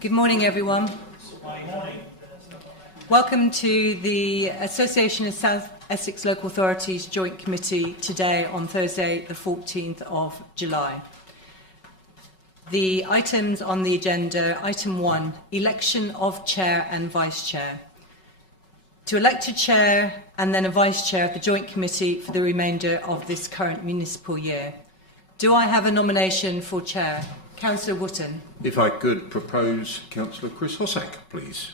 Good morning, everyone. Welcome to the Association of South Essex Local Authorities Joint Committee today on Thursday, the 14th of July. The items on the agenda, item 1, election of chair and vice chair. To elect a chair and then a vice chair of the Joint Committee for the remainder of this current municipal year. Do I have a nomination for chair? Councillor Wootton. If I could propose Councillor Chris Hossack, please.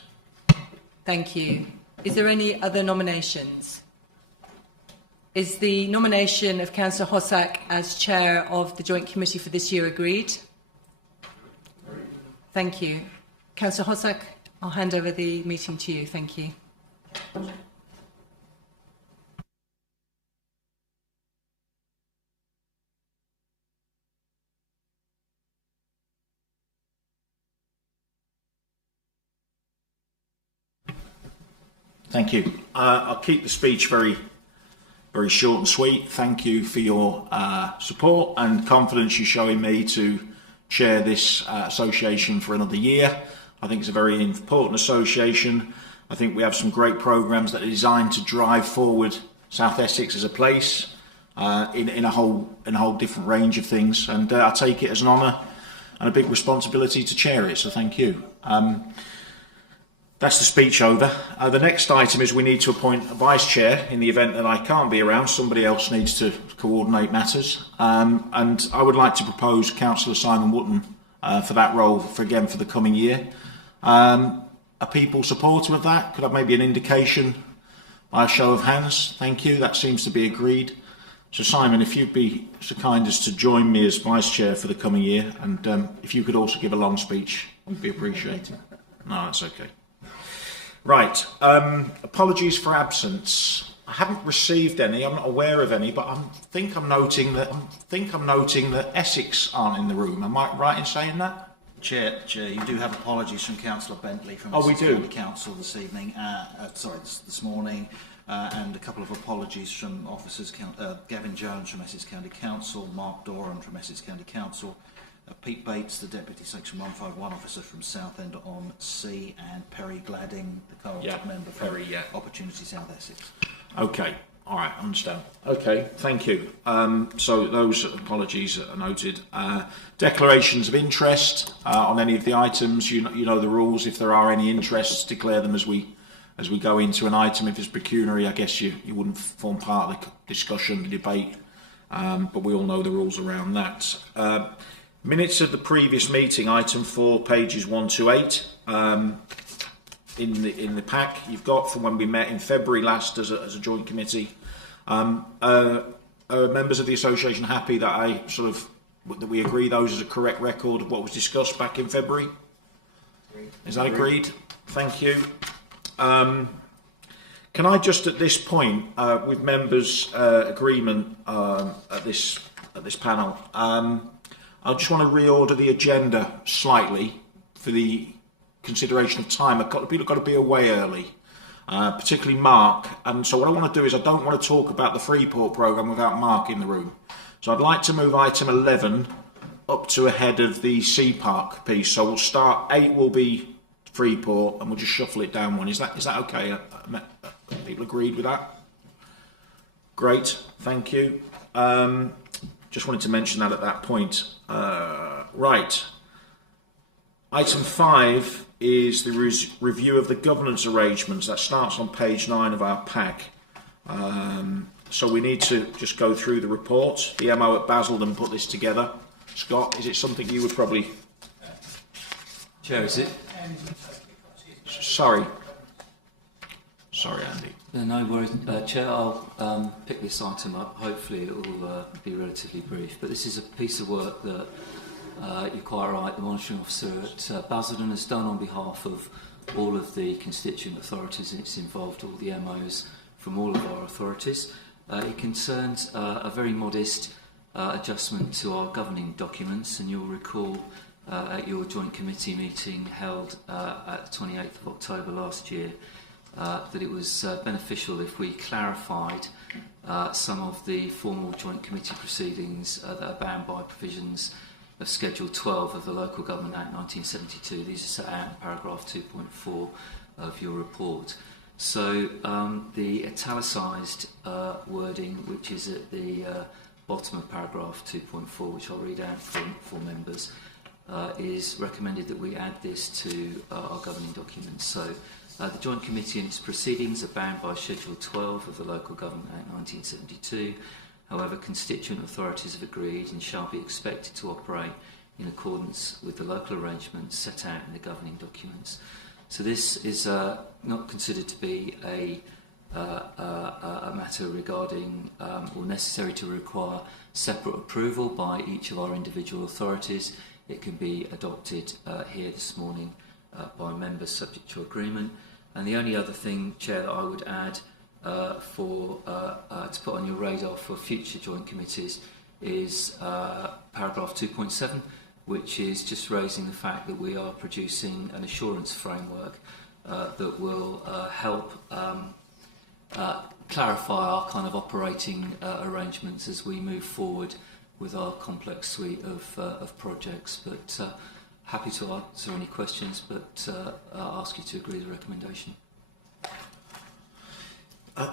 Thank you. Is there any other nominations? Is the nomination of Councillor Hossack as chair of the Joint Committee for this year agreed? Thank you. Councillor Hossack, I'll hand over the meeting to you. Thank you. Thank you. I'll keep the speech very short and sweet. Thank you for your support and confidence you're showing me to chair this association for another year. I think it's a very important association. I think we have some great programmes that are designed to drive forward South Essex as a place in a whole different range of things. And I take it as an honour and a big responsibility to chair it. So thank you. That's the speech over. The next item is we need to appoint a vice chair in the event that I can't be around. Somebody else needs to coordinate matters. And I would like to propose Councillor Simon Wootton for that role for the coming year. Are people supportive of that? Could I have maybe an indication by a show of hands? Thank you. That seems to be agreed. So Simon, if you'd be so kind as to join me as vice chair for the coming year, and if you could also give a long speech, would be appreciated. No, that's okay. Right, apologies for absence. I haven't received any. I'm not aware of any, but I think I'm noting that Essex aren't in the room. Am I right in saying that? Chair, you do have apologies from Councillor Bentley from Essex County Council this evening. This morning, and a couple of apologies from officers Gavin Jones from Essex County Council, Mark Doran from Essex County Council. Pete Bates, the Deputy Section 151 Officer from Southend-on-Sea, and Perry Gladding, the co-op member from Opportunity South Essex. Okay, all right, I understand. Okay, thank you. So those apologies are noted. Declarations of interest on any of the items. You know the rules. If there are any interests, declare them as we go into an item. If it's pecuniary, I guess you wouldn't form part of the discussion, the debate. But we all know the rules around that. Minutes of the previous meeting, item 4, pages 1 to 8, in the pack you've got from when we met in February last as a joint committee. Are members of the association happy that that we agree those as a correct record of what was discussed back in February? Is that agreed? Thank you. Can I just at this point, with members' agreement at this panel, I just want to reorder the agenda slightly for the consideration of time. People have got to be away early, particularly Mark. And so what I want to do is I don't want to talk about the Freeport programme without Mark in the room. So I'd like to move item 11 up to ahead of the Sea Park piece. So we'll start, 8 will be Freeport and we'll just shuffle it down one. Is that okay? People agreed with that? Great, thank you. Just wanted to mention that at that point. Right. Item 5 is the review of the governance arrangements. That starts on page 9 of our pack. So we need to just go through the report. The MO at Basildon put this together. Scott, is it something you would probably... Chair, is it? Sorry, Andy. No worries. Chair, I'll pick this item up. Hopefully it will be relatively brief. But this is a piece of work that you're quite right, the monitoring officer at Basildon has done on behalf of all of the constituent authorities, and it's involved all the MOs from all of our authorities. It concerns a very modest adjustment to our governing documents, and you'll recall at your joint committee meeting held at the 28th of October last year that it was beneficial if we clarified some of the formal joint committee proceedings that are bound by provisions of Schedule 12 of the Local Government Act 1972. These are set out in paragraph 2.4 of your report. So the italicised wording, which is at the bottom of paragraph 2.4, which I'll read out for members, is recommended that we add this to our governing documents. So the Joint Committee and its proceedings are bound by Schedule 12 of the Local Government Act 1972. However, constituent authorities have agreed and shall be expected to operate in accordance with the local arrangements set out in the governing documents. So this is not considered to be a matter regarding or necessary to require separate approval by each of our individual authorities. It can be adopted here this morning by members subject to agreement. And the only other thing, Chair, that I would add to put on your radar for future joint committees is paragraph 2.7, which is just raising the fact that we are producing an assurance framework that will help clarify our kind of operating arrangements as we move forward with our complex suite of projects. But happy to answer any questions, but I'll ask you to agree with the recommendation.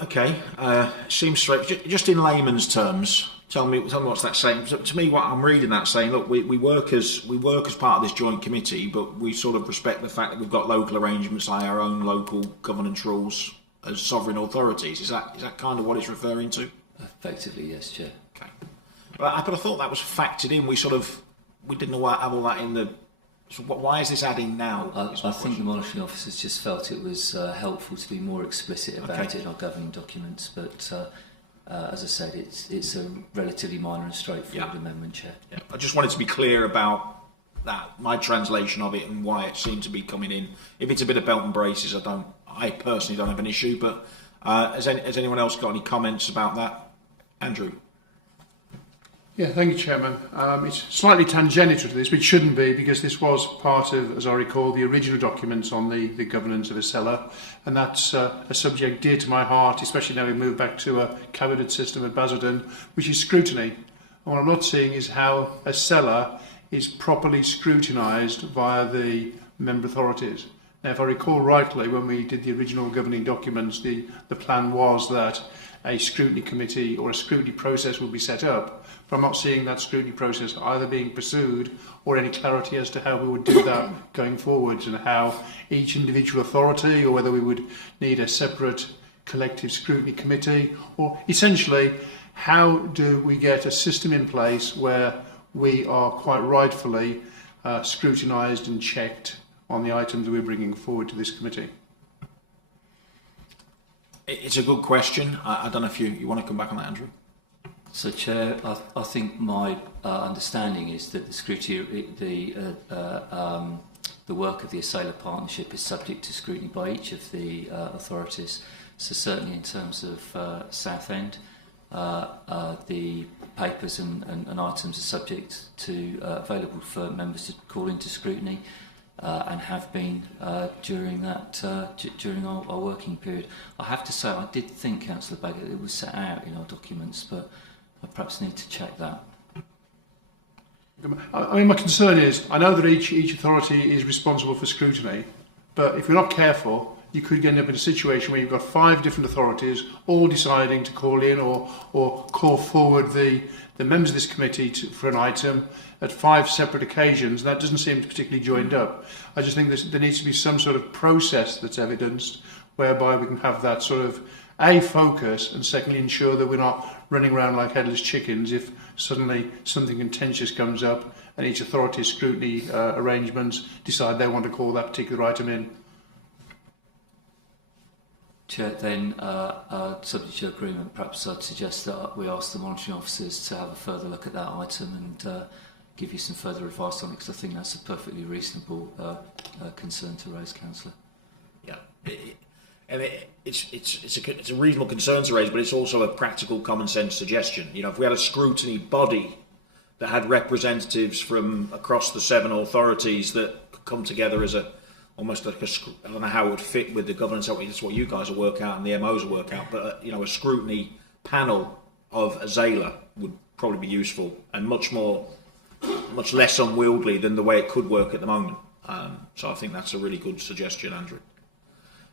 Okay, seems straight. Just in layman's terms, tell me what's that saying. To me, what I'm reading that saying, look, we work as part of this joint committee, but we sort of respect the fact that we've got local arrangements like our own local governance rules as sovereign authorities. Is that kind of what it's referring to? Effectively, yes, Chair. Okay, but I thought that was factored in. We didn't have all that in the. So why is this adding now? I think the monitoring officers just felt it was helpful to be more explicit about it in our governing documents. But as I said, it's a relatively minor and straightforward amendment, Chair. Yeah. I just wanted to be clear about that, my translation of it, and why it seemed to be coming in. If it's a bit of belt and braces, I personally don't have an issue. But has anyone else got any comments about that? Andrew. Yeah, thank you, Chairman. It's slightly tangential to this, but it shouldn't be, because this was part of, as I recall, the original documents on the governance of ASELA, and that's a subject dear to my heart, especially now we've moved back to a cabinet system at Basildon, which is scrutiny. And what I'm not seeing is how ASELA is properly scrutinised via the member authorities. Now, if I recall rightly, when we did the original governing documents, the plan was that a scrutiny committee or a scrutiny process would be set up. But I'm not seeing that scrutiny process either being pursued or any clarity as to how we would do that going forwards, and how each individual authority, or whether we would need a separate collective scrutiny committee, or essentially how do we get a system in place where we are quite rightfully scrutinised and checked on the items we're bringing forward to this committee. It's a good question. I don't know if you want to come back on that, Andrew. So, Chair, I think my understanding is that the scrutiny, the work of the ASELA partnership is subject to scrutiny by each of the authorities. So, certainly in terms of Southend, the papers and items are subject to available for members to call into scrutiny. And have been during our working period. I have to say, I did think, Councillor Baggett, it was set out in our documents, but I perhaps need to check that. I mean, my concern is, I know that each authority is responsible for scrutiny, but if we're not careful, you could end up in a situation where you've got 5 different authorities all deciding to call in or call forward the members of this committee for an item at 5 separate occasions. That doesn't seem particularly joined up. I just think there needs to be some sort of process that's evidenced whereby we can have that sort of focus, and secondly ensure that we're not running around like headless chickens if suddenly something contentious comes up and each authority's scrutiny arrangements decide they want to call that particular item in. Chair, then, subject to agreement, perhaps I'd suggest that we ask the monitoring officers to have a further look at that item and give you some further advice on it, because I think that's a perfectly reasonable concern to raise, Councillor. Yeah, it's a reasonable concern to raise, but it's also a practical, common sense suggestion. You know, if we had a scrutiny body that had representatives from across the 7 authorities that come together as almost like I don't know how it would fit with the governance. It's what you guys will work out and the MOs will work out. But a scrutiny panel of ASELA would probably be useful and much more much less unwieldy than the way it could work at the moment. So I think that's a really good suggestion, Andrew.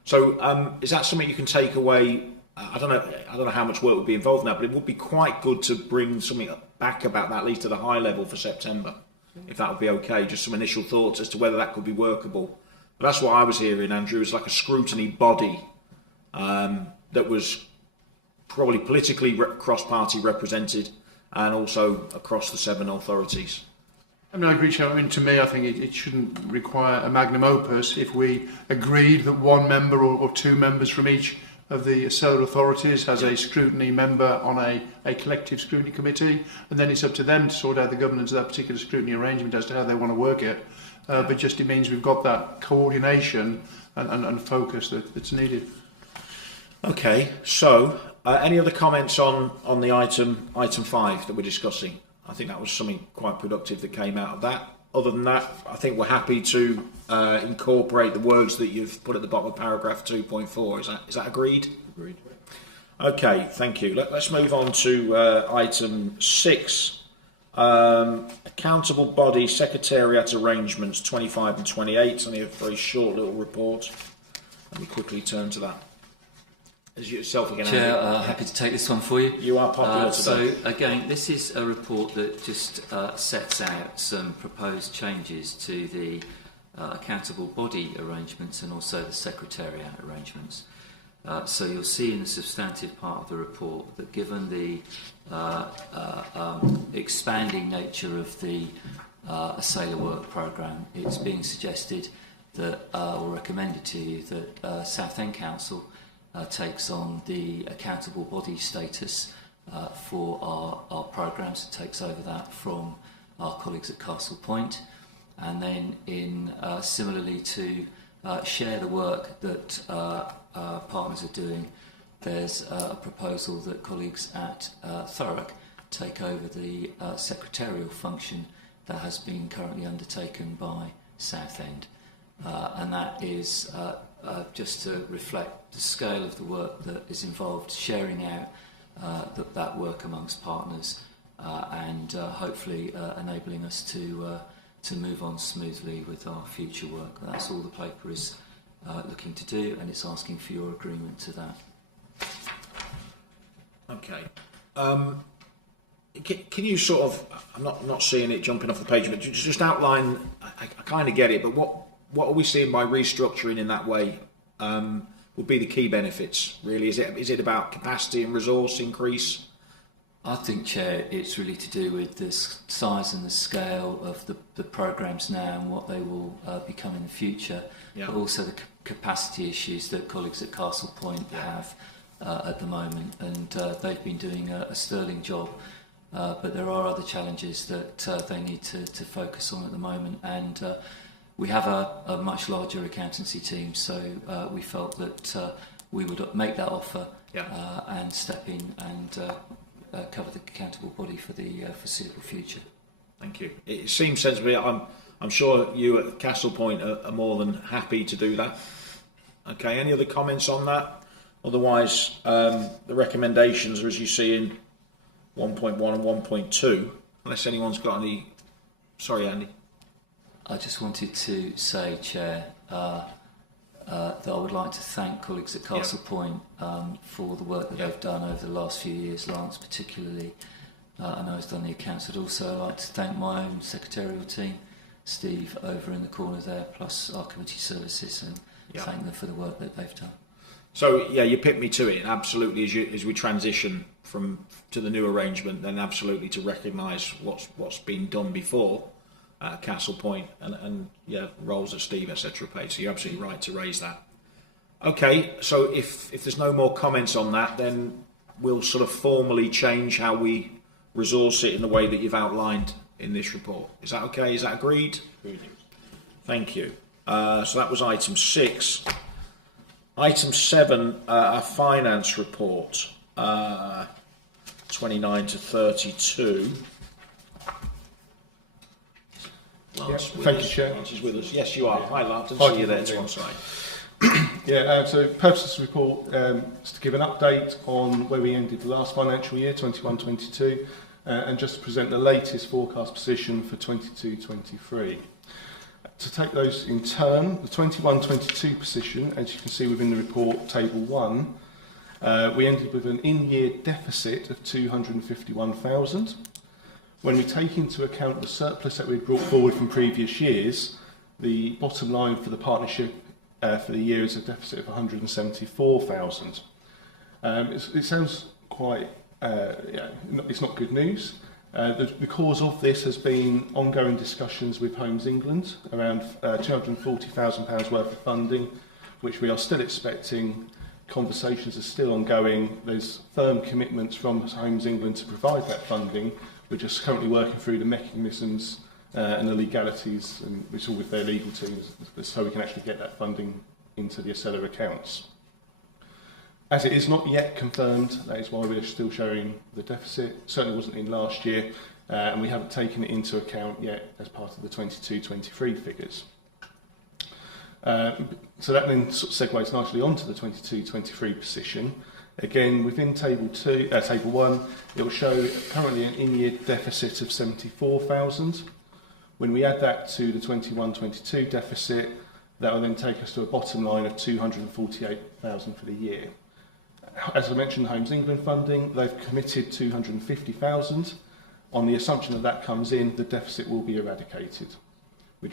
So is that something you can take away? I don't know how much work would be involved in that, but it would be quite good to bring something back about that, at least at a high level for September, if that would be okay. Just some initial thoughts as to whether that could be workable. But that's what I was hearing, Andrew, is like a scrutiny body that was probably politically cross-party represented and also across the 7 authorities. I mean, I agree, Chairman. I mean, to me, I think it shouldn't require a magnum opus if we agreed that one member or 2 members from each of the ASELA authorities has a scrutiny member on a collective scrutiny committee, and then it's up to them to sort out the governance of that particular scrutiny arrangement as to how they want to work it. But just it means we've got that coordination and focus that's needed. Okay, so any other comments on the item 5 that we're discussing? I think that was something quite productive that came out of that. Other than that, I think we're happy to incorporate the words that you've put at the bottom of paragraph 2.4. Is that agreed? Agreed. Okay, thank you. Let's move on to item 6. Accountable body secretariat arrangements 25 and 28. It's only a very short little report. Let me quickly turn to that. As yourself again, Chair, happy to take this one for you. You are popular today. So again, this is a report that just sets out some proposed changes to the accountable body arrangements and also the Secretariat arrangements. So you'll see in the substantive part of the report that given the expanding nature of the ASELA work programme, it's being suggested that, or recommended to you, that Southend Council takes on the accountable body status for our programmes. It takes over that from our colleagues at Castle Point, and then similarly to share the work that partners are doing, there's a proposal that colleagues at Thurrock take over the secretarial function that has been currently undertaken by Southend, and that is just to reflect the scale of the work that is involved, sharing out that work amongst partners, and hopefully enabling us to move on smoothly with our future work. That's all the paper is looking to do, and it's asking for your agreement to that. Okay. Can you sort of, I'm not seeing it jumping off the page, but just outline, I kind of get it, but what are we seeing by restructuring in that way would be the key benefits, really? Is it about capacity and resource increase? I think, Chair, it's really to do with the size and the scale of the programmes now and what they will become in the future, but also the capacity issues that colleagues at Castle Point have at the moment, and they've been doing a sterling job, but there are other challenges that they need to focus on at the moment, and we have a much larger accountancy team, so we felt that we would make that offer and step in and cover the accountable body for the foreseeable future. Thank you. It seems sensible. I'm sure you at Castle Point are more than happy to do that. Okay, any other comments on that? Otherwise, the recommendations are as you see in 1.1 and 1.2, unless anyone's got any... Sorry, Andy. I just wanted to say, Chair, that I would like to thank colleagues at Castle Point for the work that they've done over the last few years, Lance particularly. I know he's done the accounts, but also I'd like to thank my own secretarial team, Steve over in the corner there, plus our committee services, and thank them for the work that they've done. So, you picked me to it, and absolutely as we transition to the new arrangement, then absolutely to recognise what's been done before at Castle Point and roles that Steve, etc. played. So you're absolutely right to raise that. Okay, so if there's no more comments on that, then we'll sort of formally change how we resource it in the way that you've outlined in this report. Is that okay? Is that agreed? Agreed. Thank you. So that was item 6. Item 7, a finance report, 29 to 32. Thank you, Chair. Lance is with us. Yes, you are. Hi, Lance. I see you there to one side. So the purpose of this report is to give an update on where we ended the last financial year, 21-22, and just to present the latest forecast position for 22-23. To take those in turn, the 21-22 position, as you can see within the report, Table 1, we ended with an in-year deficit of 251,000. When we take into account the surplus that we brought forward from previous years, the bottom line for the partnership for the year is a deficit of 174,000. It sounds quite, it's not good news. The cause of this has been ongoing discussions with Homes England around £240,000 worth of funding, which we are still expecting. Conversations are still ongoing. There's firm commitments from Homes England to provide that funding. We're just currently working through the mechanisms and the legalities, and it's all with their legal teams, so we can actually get that funding into the ASELA accounts. As it is not yet confirmed, that is why we're still showing the deficit. It certainly wasn't in last year, and we haven't taken it into account yet as part of the 22-23 figures. So that then sort of segues nicely onto the 22-23 position. Again, within Table 1, it will show currently an in-year deficit of 74,000. When we add that to the 21-22 deficit, that will then take us to a bottom line of 248,000 for the year. As I mentioned, Homes England funding, they've committed 250,000. On the assumption that that comes in, the deficit will be eradicated.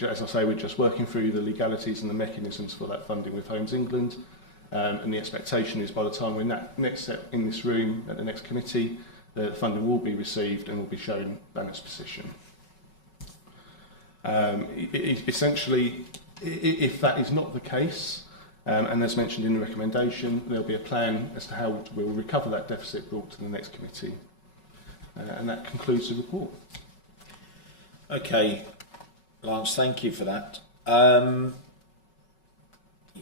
As I say, we're just working through the legalities and the mechanisms for that funding with Homes England. And the expectation is by the time we're next step in this room at the next committee, the funding will be received and will be shown in its position. Essentially, if that is not the case, and as mentioned in the recommendation, there'll be a plan as to how we'll recover that deficit brought to the next committee. And that concludes the report. Okay, Lance, thank you for that.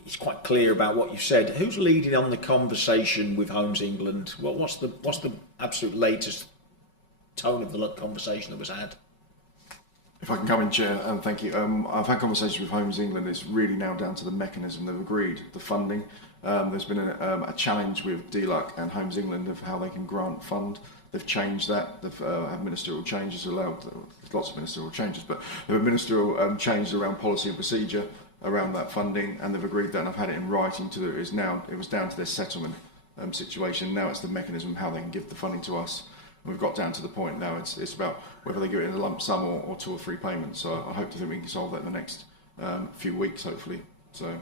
It's quite clear about what you've said. Who's leading on the conversation with Homes England? What's the absolute latest tone of the conversation that was had? If I can come in, Chair, and thank you. I've had conversations with Homes England. It's really now down to the mechanism. They've agreed the funding. There's been a challenge with DLUC and Homes England of how they can grant fund. They've changed that. They've had ministerial changes allowed. There's lots of ministerial changes, but there were ministerial changes around policy and procedure around that funding, and they've agreed that. And I've had it in writing to it. It was down to their settlement situation. Now it's the mechanism how they can give the funding to us. We've got down to the point now. It's about whether they give it in a lump sum or 2 or 3 payments. So I hope to think we can solve that in the next few weeks, hopefully. So.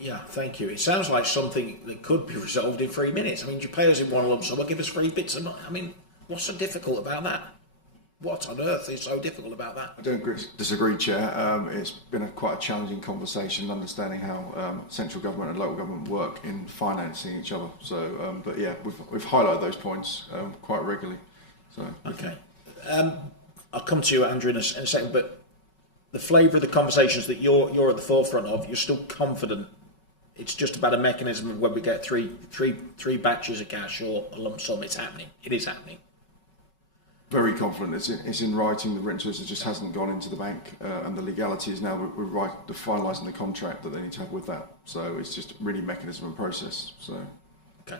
Yeah, thank you. It sounds like something that could be resolved in 3 minutes. I mean, you pay us in one lump sum, or give us 3 bits of money. I mean, what's so difficult about that? What on earth is so difficult about that? I don't disagree, Chair. It's been quite a challenging conversation, understanding how central government and local government work in financing each other. So, but yeah, we've highlighted those points quite regularly. So okay, I'll come to you, Andrew, in a second. But the flavour of the conversations that you're at the forefront of, you're still confident. It's just about a mechanism of when we get three batches of cash or a lump sum. It's happening. It is happening. Very confident. It's in writing. The rent solicitor just hasn't gone into the bank, and the legality is now we're finalising the contract that they need to have with that. So it's just really mechanism and process. So okay,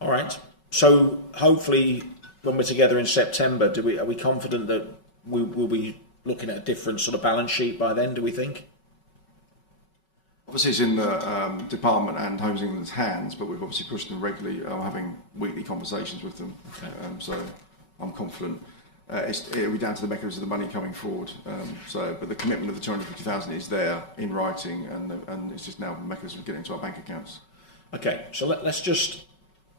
all right. So hopefully, when we're together in September, are we confident that we will be looking at a different sort of balance sheet by then? Do we think? Obviously, it's in the department and Homes England's hands, but we've obviously pushed them regularly, having weekly conversations with them. Okay. So I'm confident. It'll be down to the mechanism of the money coming forward. But the commitment of the 250,000 is there in writing, and it's just now the mechanism of getting into our bank accounts. Okay, so let's just.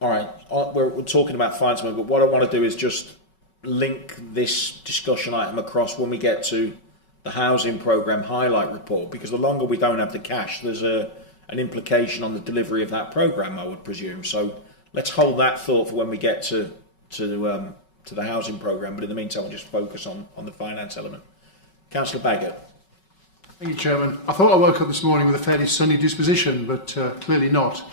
All right, we're talking about finance, but what I want to do is just link this discussion item across when we get to the housing programme highlight report, because the longer we don't have the cash, there's an implication on the delivery of that programme, I would presume. So let's hold that thought for when we get to the housing programme, but in the meantime we'll just focus on the finance element. Councillor Baggott. Thank you, Chairman. I thought I woke up this morning with a fairly sunny disposition, but clearly not.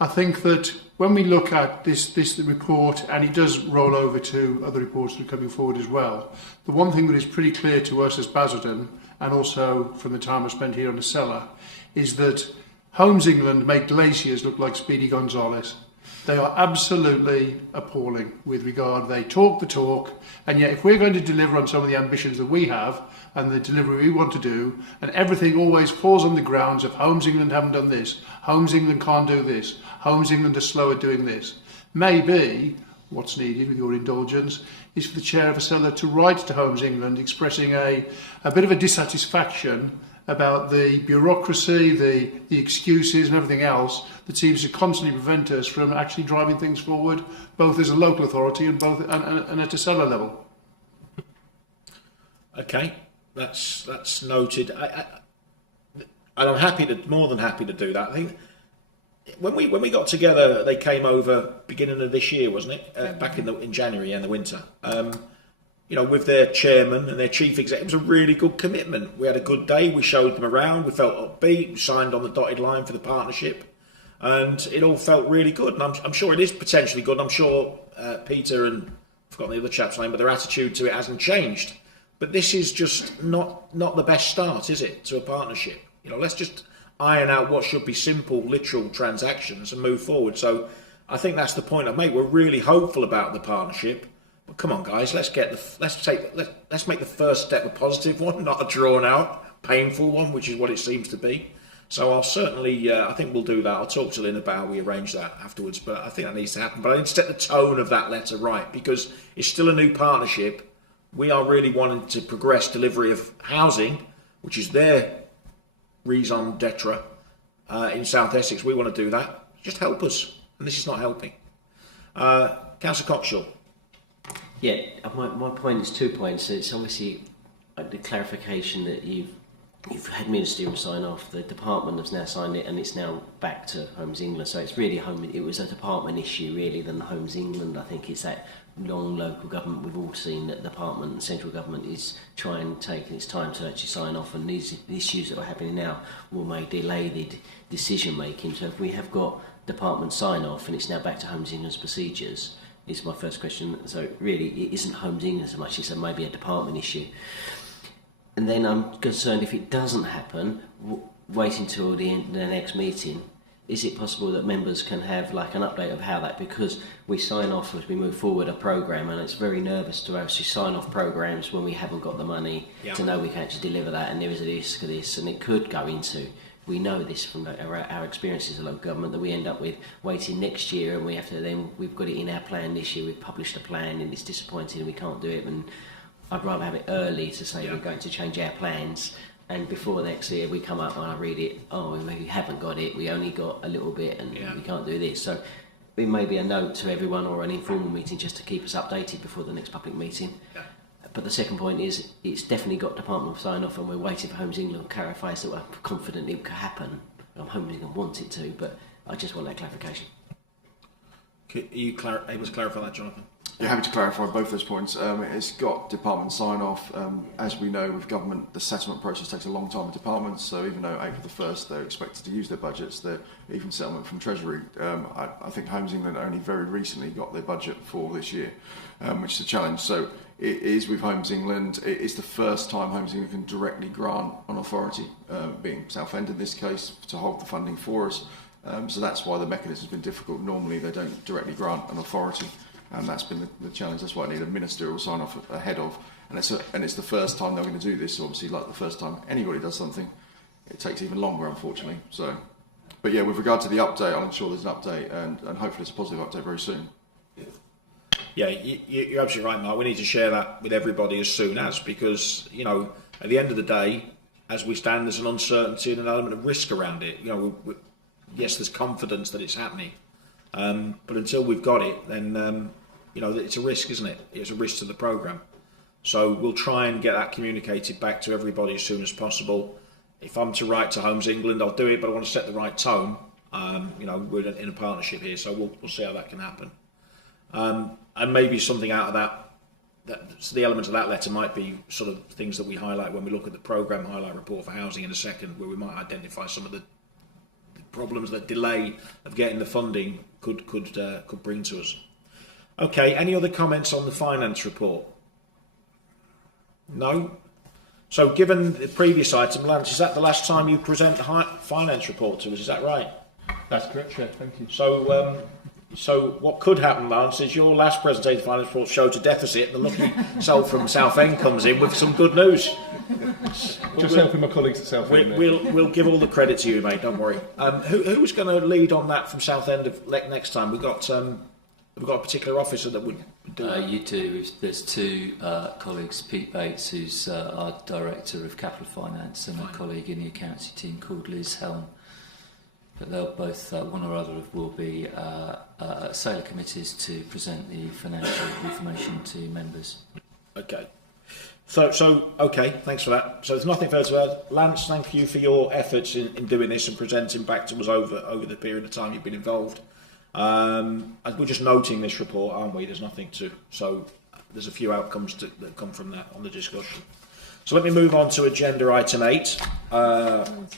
I think that when we look at this report, and it does roll over to other reports that are coming forward as well, the one thing that is pretty clear to us as Basildon, and also from the time I spent here on ASELA, is that Homes England make glaciers look like Speedy Gonzales. They are absolutely appalling with regard. They talk the talk, and yet if we're going to deliver on some of the ambitions that we have and the delivery we want to do, and everything always falls on the grounds of Homes England haven't done this, Homes England can't do this, Homes England are slow at doing this. Maybe what's needed, with your indulgence, is for the chair of ASELA to write to Homes England expressing a bit of a dissatisfaction about the bureaucracy, the excuses and everything else that seems to constantly prevent us from actually driving things forward, both as a local authority and at ASELA level. Okay, that's noted. And I'm more than happy to do that. I think when we got together, they came over beginning of this year, wasn't it? Back in January in the winter. With their chairman and their chief executive, it was a really good commitment. We had a good day. We showed them around. We felt upbeat. We signed on the dotted line for the partnership, and it all felt really good. And I'm sure it is potentially good. I'm sure Peter and I've forgotten the other chap's name, but their attitude to it hasn't changed. But this is just not the best start, is it, to a partnership? Let's just iron out what should be simple, literal transactions and move forward. So I think that's the point I've made. We're really hopeful about the partnership. But come on, guys, let's make the first step a positive one, not a drawn out, painful one, which is what it seems to be. So I'll certainly, I think we'll do that. I'll talk to Lynn about how we arrange that afterwards, but I think that needs to happen. But I need to set the tone of that letter right, because it's still a new partnership. We are really wanting to progress delivery of housing, which is their raison d'etre in South Essex. We want to do that. Just help us, and this is not helping. Councillor Cockshaw. Yeah, my point is 2 points. It's obviously the clarification that you've had ministerial sign off. The department has now signed it, and it's now back to Homes England. So it's really it was a department issue really than Homes England. I think it's that long local government. We've all seen that the department and central government is trying to take its time to actually sign off, and these issues that are happening now may delay the decision making. So if we have got department sign off and it's now back to Homes England's procedures, is my first question. So really, it isn't Homes England so much, it's maybe a department issue. And then I'm concerned if it doesn't happen, wait until the next meeting. Is it possible that members can have like an update of how that, because we sign off as we move forward a programme, and it's very nervous to actually sign off programmes when we haven't got the money to know we can actually deliver that, and there is a risk of this, and it could go into, we know this from our experiences of local government, that we end up with waiting next year, and we've got it in our plan this year, we've published a plan and it's disappointing and we can't do it, and I'd rather have it early to say we're going to change our plans, and before next year we come up and I read it, we haven't got it, we only got a little bit and we can't do this. So it may be a note to everyone or an informal meeting just to keep us updated before the next public meeting. But the second point is, it's definitely got department sign off, and we're waiting for Homes England clarifies that we're confident it could happen. Homes England wants it to, but I just want that clarification. Are you able to clarify that, Jonathan? Yeah, happy to clarify both those points. It's got department sign off. As we know, with government, the settlement process takes a long time with departments. So even though April the 1st they're expected to use their budgets, even settlement from Treasury. I think Homes England only very recently got their budget for this year, which is a challenge. So it is with Homes England. It's the first time Homes England can directly grant an authority, being Southend in this case, to hold the funding for us. So that's why the mechanism has been difficult. Normally they don't directly grant an authority. And that's been the challenge. That's why I need a ministerial sign-off ahead of. And it's the first time they're going to do this. Obviously, like the first time anybody does something, it takes even longer, unfortunately. So, but yeah, with regard to the update, I'll ensure there's an update, and hopefully it's a positive update very soon. Yeah, you're absolutely right, Mark. We need to share that with everybody as soon as, because, at the end of the day, as we stand, there's an uncertainty and an element of risk around it. Yes, there's confidence that it's happening. But until we've got it, then it's a risk, isn't it? It's a risk to the programme. So we'll try and get that communicated back to everybody as soon as possible. If I'm to write to Homes England, I'll do it, but I want to set the right tone. We're in a partnership here, so we'll see how that can happen. And maybe something out of so the elements of that letter might be sort of things that we highlight when we look at the programme highlight report for housing in a second, where we might identify some of the problems that delay of getting the funding could bring to us. Okay, any other comments on the finance report? No? So given the previous item, Lance, is that the last time you present the finance report to us, is that right? That's correct, Chair, thank you. So So what could happen, Lance, is your last presentation of finance report showed a deficit, and the lucky soul from Southend comes in with some good news. Just helping my colleagues at Southend. We'll give all the credit to you, mate. Don't worry. Who's going to lead on that from Southend next time? We've got a particular officer that would do that. You do. There's two colleagues, Pete Bates, who's our Director of Capital Finance, and a colleague in the accountancy team called Liz Helm. But they'll both, one or other, will be ASELA committees to present the financial information to members. Okay. So okay, thanks for that. So there's nothing further to add. Lance, thank you for your efforts in doing this and presenting back to us over the period of time you've been involved. We're just noting this report, aren't we? There's nothing to... So there's a few outcomes that come from that on the discussion. So let me move on to agenda item 8.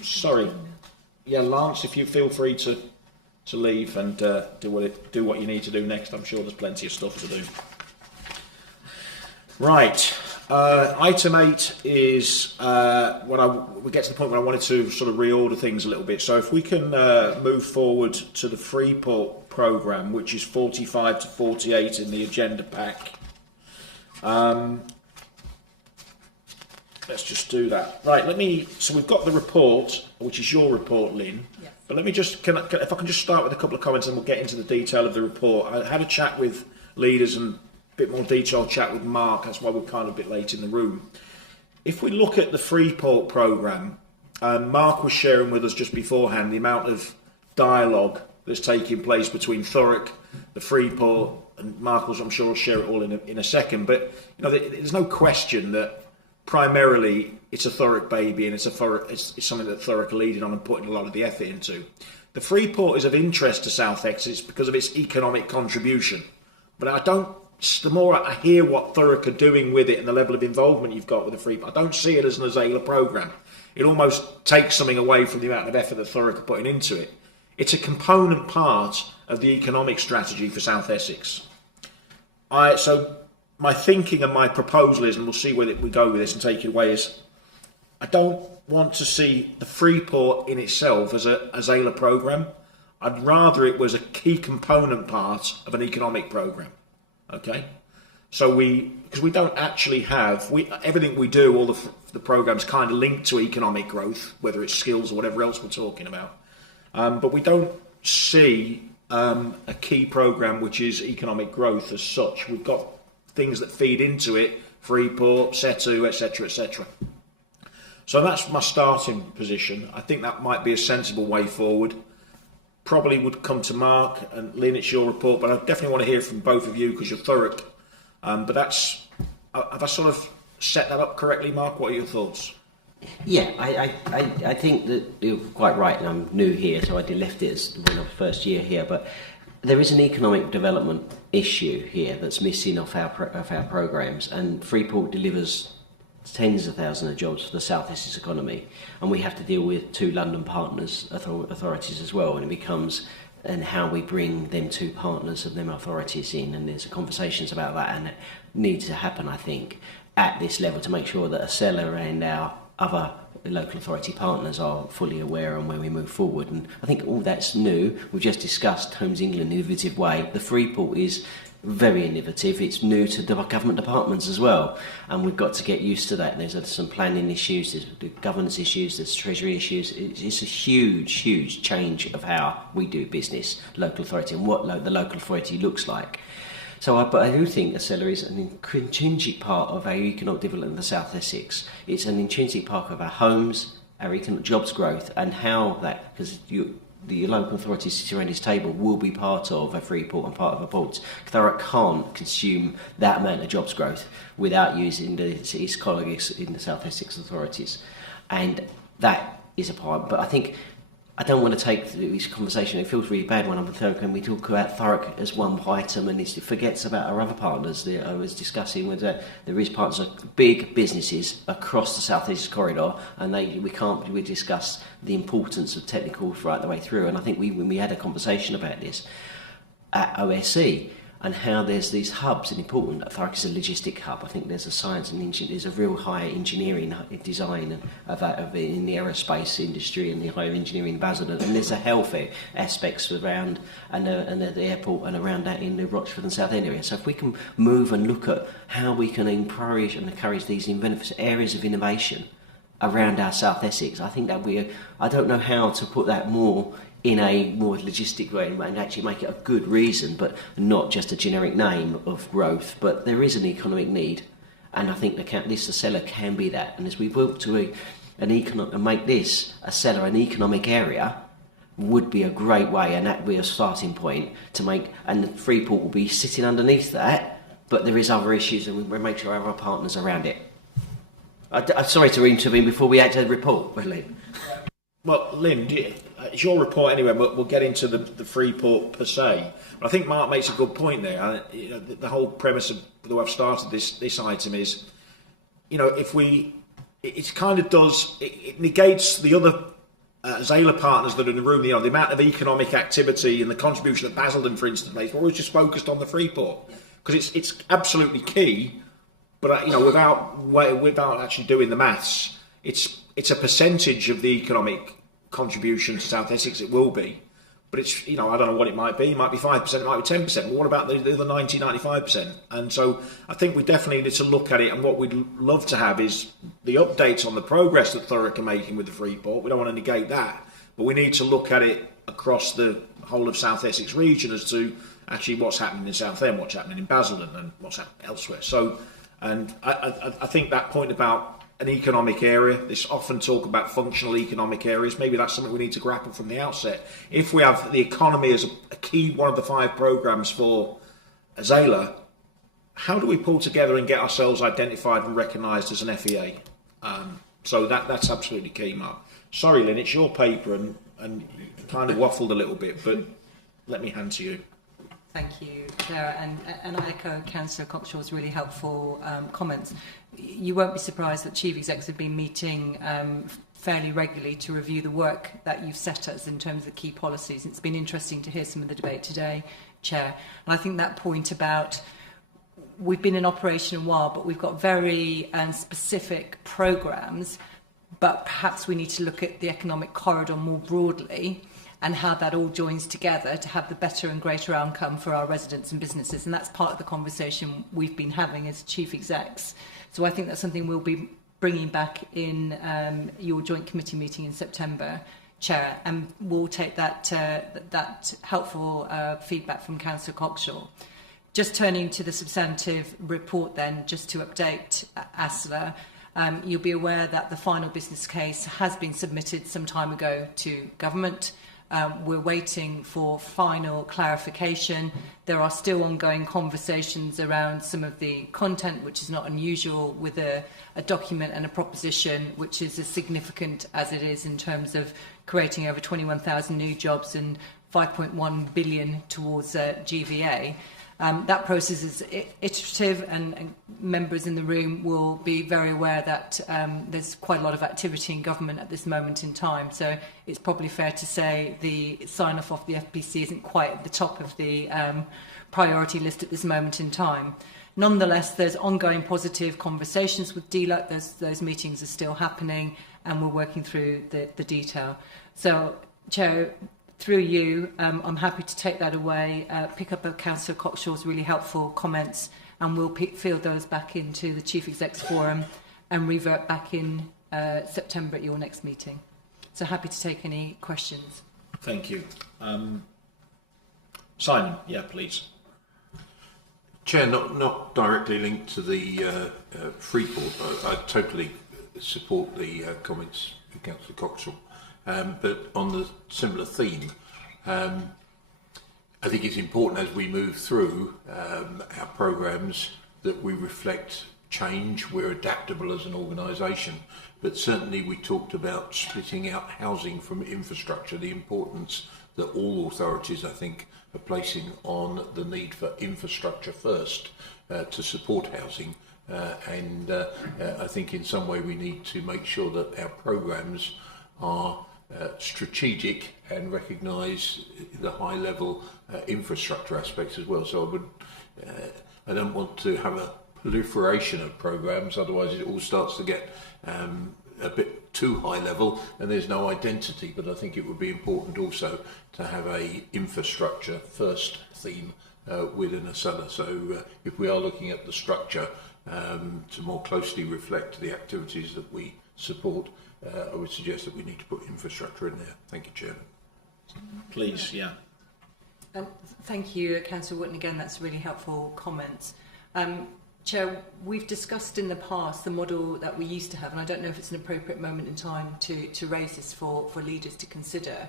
Sorry. Yeah, Lance, if you feel free to leave and do what you need to do next. I'm sure there's plenty of stuff to do. Right. Item 8 is we get to the point where I wanted to sort of reorder things a little bit. So if we can move forward to the Freeport programme, which is 45 to 48 in the agenda pack. Let's just do that. Right, so we've got the report, which is your report, Lynn. Yes. But let me just, if I can just start with a couple of comments and we'll get into the detail of the report. I had a chat with leaders and a bit more detailed chat with Mark, that's why we're kind of a bit late in the room. If we look at the Freeport programme, Mark was sharing with us just beforehand the amount of dialogue that's taking place between Thurrock, the Freeport, and Mark will, I'm sure, will share it all in a second. But there's no question that primarily it's a Thurrock baby, and it's something that Thurrock are leading on and putting a lot of the effort into. The Freeport is of interest to South Essex because of its economic contribution. But the more I hear what Thurrock are doing with it and the level of involvement you've got with the Freeport, I don't see it as an ASELA programme. It almost takes something away from the amount of effort that Thurrock are putting into it. It's a component part of the economic strategy for South Essex. So my thinking and my proposal is, and we'll see where we go with this and take it away, is I don't want to see the Freeport in itself as a ASELA programme. I'd rather it was a key component part of an economic programme. Okay? So because we don't actually have, everything we do, all the programmes kind of linked to economic growth, whether it's skills or whatever else we're talking about. But we don't see a key programme which is economic growth as such. We've got things that feed into it, Freeport, Setu, etc., etc. So that's my starting position. I think that might be a sensible way forward. Probably would come to Mark and Lynn, it's your report, but I definitely want to hear from both of you because you're Thurrock. But have I sort of set that up correctly, Mark? What are your thoughts? Yeah, I think that you're quite right, and I'm new here, so I left it as when I was first year here, but there is an economic development issue here that's missing off our programmes, and Freeport delivers tens of thousands of jobs for the South Essex economy, and we have to deal with two London partners, authorities as well, and it becomes how we bring them two partners of them authorities in, and there's conversations about that, and it needs to happen, I think, at this level to make sure that ASELA and our other local authority partners are fully aware on where we move forward. And I think all that's new. We've just discussed Homes England, innovative way. The Freeport is very innovative. It's new to the government departments as well, and we've got to get used to that. There's some planning issues, there's governance issues, there's treasury issues. It's a huge change of how we do business, local authority, and what the local authority looks like. But I do think ASELA is an intrinsic part of our economic development in the South Essex. It's an intrinsic part of our homes, our economic jobs growth, and how that, because the local authorities sitting around this table will be part of a Freeport and part of a port. Thurrock can't consume that amount of jobs growth without using its colleagues in the South Essex authorities. And that is a part, but I think I don't want to take this conversation, it feels really bad when I'm with Thurrock and we talk about Thurrock as one item and it forgets about our other partners. I was discussing with there is partners of big businesses across the South East corridor, and we discuss the importance of technical right the way through, and I think we had a conversation about this at OSC. and how there's these hubs, and important, Thurrock is a logistic hub. I think there's a science and there's a real high engineering design of in the aerospace industry and the higher engineering in Basildon, and there's a health aspects around and at the airport and around that in the Rochford and South End area. So if we can move and look at how we can encourage these areas of innovation around our South Essex, I think that I don't know how to put that more in a more logistic way and actually make it a good reason, but not just a generic name of growth. But there is an economic need, and I think this ASELA can be that. And as we work to make this ASELA an economic area, would be a great way, and that would be a starting point to make. And the Freeport will be sitting underneath that, but there is other issues, and we'll make sure we have our partners around it. I'm sorry to intervene before we actually report, Lynn. Well, Lynn, it's your report anyway. We'll get into the Freeport per se. But I think Mark makes a good point there. The whole premise of the way I've started this item is, it negates the other ASELA partners that are in the room. The amount of economic activity and the contribution that Basildon, for instance, makes. We're always just focused on the Freeport because it's absolutely key. But without actually doing the maths, it's a percentage of the economic contribution to South Essex. It will be, but it's I don't know what it might be. It might be 5%, it might be 10%. But what about the other 95%? And so I think we definitely need to look at it. And what we'd love to have is the updates on the progress that Thurrock are making with the Freeport. We don't want to negate that, but we need to look at it across the whole of South Essex region as to actually what's happening in Southend, what's happening in Basildon, and what's happening elsewhere. So. And I think that point about an economic area, this often talk about functional economic areas, maybe that's something we need to grapple from the outset. If we have the economy as a key one of the 5 programmes for ASELA, how do we pull together and get ourselves identified and recognised as an FEA? So that's absolutely key, Mark. Sorry, Lynn, it's your paper and you kind of waffled a little bit, but let me hand to you. Thank you, Clara, and I echo Councillor Cockshaw's really helpful comments. You won't be surprised that Chief Execs have been meeting fairly regularly to review the work that you've set us in terms of key policies. It's been interesting to hear some of the debate today, Chair. And I think that point about we've been in operation a while, but we've got very specific programmes, but perhaps we need to look at the economic corridor more broadly and how that all joins together to have the better and greater outcome for our residents and businesses. And that's part of the conversation we've been having as Chief Execs. So I think that's something we'll be bringing back in your joint committee meeting in September, Chair, and we'll take that helpful feedback from Councillor Cockshaw. Just turning to the substantive report then, just to update ASELA, you'll be aware that the final business case has been submitted some time ago to government. We're waiting for final clarification. There are still ongoing conversations around some of the content, which is not unusual with a document and a proposition, which is as significant as it is in terms of creating over 21,000 new jobs and 5.1 billion towards GVA. That process is iterative, and members in the room will be very aware that there's quite a lot of activity in government at this moment in time. So it's probably fair to say the sign-off of the FPC isn't quite at the top of the priority list at this moment in time. Nonetheless, there's ongoing positive conversations with DLUC. Those meetings are still happening, and we're working through the detail. So, Chair, through you, I'm happy to take that away, pick up Councillor Cockshaw's really helpful comments, and we'll field those back into the Chief Exec's Forum and revert back in September at your next meeting. So happy to take any questions. Thank you. Simon, yeah, please. Chair, not directly linked to the Freeport. I totally support the comments of Councillor Coxall. But on the similar theme, I think it's important as we move through our programmes that we reflect change. We're adaptable as an organisation, but certainly we talked about splitting out housing from infrastructure, the importance that all authorities, I think, are placing on the need for infrastructure first to support housing. And I think in some way we need to make sure that our programmes are strategic and recognise the high level infrastructure aspects as well. So I would I don't want to have a proliferation of programmes, otherwise it all starts to get a bit too high level and there's no identity. But I think it would be important also to have a infrastructure first theme within ASELA. So if we are looking at the structure to more closely reflect the activities that we support, I would suggest that we need to put infrastructure in there. Thank you, Chairman. Please, yeah. Thank you, Councillor Wootton. Again, that's a really helpful comment. Chair, we've discussed in the past the model that we used to have, and I don't know if it's an appropriate moment in time to raise this for leaders to consider,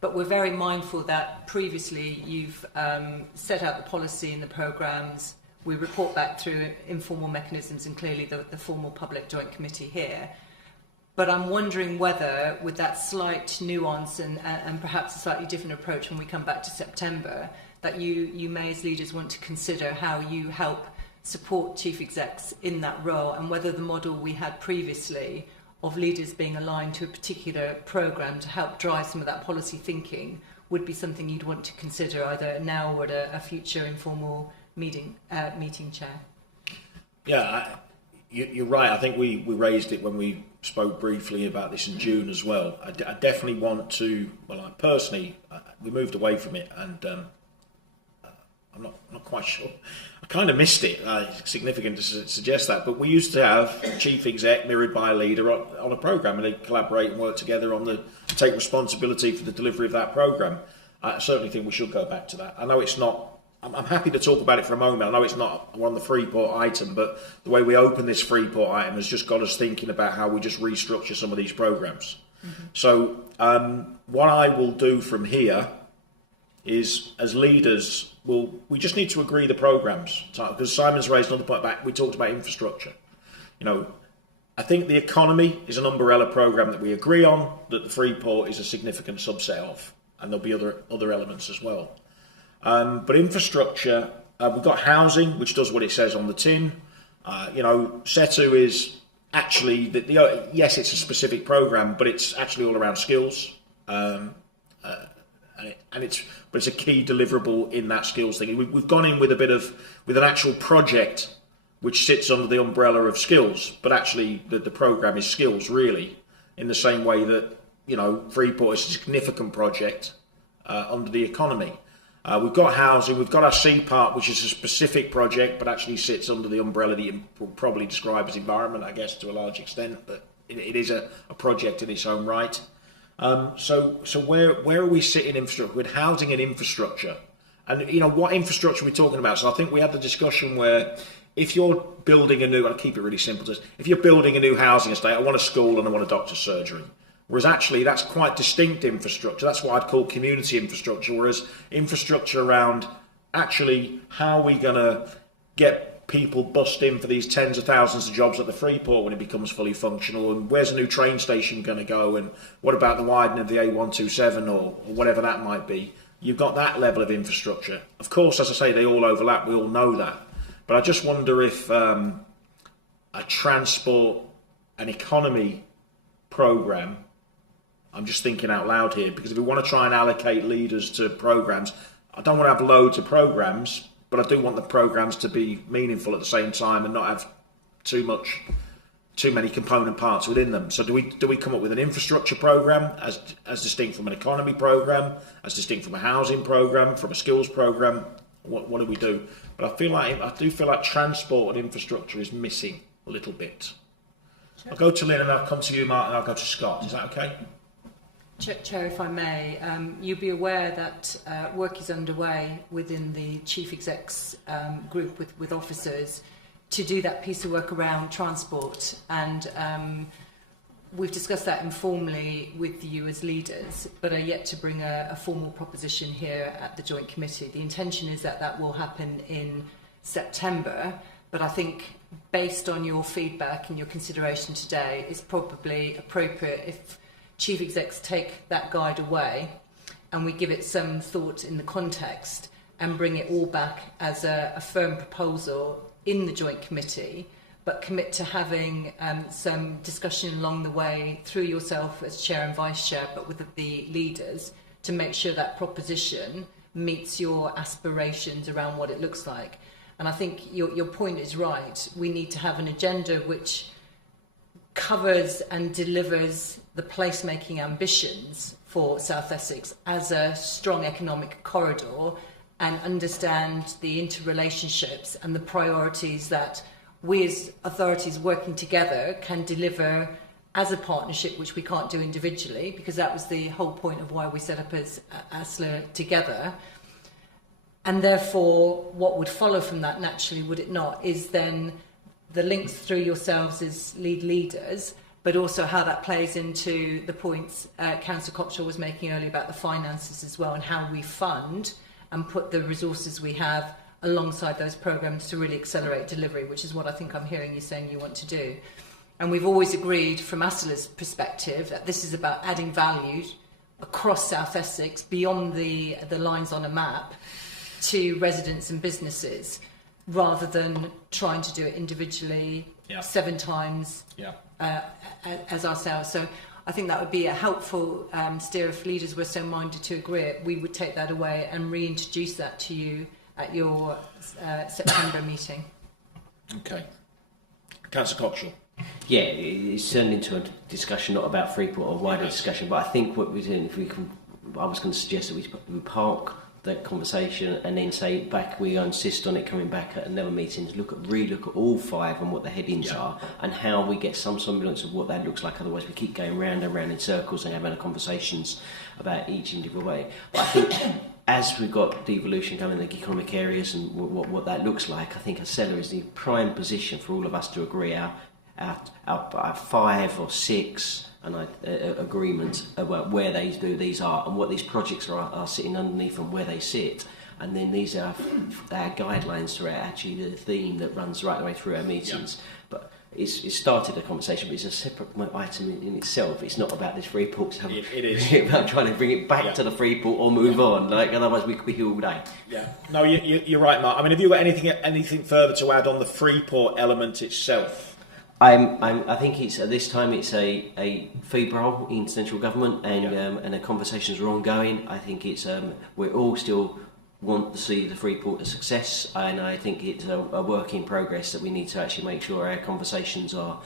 but we're very mindful that previously you've set out the policy and the programmes. We report back through informal mechanisms and clearly the formal public joint committee here. But I'm wondering whether, with that slight nuance and perhaps a slightly different approach when we come back to September, that you may as leaders want to consider how you help support chief execs in that role, and whether the model we had previously of leaders being aligned to a particular programme to help drive some of that policy thinking would be something you'd want to consider either now or at a future informal meeting, Chair. Yeah, you're right. I think we raised it when we spoke briefly about this in June as well. I definitely want to, well, I personally, we moved away from it, and I'm not quite sure. I kind of missed it. It's significant to suggest that, but we used to have a chief exec mirrored by a leader on a programme, and they collaborate and work together take responsibility for the delivery of that programme. I certainly think we should go back to that. I know it's not, I'm happy to talk about it for a moment. I know it's not on the Freeport item, but the way we open this Freeport item has just got us thinking about how we just restructure some of these programmes. Mm-hmm. So what I will do from here is, as leaders, we just need to agree the programmes. Because Simon's raised another point back, we talked about infrastructure. You know, I think the economy is an umbrella programme that we agree on, that the Freeport is a significant subset of, and there'll be other elements as well. But infrastructure, we've got housing, which does what it says on the tin. SETU is actually, yes, it's a specific programme, but it's actually all around skills. But it's a key deliverable in that skills thing. We've gone in with an actual project which sits under the umbrella of skills, but actually the programme is skills, really, in the same way that, Freeport is a significant project under the economy. We've got housing, we've got our C part, which is a specific project, but actually sits under the umbrella that you will probably describe as environment, I guess, to a large extent, but it is a project in its own right. So where are we sitting infrastructure with housing and infrastructure? And, what infrastructure are we talking about? So I think we had the discussion where if you're building I'll keep it really simple, if you're building a new housing estate, I want a school and I want a doctor's surgery. Whereas actually that's quite distinct infrastructure. That's what I'd call community infrastructure. Whereas infrastructure around actually how are we going to get people bussed in for these tens of thousands of jobs at the Freeport when it becomes fully functional, and where's a new train station going to go, and what about the widening of the A127 or whatever that might be. You've got that level of infrastructure. Of course, as I say, they all overlap. We all know that. But I just wonder if a transport and economy programme, I'm just thinking out loud here, because if we want to try and allocate leaders to programmes, I don't want to have loads of programmes, but I do want the programmes to be meaningful at the same time and not have too many component parts within them. So do we come up with an infrastructure programme as distinct from an economy programme, as distinct from a housing programme, from a skills programme? What do we do? But I do feel like transport and infrastructure is missing a little bit. Sure. I'll go to Lynn and I'll come to you, Mark, and I'll go to Scott. Is that okay? Chair, if I may, you'll be aware that work is underway within the Chief Exec's group with officers to do that piece of work around transport, and we've discussed that informally with you as leaders, but are yet to bring a formal proposition here at the Joint Committee. The intention is that will happen in September, but I think based on your feedback and your consideration today, it's probably appropriate if Chief Execs take that guide away and we give it some thought in the context and bring it all back as a firm proposal in the Joint Committee, but commit to having some discussion along the way through yourself as Chair and Vice Chair, but with the leaders, to make sure that proposition meets your aspirations around what it looks like. And I think your point is right. We need to have an agenda which covers and delivers the placemaking ambitions for South Essex as a strong economic corridor, and understand the interrelationships and the priorities that we as authorities working together can deliver as a partnership, which we can't do individually, because that was the whole point of why we set up as ASELA together. And therefore, what would follow from that, naturally, would it not, is then the links through yourselves as leaders, but also how that plays into the points Councillor Coxall was making earlier about the finances as well, and how we fund and put the resources we have alongside those programmes to really accelerate delivery, which is what I think I'm hearing you saying you want to do. And we've always agreed from ASELA's perspective that this is about adding value across South Essex beyond the lines on a map to residents and businesses, rather than trying to do it individually 7 times as ourselves. So I think that would be a helpful steer if leaders were so minded to agree it. We would take that away and reintroduce that to you at your September meeting. Okay. Councillor Coxall. Yeah, it's turned into a discussion not about Freeport or wider discussion, but I think what we're doing, if we can, I was going to suggest that we park that conversation and then say back, we insist on it coming back at another meeting to relook at all 5 and what the headings are, and how we get some semblance of what that looks like. Otherwise we keep going round and round in circles and having conversations about each individual way. But I think as we've got devolution coming in the economic areas and what that looks like, I think ASELA is the prime position for all of us to agree our 5 or 6 agreements about where these are and what these projects are sitting underneath and where they sit. And then these are our guidelines throughout actually the theme that runs right the way through our meetings. But it started a conversation, but it's a separate item in itself. It's not about this Freeport. It is. It's about trying to bring it back to the Freeport or move on. Like, otherwise we could be here all day. Yeah. No, you're right, Mark. I mean, have you got anything further to add on the Freeport element itself? I think it's at this time it's a fee role in central government, and the conversations are ongoing. I think it's we all still want to see the Freeport a success, and I think it's a work in progress that we need to actually make sure our conversations are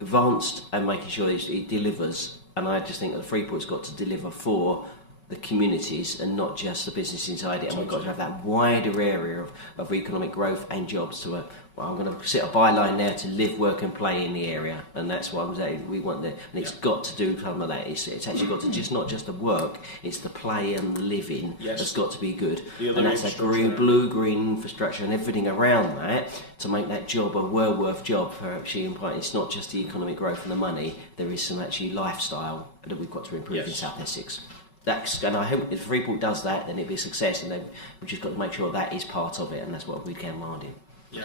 advanced and making sure it delivers. And I just think that the Freeport's got to deliver for the communities and not just the business inside it, and we've got to have that wider area of economic growth and jobs to well, I'm going to set a byline now to live, work and play in the area, and that's what we want there. And it's got to do some of that. It's actually got to just not just the work, it's the play and the living that's got to be good. And that's that blue-green infrastructure and everything around that to make that job a well-worth job for actually employing. It's not just the economic growth and the money, there is some actually lifestyle that we've got to improve in South Essex. And I hope if Freeport does that, then it'll be a success, and we've just got to make sure that is part of it, and that's what we can mind in. Yeah.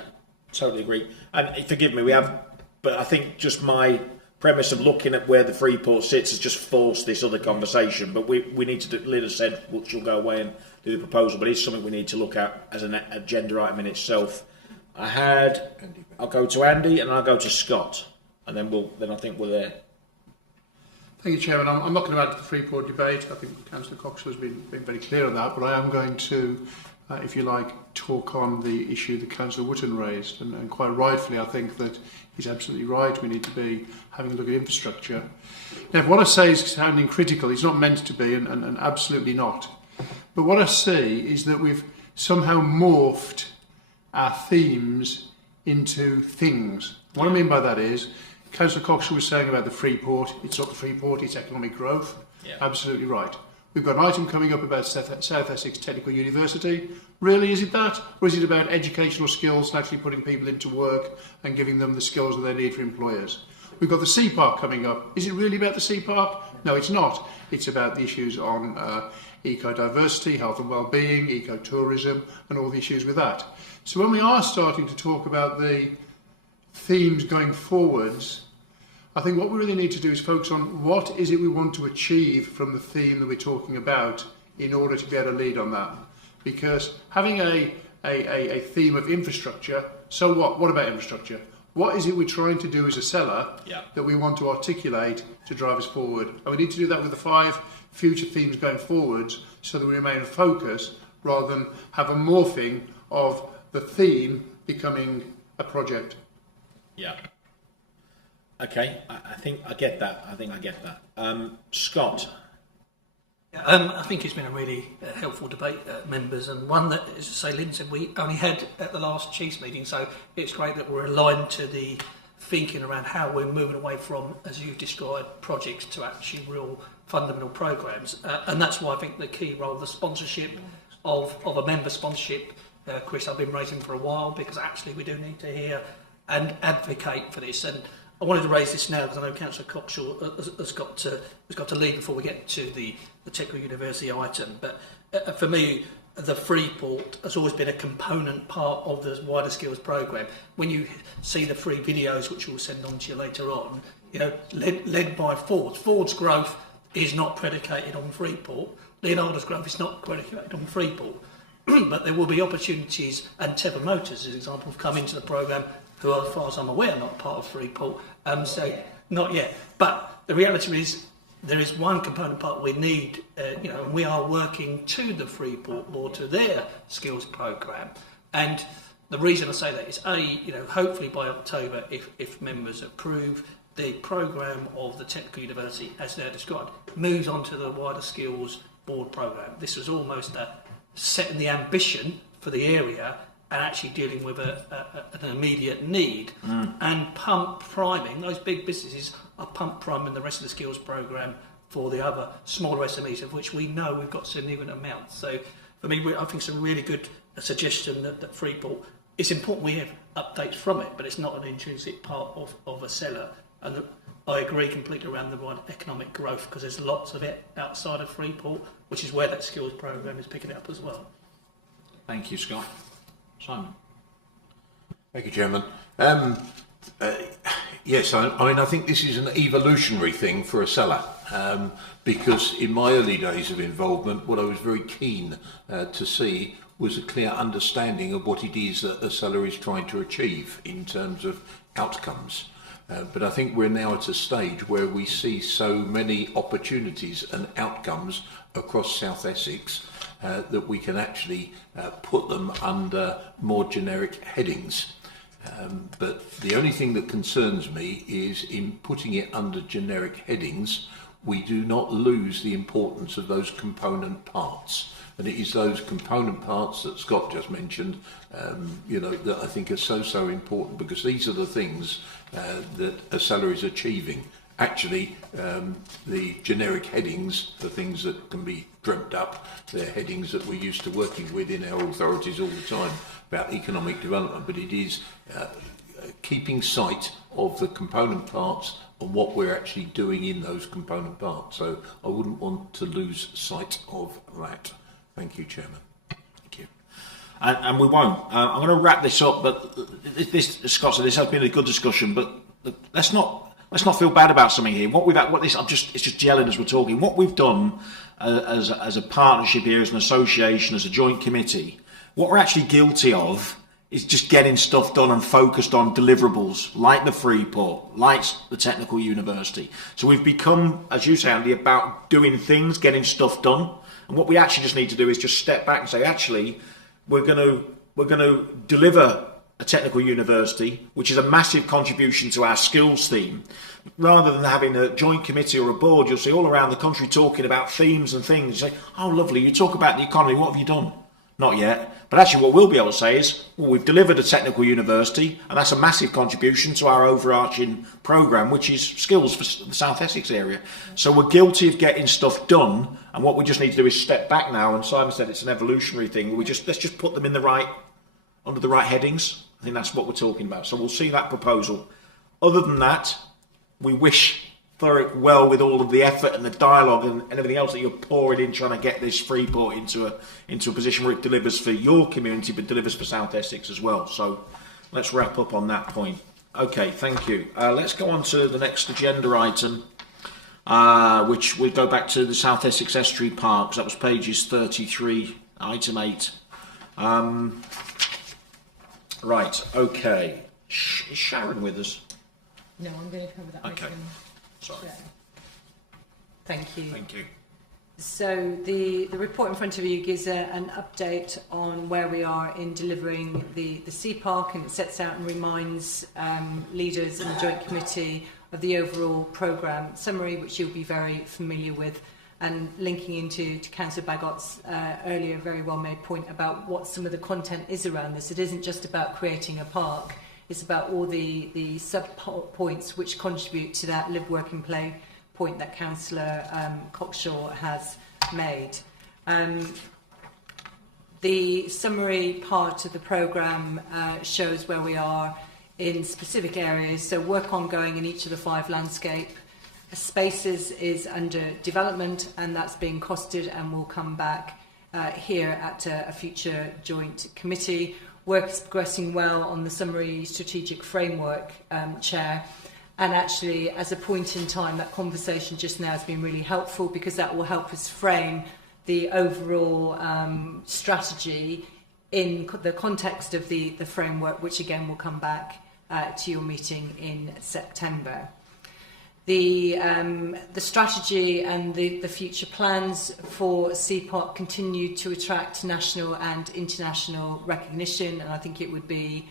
Totally agree. And forgive me, but I think just my premise of looking at where the Freeport sits has just forced this other conversation. But we need to do, Lynn has said, she'll go away and do the proposal, but it's something we need to look at as an agenda item in itself. I'll go to Andy and I'll go to Scott, and then I think we're there. Thank you, Chairman. I'm not going to add to the Freeport debate. I think Councillor Coxall has been very clear on that, but I am going to, if you like, talk on the issue that Councillor Wootton raised, and quite rightfully I think that he's absolutely right. We need to be having a look at infrastructure. Now, if what I say is sounding critical, it's not meant to be, and absolutely not. But what I see is that we've somehow morphed our themes into things. What I mean by that is, Councillor Coxall was saying about the Freeport. It's not the Freeport, it's economic growth. Yeah. Absolutely right. We've got an item coming up about South Essex Technical University. Really, is it that? Or is it about educational skills and actually putting people into work and giving them the skills that they need for employers? We've got the Sea Park coming up. Is it really about the Sea Park? No, it's not. It's about the issues on eco-diversity, health and well-being, eco-tourism, and all the issues with that. So when we are starting to talk about the themes going forwards, I think what we really need to do is focus on what is it we want to achieve from the theme that we're talking about in order to be able to lead on that. Because having a theme of infrastructure, so what? What about infrastructure? What is it we're trying to do as ASELA that we want to articulate to drive us forward? And we need to do that with the 5 future themes going forwards so that we remain focused rather than have a morphing of the theme becoming a project. Yeah. Okay, I think I get that. Scott. I think it's been a really helpful debate, members, and one that, as I say, Lynn said, we only had at the last Chiefs meeting, so it's great that we're aligned to the thinking around how we're moving away from, as you've described, projects to actually real fundamental programmes. And that's why I think the key role of the sponsorship, of a member sponsorship, Chris, I've been raising for a while, because actually we do need to hear and advocate for this. And I wanted to raise this now because I know Councillor Coxall has got to leave before we get to the Technical University item. But for me, the Freeport has always been a component part of the wider skills programme. When you see the free videos, which we'll send on to you later on, you know, led by Ford. Ford's growth is not predicated on Freeport. Leonardo's growth is not predicated on Freeport. But there will be opportunities, and Teva Motors, as an example, have come into the programme, who, as far as I'm aware, are not part of Freeport. Not yet. But the reality is, there is one component part we need, and we are working to the Freeport or to their skills programme. And the reason I say that is, hopefully by October, if members approve, the programme of the Technical University, as they're described, moves on to the wider skills board programme. This was almost setting the ambition for the area and actually dealing with an immediate need, and pump priming. Those big businesses are pump priming the rest of the skills programme for the other smaller SMEs, of which we know we've got significant amounts. So for me, I think it's a really good suggestion that Freeport, it's important we have updates from it, but it's not an intrinsic part of ASELA. And I agree completely around the wide economic growth, because there's lots of it outside of Freeport, which is where that skills programme is picking it up as well. Thank you, Scott. Simon. Thank you, Chairman. Yes, I think this is an evolutionary thing for ASELA, because in my early days of involvement, what I was very keen to see was a clear understanding of what it is that ASELA is trying to achieve in terms of outcomes. But I think we're now at a stage where we see so many opportunities and outcomes across South Essex that we can actually put them under more generic headings. But the only thing that concerns me is, in putting it under generic headings, we do not lose the importance of those component parts. And it is those component parts that Scott just mentioned, that I think are so important, because these are the things that ASELA is achieving. Actually, the generic headings, the things that can be dreamt up, they're headings that we're used to working with in our authorities all the time about economic development, but it is keeping sight of the component parts and what we're actually doing in those component parts. So I wouldn't want to lose sight of that. Thank you, Chairman. Thank you. And we won't. I'm going to wrap this up, but this, Scott said, this has been a good discussion, but let's not feel bad about something here. It's just gelling as we're talking. What we've done as a partnership here, as an association, as a joint committee, what we're actually guilty of is just getting stuff done and focused on deliverables, like the Freeport, like the Technical University. So we've become, as you say, Andy, about doing things, getting stuff done. And what we actually just need to do is just step back and say, actually, we're going to deliver a technical university, which is a massive contribution to our skills theme. Rather than having a joint committee or a board, you'll see all around the country talking about themes and things. You say, oh, lovely, you talk about the economy, what have you done? Not yet. But actually what we'll be able to say is, well, we've delivered a technical university, and that's a massive contribution to our overarching programme, which is skills for the South Essex area. So we're guilty of getting stuff done, and what we just need to do is step back now, and Simon said it's an evolutionary thing. Let's just put them in under the right headings. I think that's what we're talking about. So we'll see that proposal. Other than that, we wish Thurrock well with all of the effort and the dialogue and everything else that you're pouring in trying to get this Freeport into a position where it delivers for your community but delivers for South Essex as well. So let's wrap up on that point. Okay, thank you. Let's go on to the next agenda item, which we'll go back to the South Essex Estuary Parks. That was pages 33, item 8. Right, okay. Is Sharon with us? No, I'm going to cover that. Okay. Sorry. Thank you. Thank you. So the report in front of you gives an update on where we are in delivering the Sea Park, and it sets out and reminds leaders in the Joint Committee of the overall programme summary, which you'll be very familiar with, and linking into Councillor Bagot's earlier very well made point about what some of the content is around this. It isn't just about creating a park, it's about all the sub-points which contribute to that live, work and play point that Councillor Cockshaw has made. The summary part of the programme shows where we are in specific areas, so work ongoing in each of the 5 landscape spaces is under development, and that's being costed and will come back here at a future joint committee. Work is progressing well on the summary strategic framework, Chair, and actually as a point in time that conversation just now has been really helpful, because that will help us frame the overall strategy in the context of the framework, which again will come back to your meeting in September. The strategy and the future plans for CPOC continue to attract national and international recognition, and I think it would be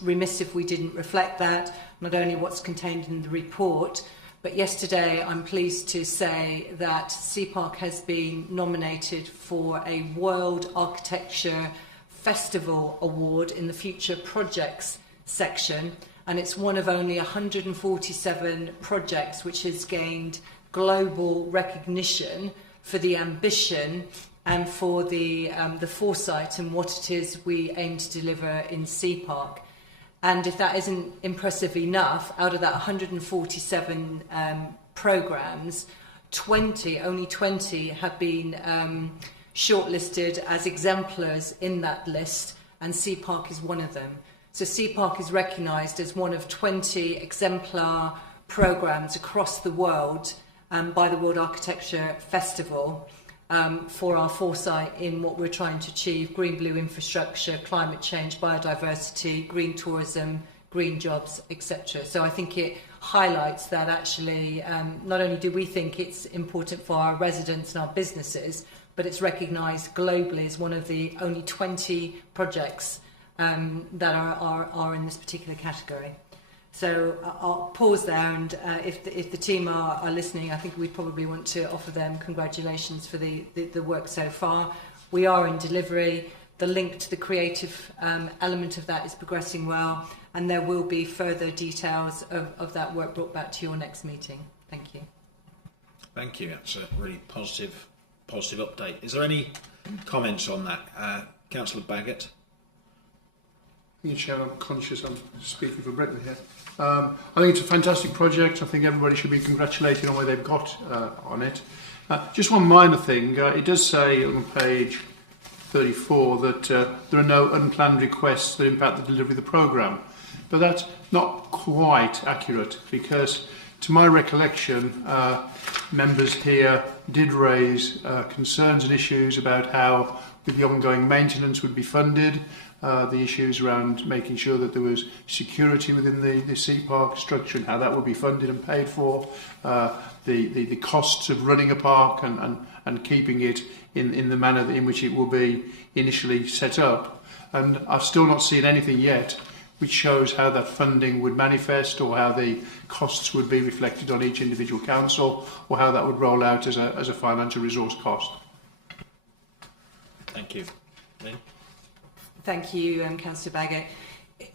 remiss if we didn't reflect that, not only what's contained in the report, but yesterday I'm pleased to say that CPOC has been nominated for a World Architecture Festival Award in the Future Projects section, and it's one of only 147 projects which has gained global recognition for the ambition and for the foresight and what it is we aim to deliver in CPOC. And if that isn't impressive enough, out of that 147 programmes, only 20 have been shortlisted as exemplars in that list, and CPOC is one of them. So CPOC is recognised as one of 20 exemplar programmes across the world by the World Architecture Festival for our foresight in what we're trying to achieve: green-blue infrastructure, climate change, biodiversity, green tourism, green jobs, etc. So I think it highlights that actually not only do we think it's important for our residents and our businesses, but it's recognised globally as one of the only 20 projects that are in this particular category. So I'll pause there, and if the team are listening, I think we'd probably want to offer them congratulations for the work so far. We are in delivery. The link to the creative element of that is progressing well, and there will be further details of that work brought back to your next meeting. Thank you. Thank you. That's a really positive update. Is there any comments on that? Councillor Bagot? Thank you, Chair. I'm conscious I'm speaking for Britain here. I think it's a fantastic project. I think everybody should be congratulated on where they've got on it. Just one minor thing. It does say on page 34 that there are no unplanned requests that impact the delivery of the programme. But that's not quite accurate, because to my recollection, members here did raise concerns and issues about how the ongoing maintenance would be funded, the issues around making sure that there was security within the Sea Park structure and how that would be funded and paid for, the costs of running a park and keeping it in the manner in which it will be initially set up. And I've still not seen anything yet which shows how that funding would manifest, or how the costs would be reflected on each individual council, or how that would roll out as a financial resource cost. Thank you. Lynn? Thank you, Councillor Bagot.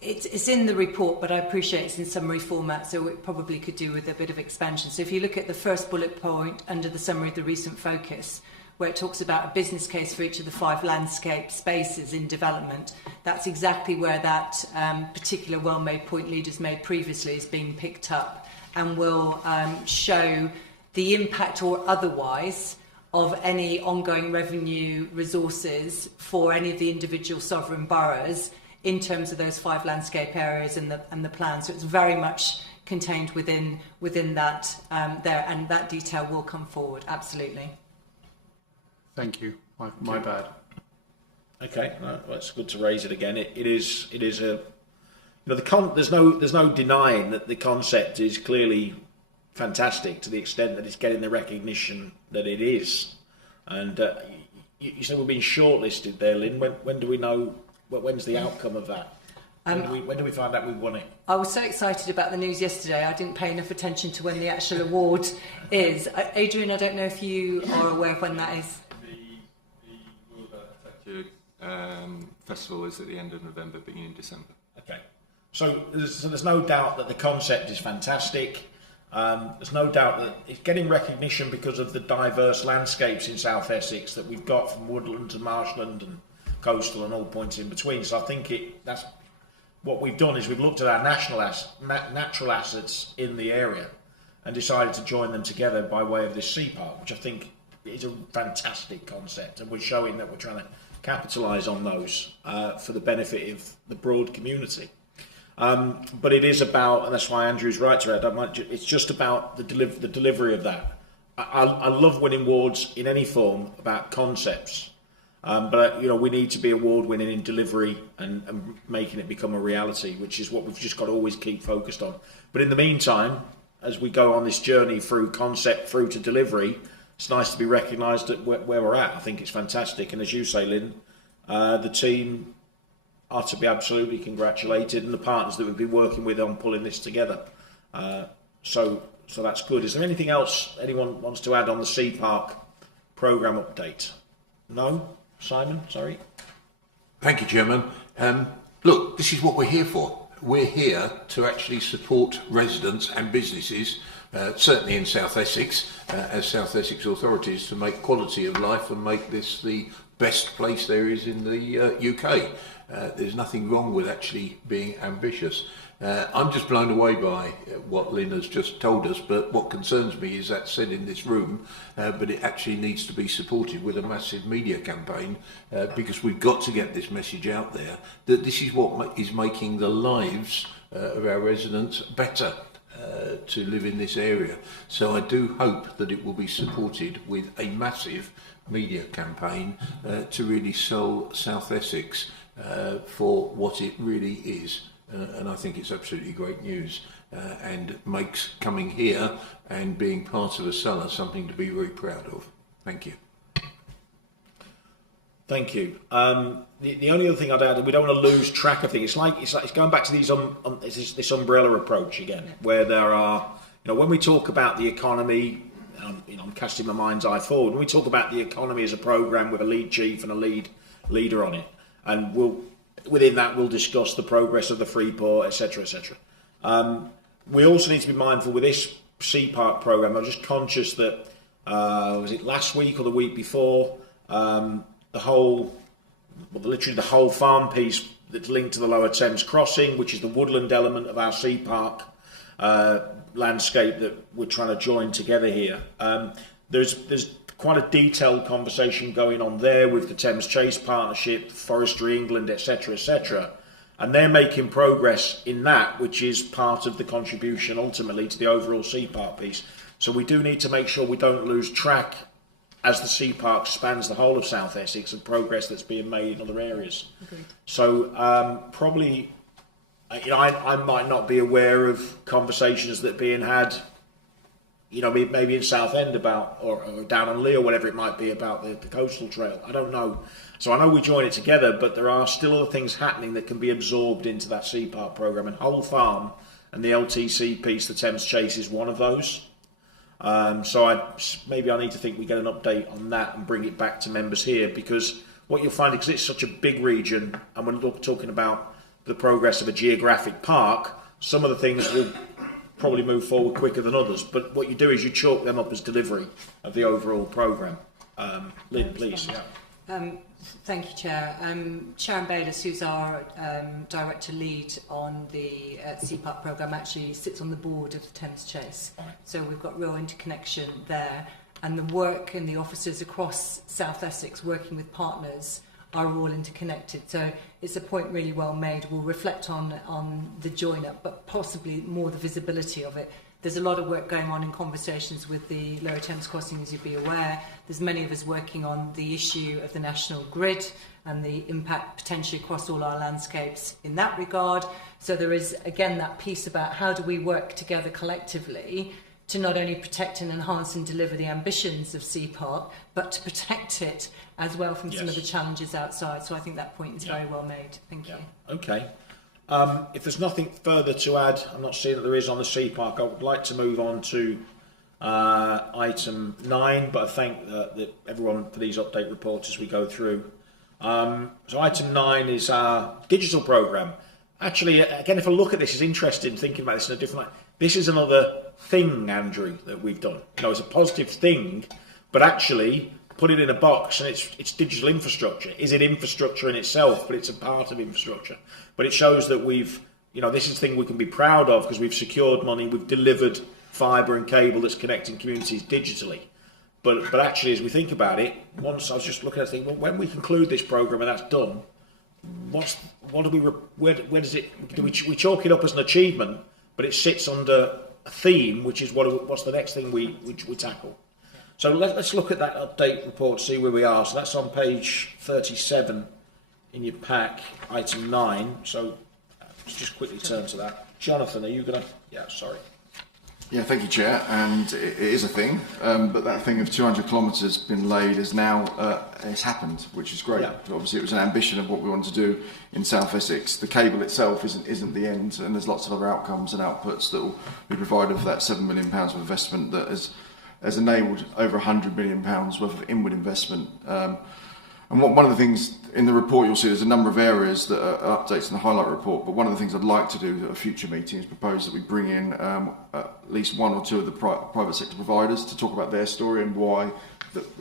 It's in the report, but I appreciate it's in summary format, so it probably could do with a bit of expansion. So if you look at the first bullet point under the summary of the recent focus, where it talks about a business case for each of the 5 landscape spaces in development, that's exactly where that particular well-made point leaders made previously is being picked up, and will show the impact or otherwise of any ongoing revenue resources for any of the individual sovereign boroughs in terms of those 5 landscape areas and the plan. So it's very much contained within that there, and that detail will come forward. Absolutely. Thank you. My bad. Okay, well, it's good to raise it again. It is a, there's no denying that the concept is clearly fantastic to the extent that it's getting the recognition that it is. And you said we've been shortlisted there, Lynn. When do we know? When's the outcome of that? When do we find out we've won it? I was so excited about the news yesterday, I didn't pay enough attention to when the actual award is. Adrian, I don't know if you are aware of when that is. The World Architecture Festival is at the end of November, beginning of December. Okay. So there's no doubt that the concept is fantastic. There's no doubt that it's getting recognition because of the diverse landscapes in South Essex that we've got, from woodland to marshland and coastal and all points in between. So I think that's what we've done, is we've looked at our natural assets in the area and decided to join them together by way of this sea park, which I think is a fantastic concept, and we're showing that we're trying to capitalise on those for the benefit of the broad community. But it is about, and that's why Andrew's right to it, it's just about the delivery of that. I love winning awards in any form about concepts, but we need to be award winning in delivery and making it become a reality, which is what we've just got to always keep focused on. But in the meantime, as we go on this journey through concept through to delivery, it's nice to be recognised at where we're at. I think it's fantastic, and as you say, Lynn, the team are to be absolutely congratulated, and the partners that we've been working with on pulling this together. So that's good. Is there anything else anyone wants to add on the Sea Park programme update? No? Simon, sorry. Thank you, Chairman. Look, this is what we're here for. We're here to actually support residents and businesses, certainly in South Essex, as South Essex authorities, to make quality of life and make this the best place there is in the UK. There's nothing wrong with actually being ambitious. I'm just blown away by what Lynn has just told us, but what concerns me is that said in this room, but it actually needs to be supported with a massive media campaign, because we've got to get this message out there that this is what is making the lives of our residents better to live in this area. So I do hope that it will be supported with a massive media campaign to really sell South Essex for what it really is. And I think it's absolutely great news, and makes coming here and being part of ASELA something to be very proud of. Thank you. Thank you. The only other thing I'd add, we don't want to lose track of things. It's going back to this umbrella approach again, where there are, when we talk about the economy, I'm casting my mind's eye forward. When we talk about the economy as a programme with a lead chief and a lead leader on it, and within that we'll discuss the progress of the Freeport, etc., etc. We also need to be mindful with this Sea Park programme. I'm just conscious that was it last week or the week before, literally the whole farm piece that's linked to the Lower Thames crossing, which is the woodland element of our Sea Park landscape that we're trying to join together here. There's quite a detailed conversation going on there with the Thames Chase Partnership, Forestry England, etc., etc. And they're making progress in that, which is part of the contribution ultimately to the overall Sea Park piece. So we do need to make sure we don't lose track as the Sea Park spans the whole of South Essex and progress that's being made in other areas. Agreed. So probably, I might not be aware of conversations that are being had, maybe in Southend about, or down on Lee or whatever it might be, about the coastal trail. I don't know. So I know we join it together, but there are still other things happening that can be absorbed into that Sea Park programme, and Whole Farm and the LTC piece, the Thames Chase, is one of those. So maybe I need to think we get an update on that and bring it back to members here, because what you'll find, because it's such a big region, and we're talking about the progress of a geographic park, some of the things will probably move forward quicker than others, but what you do is you chalk them up as delivery of the overall programme. Lynn, please. Yeah. Thank you, Chair. Sharon Bayliss, who's our Director Lead on the Sea Park programme, actually sits on the board of the Thames Chase. Right. So we've got real interconnection there, and the work and the officers across South Essex working with partners are all interconnected. So it's a point really well made. We'll reflect on the join-up, but possibly more the visibility of it. There's a lot of work going on in conversations with the Lower Thames crossing, as you'd be aware. There's many of us working on the issue of the national grid and the impact potentially across all our landscapes in that regard. So there is, again, that piece about how do we work together collectively to not only protect and enhance and deliver the ambitions of Sea Park, but to protect it as well from some of the challenges outside. So I think that point is very well made. Thank you. Okay. If there's nothing further to add, I'm not seeing that there is on the Sea Park, I would like to move on to item 9, but I thank that everyone for these update reports as we go through. So item 9 is our digital programme. Actually, again, if I look at this, it's interesting thinking about this in a different light. This is another thing, Andrew, that we've done. You know, it's a positive thing, but actually put it in a box and it's digital infrastructure. Is it infrastructure in itself? But it's a part of infrastructure. But it shows that we've, you know, this is a thing we can be proud of because we've secured money, we've delivered fibre and cable that's connecting communities digitally. But actually, as we think about it, once I was just looking at it, well, when we conclude this programme and that's done, where does it? Do we chalk it up as an achievement? But it sits under a theme, which is what's the next thing we tackle. So let's look at that update report, see where we are. So that's on page 37 in your pack, item 9. So let's just quickly turn to that. Jonathan, are you going to? Yeah, sorry. Yeah, thank you, Chair. And it is a thing, but that thing of 200 kilometres been laid is now, it's happened, which is great. Yeah. Obviously, it was an ambition of what we wanted to do in South Essex. The cable itself isn't the end, and there's lots of other outcomes and outputs that will be provided for that £7 million of investment that has enabled over £100 million worth of inward investment. And one of the things in the report you'll see there's a number of areas that are updates in the highlight report, but one of the things I'd like to do at a future meeting is propose that we bring in at least one or two of the private sector providers to talk about their story and why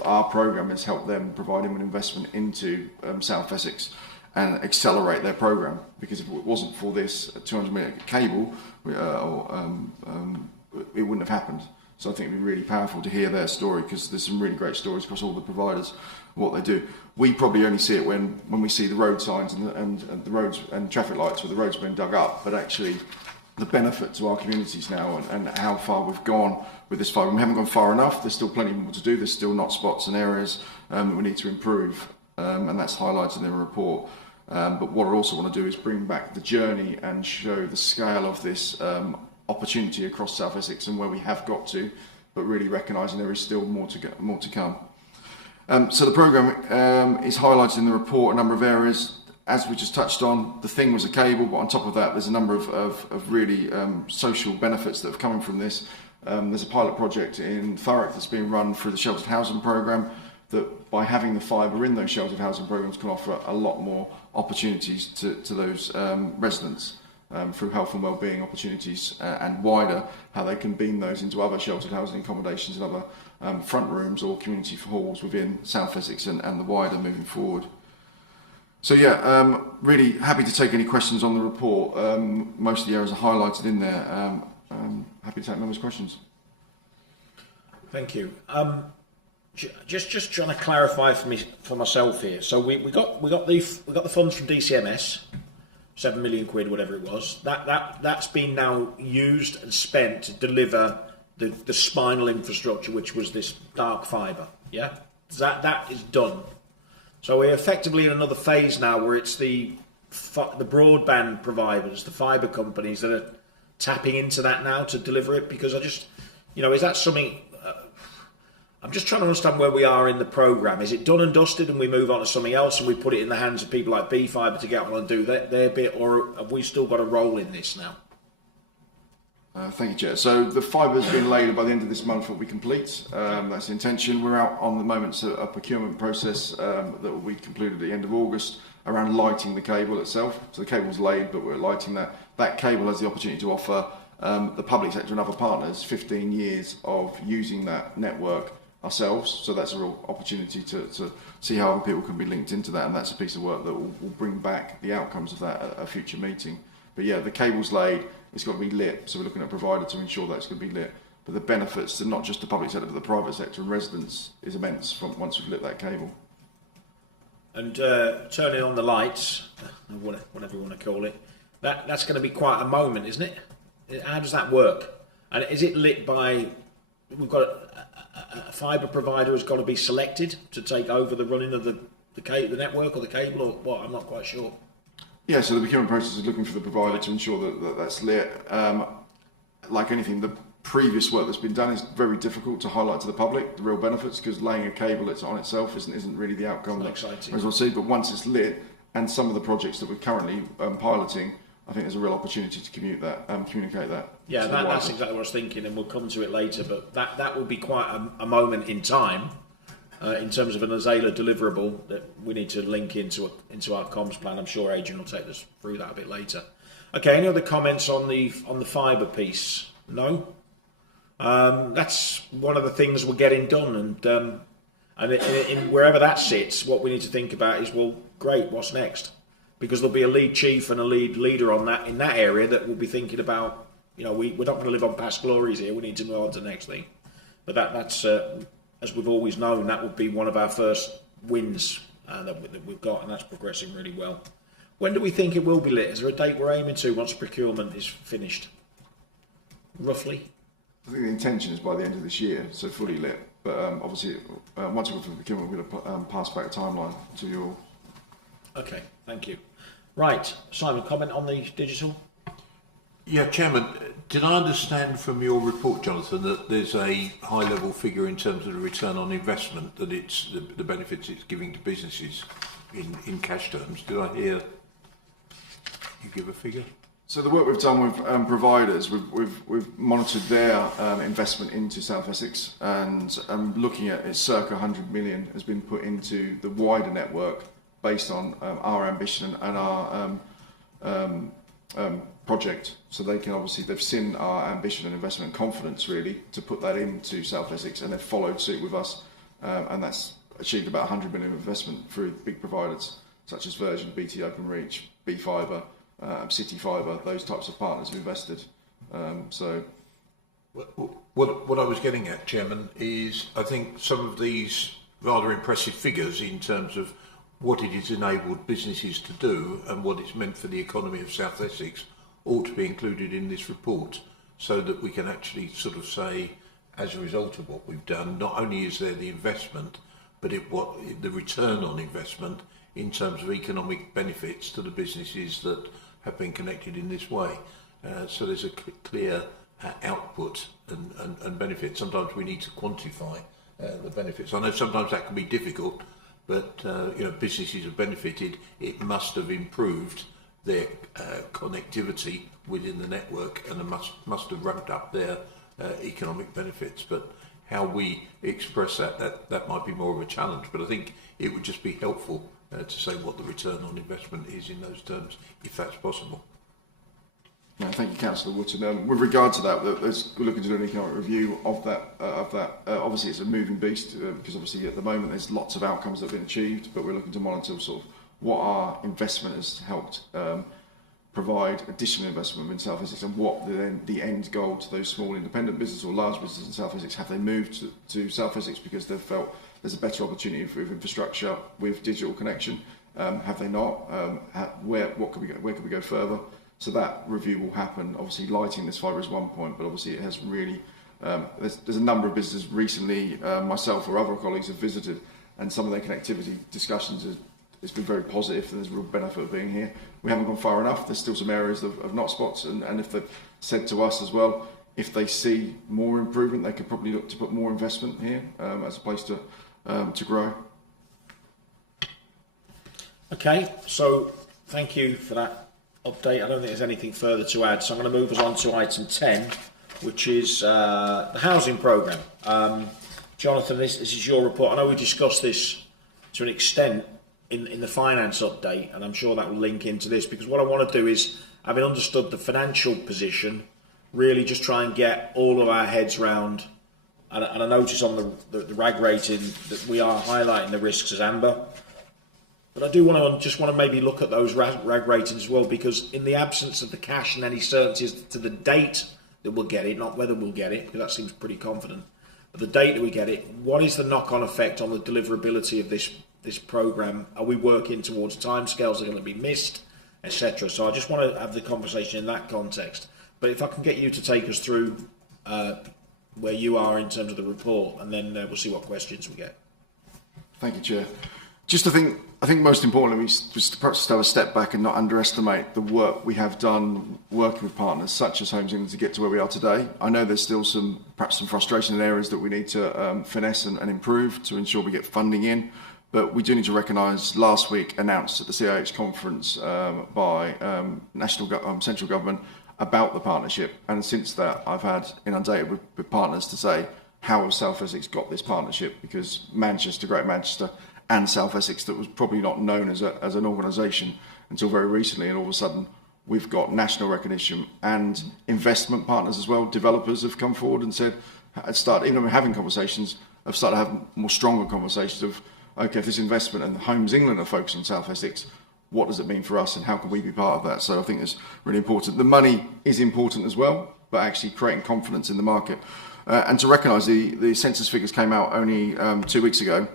our programme has helped them provide inward investment into South Essex and accelerate their programme. Because if it wasn't for this 200 million cable, it wouldn't have happened. So I think it'd be really powerful to hear their story because there's some really great stories across all the providers, what they do. We probably only see it when we see the road signs and the roads and traffic lights where the roads have been dug up, but actually the benefit to our communities now and how far we've gone with this fibre. We haven't gone far enough, there's still plenty more to do, there's still not spots and areas that we need to improve, and that's highlighted in the report. But what I also want to do is bring back the journey and show the scale of this opportunity across South Essex and where we have got to, but really recognising there is still more to come. So the programme is highlighted in the report a number of areas. As we just touched on, the thing was a cable, but on top of that, there's a number of really social benefits that have come from this. There's a pilot project in Thurrock that's being run through the sheltered housing programme that by having the fibre in those sheltered housing programmes can offer a lot more opportunities to those residents. Through health and wellbeing opportunities and wider, how they can beam those into other sheltered housing accommodations and other front rooms or community halls within South Essex and the wider moving forward. So yeah, really happy to take any questions on the report. Most of the areas are highlighted in there. Happy to take members' questions. Thank you. Just trying to clarify for myself here. So we got the funds from DCMS. 7 million quid, whatever it was, that's been now used and spent to deliver the spinal infrastructure, which was this dark fibre. Yeah, that is done. So we're effectively in another phase now, where it's the broadband providers, the fibre companies that are tapping into that now to deliver it. Because I just, is that something? I'm just trying to understand where we are in the programme. Is it done and dusted and we move on to something else and we put it in the hands of people like B-Fibre to get on and do their bit, or have we still got a role in this now? Thank you, Chair. So the fibre has been laid by the end of this month will be complete. That's the intention. We're out on the moment so a procurement process that will be concluded at the end of August around lighting the cable itself. So the cable's laid, but we're lighting that. That cable has the opportunity to offer the public sector and other partners 15 years of using that network ourselves, so that's a real opportunity to see how other people can be linked into that, and that's a piece of work that will bring back the outcomes of that at a future meeting. But yeah, the cable's laid, it's got to be lit, so we're looking at a provider to ensure that it's going to be lit. But the benefits to not just the public sector but the private sector and residents is immense once we've lit that cable. And turning on the lights, whatever you want to call it, that's going to be quite a moment, isn't it? How does that work? And is it lit by, we've got a fibre provider has got to be selected to take over the running of the network or the cable, or what? I'm not quite sure. Yeah, so the procurement process is looking for the provider to ensure that that's lit. Like anything, previous work that's been done is very difficult to highlight to the public, the real benefits, because laying a cable on itself isn't really the outcome that exciting. as we'll see. But once it's lit, and some of the projects that we're currently piloting, I think there's a real opportunity to communicate that. Yeah, that's exactly what I was thinking, and we'll come to it later. But that will be quite a moment in time in terms of an ASELA deliverable that we need to link into our comms plan. I'm sure Adrian will take us through that a bit later. Okay, any other comments on the fibre piece? No. That's one of the things we're getting done, and in wherever that sits, what we need to think about is, well, great, what's next? Because there'll be a lead chief and a lead leader on that in that area that will be thinking about, we're not going to live on past glories here. We need to move on to the next thing. But that's as we've always known, that would be one of our first wins that we've got, and that's progressing really well. When do we think it will be lit? Is there a date we're aiming to once procurement is finished? Roughly? I think the intention is by the end of this year, so fully lit. But obviously, once we've got procurement, we're going to pass back a timeline to you all. Okay, thank you. Right, Simon, comment on the digital? Yeah, Chairman, did I understand from your report, Jonathan, that there's a high-level figure in terms of the return on investment, that it's the benefits it's giving to businesses in cash terms? Did I hear you give a figure? So the work we've done with providers, we've monitored their investment into South Essex, and looking at it, circa 100 million has been put into the wider network based on our ambition and our project. So they can they've seen our ambition and investment and confidence really to put that into South Essex, and they've followed suit with us, and that's achieved about 100 million investment through big providers such as Virgin, BT Openreach, B Fibre, City Fibre. Those types of partners have invested. So what I was getting at, Chairman, is I think some of these rather impressive figures in terms of what it has enabled businesses to do and what it's meant for the economy of South Essex ought to be included in this report, so that we can actually sort of say, as a result of what we've done, not only is there the investment, but the return on investment in terms of economic benefits to the businesses that have been connected in this way. So there's a clear output and benefit. Sometimes we need to quantify the benefits. I know sometimes that can be difficult, but businesses have benefited. It must have improved their connectivity within the network, and they must have ramped up their economic benefits. But how we express that might be more of a challenge. But I think it would just be helpful to say what the return on investment is in those terms, if that's possible. Yeah, thank you, Councillor Wootton. With regard to that, we're looking to do an economic review of that. Obviously, it's a moving beast because obviously at the moment there's lots of outcomes that have been achieved, but we're looking to monitor sort of what our investment has helped provide additional investment in South Essex, and what the end goal to those small independent businesses or large businesses in South Essex. Have they moved to South Essex because they've felt there's a better opportunity for infrastructure with digital connection? Have they not? Where could we go further? So that review will happen. Obviously, lighting this fibre is one point, but obviously it has really. There's a number of businesses recently, myself or other colleagues have visited, and some of their connectivity discussions has been very positive, and there's a real benefit of being here. We haven't gone far enough. There's still some areas of not spots, and if they've said to us as well, if they see more improvement, they could probably look to put more investment here as a place to grow. Okay, so thank you for that update. I don't think there's anything further to add, so I'm going to move us on to item 10, which is the housing programme. Jonathan, this is your report. I know we discussed this to an extent in the finance update, and I'm sure that will link into this, because what I want to do is, having understood the financial position, really just try and get all of our heads round, and I notice on the RAG rating that we are highlighting the risks as amber. But I do want to maybe look at those RAG ratings as well, because in the absence of the cash and any certainties to the date that we'll get it, not whether we'll get it, because that seems pretty confident, but the date that we get it, what is the knock-on effect on the deliverability of this programme? Are we working towards timescales that are going to be missed, etc.? So I just want to have the conversation in that context. But if I can get you to take us through where you are in terms of the report, and then we'll see what questions we get. Thank you, Chair. Just to think, I think most importantly, we just perhaps have a step back and not underestimate the work we have done working with partners such as Homes England to get to where we are today. I know there's still perhaps some frustration in areas that we need to finesse and improve to ensure we get funding in. But we do need to recognise last week announced at the CIH conference by central government about the partnership. And since that, I've had inundated with partners to say, how has South Essex got this partnership? Because Manchester, Great Manchester, and South Essex, that was probably not known as an organisation until very recently, and all of a sudden we've got national recognition and investment partners as well. Developers have come forward and said, even though we're having conversations, have started to have more stronger conversations of, okay, if this investment and Homes England are focused on South Essex, what does it mean for us and how can we be part of that? So I think it's really important. The money is important as well, but actually creating confidence in the market. And to recognise the census figures came out only 2 weeks ago.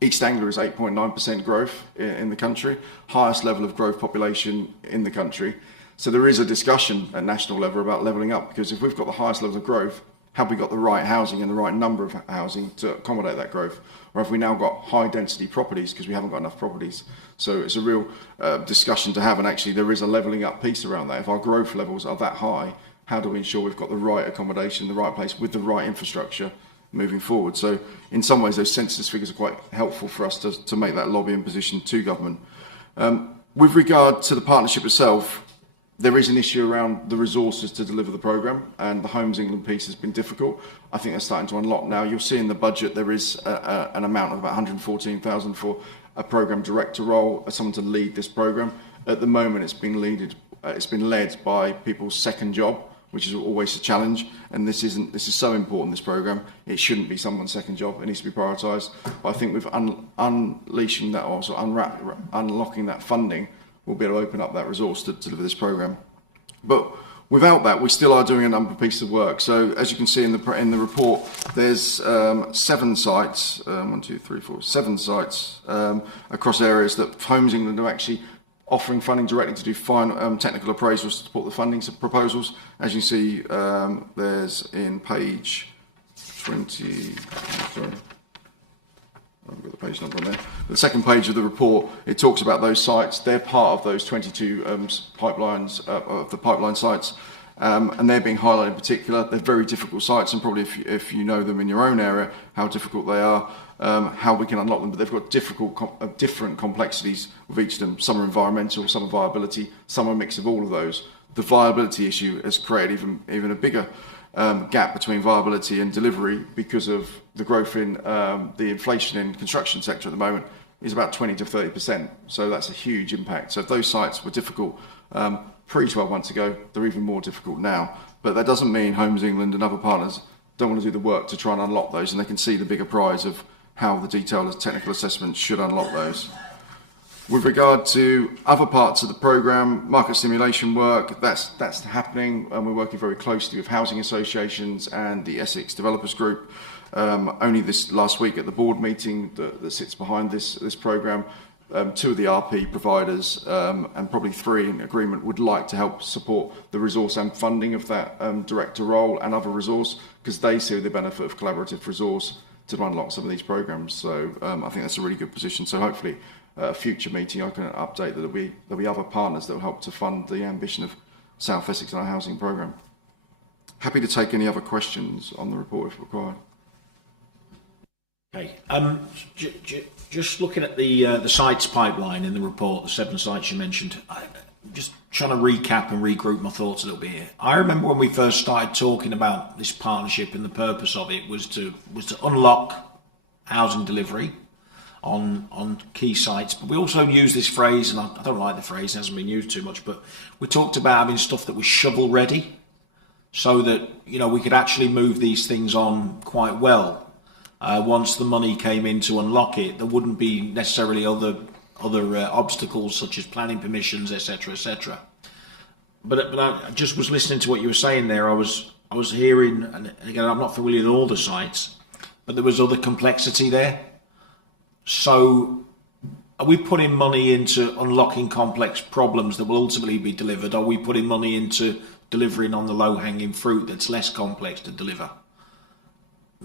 East Anglia is 8.9% growth in the country, highest level of growth population in the country. So there is a discussion at national level about levelling up, because if we've got the highest level of growth, have we got the right housing and the right number of housing to accommodate that growth? Or have we now got high density properties because we haven't got enough properties? So it's a real discussion to have, and actually there is a levelling up piece around that. If our growth levels are that high, how do we ensure we've got the right accommodation, the right place with the right infrastructure moving forward? So in some ways those census figures are quite helpful for us to make that lobbying position to government. With regard to the partnership itself, there is an issue around the resources to deliver the programme, and the Homes England piece has been difficult. I think they're starting to unlock now. You'll see in the budget there is an amount of about 114,000 for a programme director role, someone to lead this programme. At the moment it's been led by people's second job, which is always a challenge, and this is so important, this programme. It shouldn't be someone's second job, it needs to be prioritised. But I think with unleashing that, or also unlocking that funding, we'll be able to open up that resource to deliver this programme. But without that, we still are doing a number of pieces of work. So as you can see in the report, there's 7 sites, 7 sites across areas that Homes England are actually offering funding directly to do technical appraisals to support the funding proposals. As you see, there's in page 20, sorry, I haven't got the page number on there. The second page of the report, it talks about those sites. They're part of those 22 pipelines, of the pipeline sites, and they're being highlighted in particular. They're very difficult sites, and probably if you know them in your own area, how difficult they are, how we can unlock them, but they've got different complexities with each of them. Some are environmental, some are viability, some are a mix of all of those. The viability issue has created even a bigger gap between viability and delivery, because of the growth in the inflation in construction sector at the moment is about 20 to 30%. So that's a huge impact. So if those sites were difficult pre-12 months ago, they're even more difficult now. But that doesn't mean Homes England and other partners don't want to do the work to try and unlock those, and they can see the bigger prize of how the detailed technical assessment should unlock those. With regard to other parts of the programme, market stimulation work, that's happening, and we're working very closely with housing associations and the Essex Developers Group. Only this last week at the board meeting that sits behind this programme, 2 of the RP providers and probably 3 in agreement would like to help support the resource and funding of that director role and other resource, because they see the benefit of collaborative resource to unlock some of these programmes. So I think that's a really good position. So hopefully a future meeting I can update that there'll be other partners that will help to fund the ambition of South Essex and our housing programme. Happy to take any other questions on the report if required. Okay. Just looking at the sites pipeline in the report, the 7 sites you mentioned, just trying to recap and regroup my thoughts a little bit here. I remember when we first started talking about this partnership, and the purpose of it was to unlock housing delivery on key sites. But we also use this phrase, and I don't like the phrase, it hasn't been used too much, but we talked about having stuff that was shovel ready, so that we could actually move these things on quite well. Once the money came in to unlock it, there wouldn't be necessarily other obstacles such as planning permissions, etc., etc. But I just was listening to what you were saying there. I was hearing, and again, I'm not familiar with all the sites, but there was other complexity there. So, are we putting money into unlocking complex problems that will ultimately be delivered? Are we putting money into delivering on the low-hanging fruit that's less complex to deliver?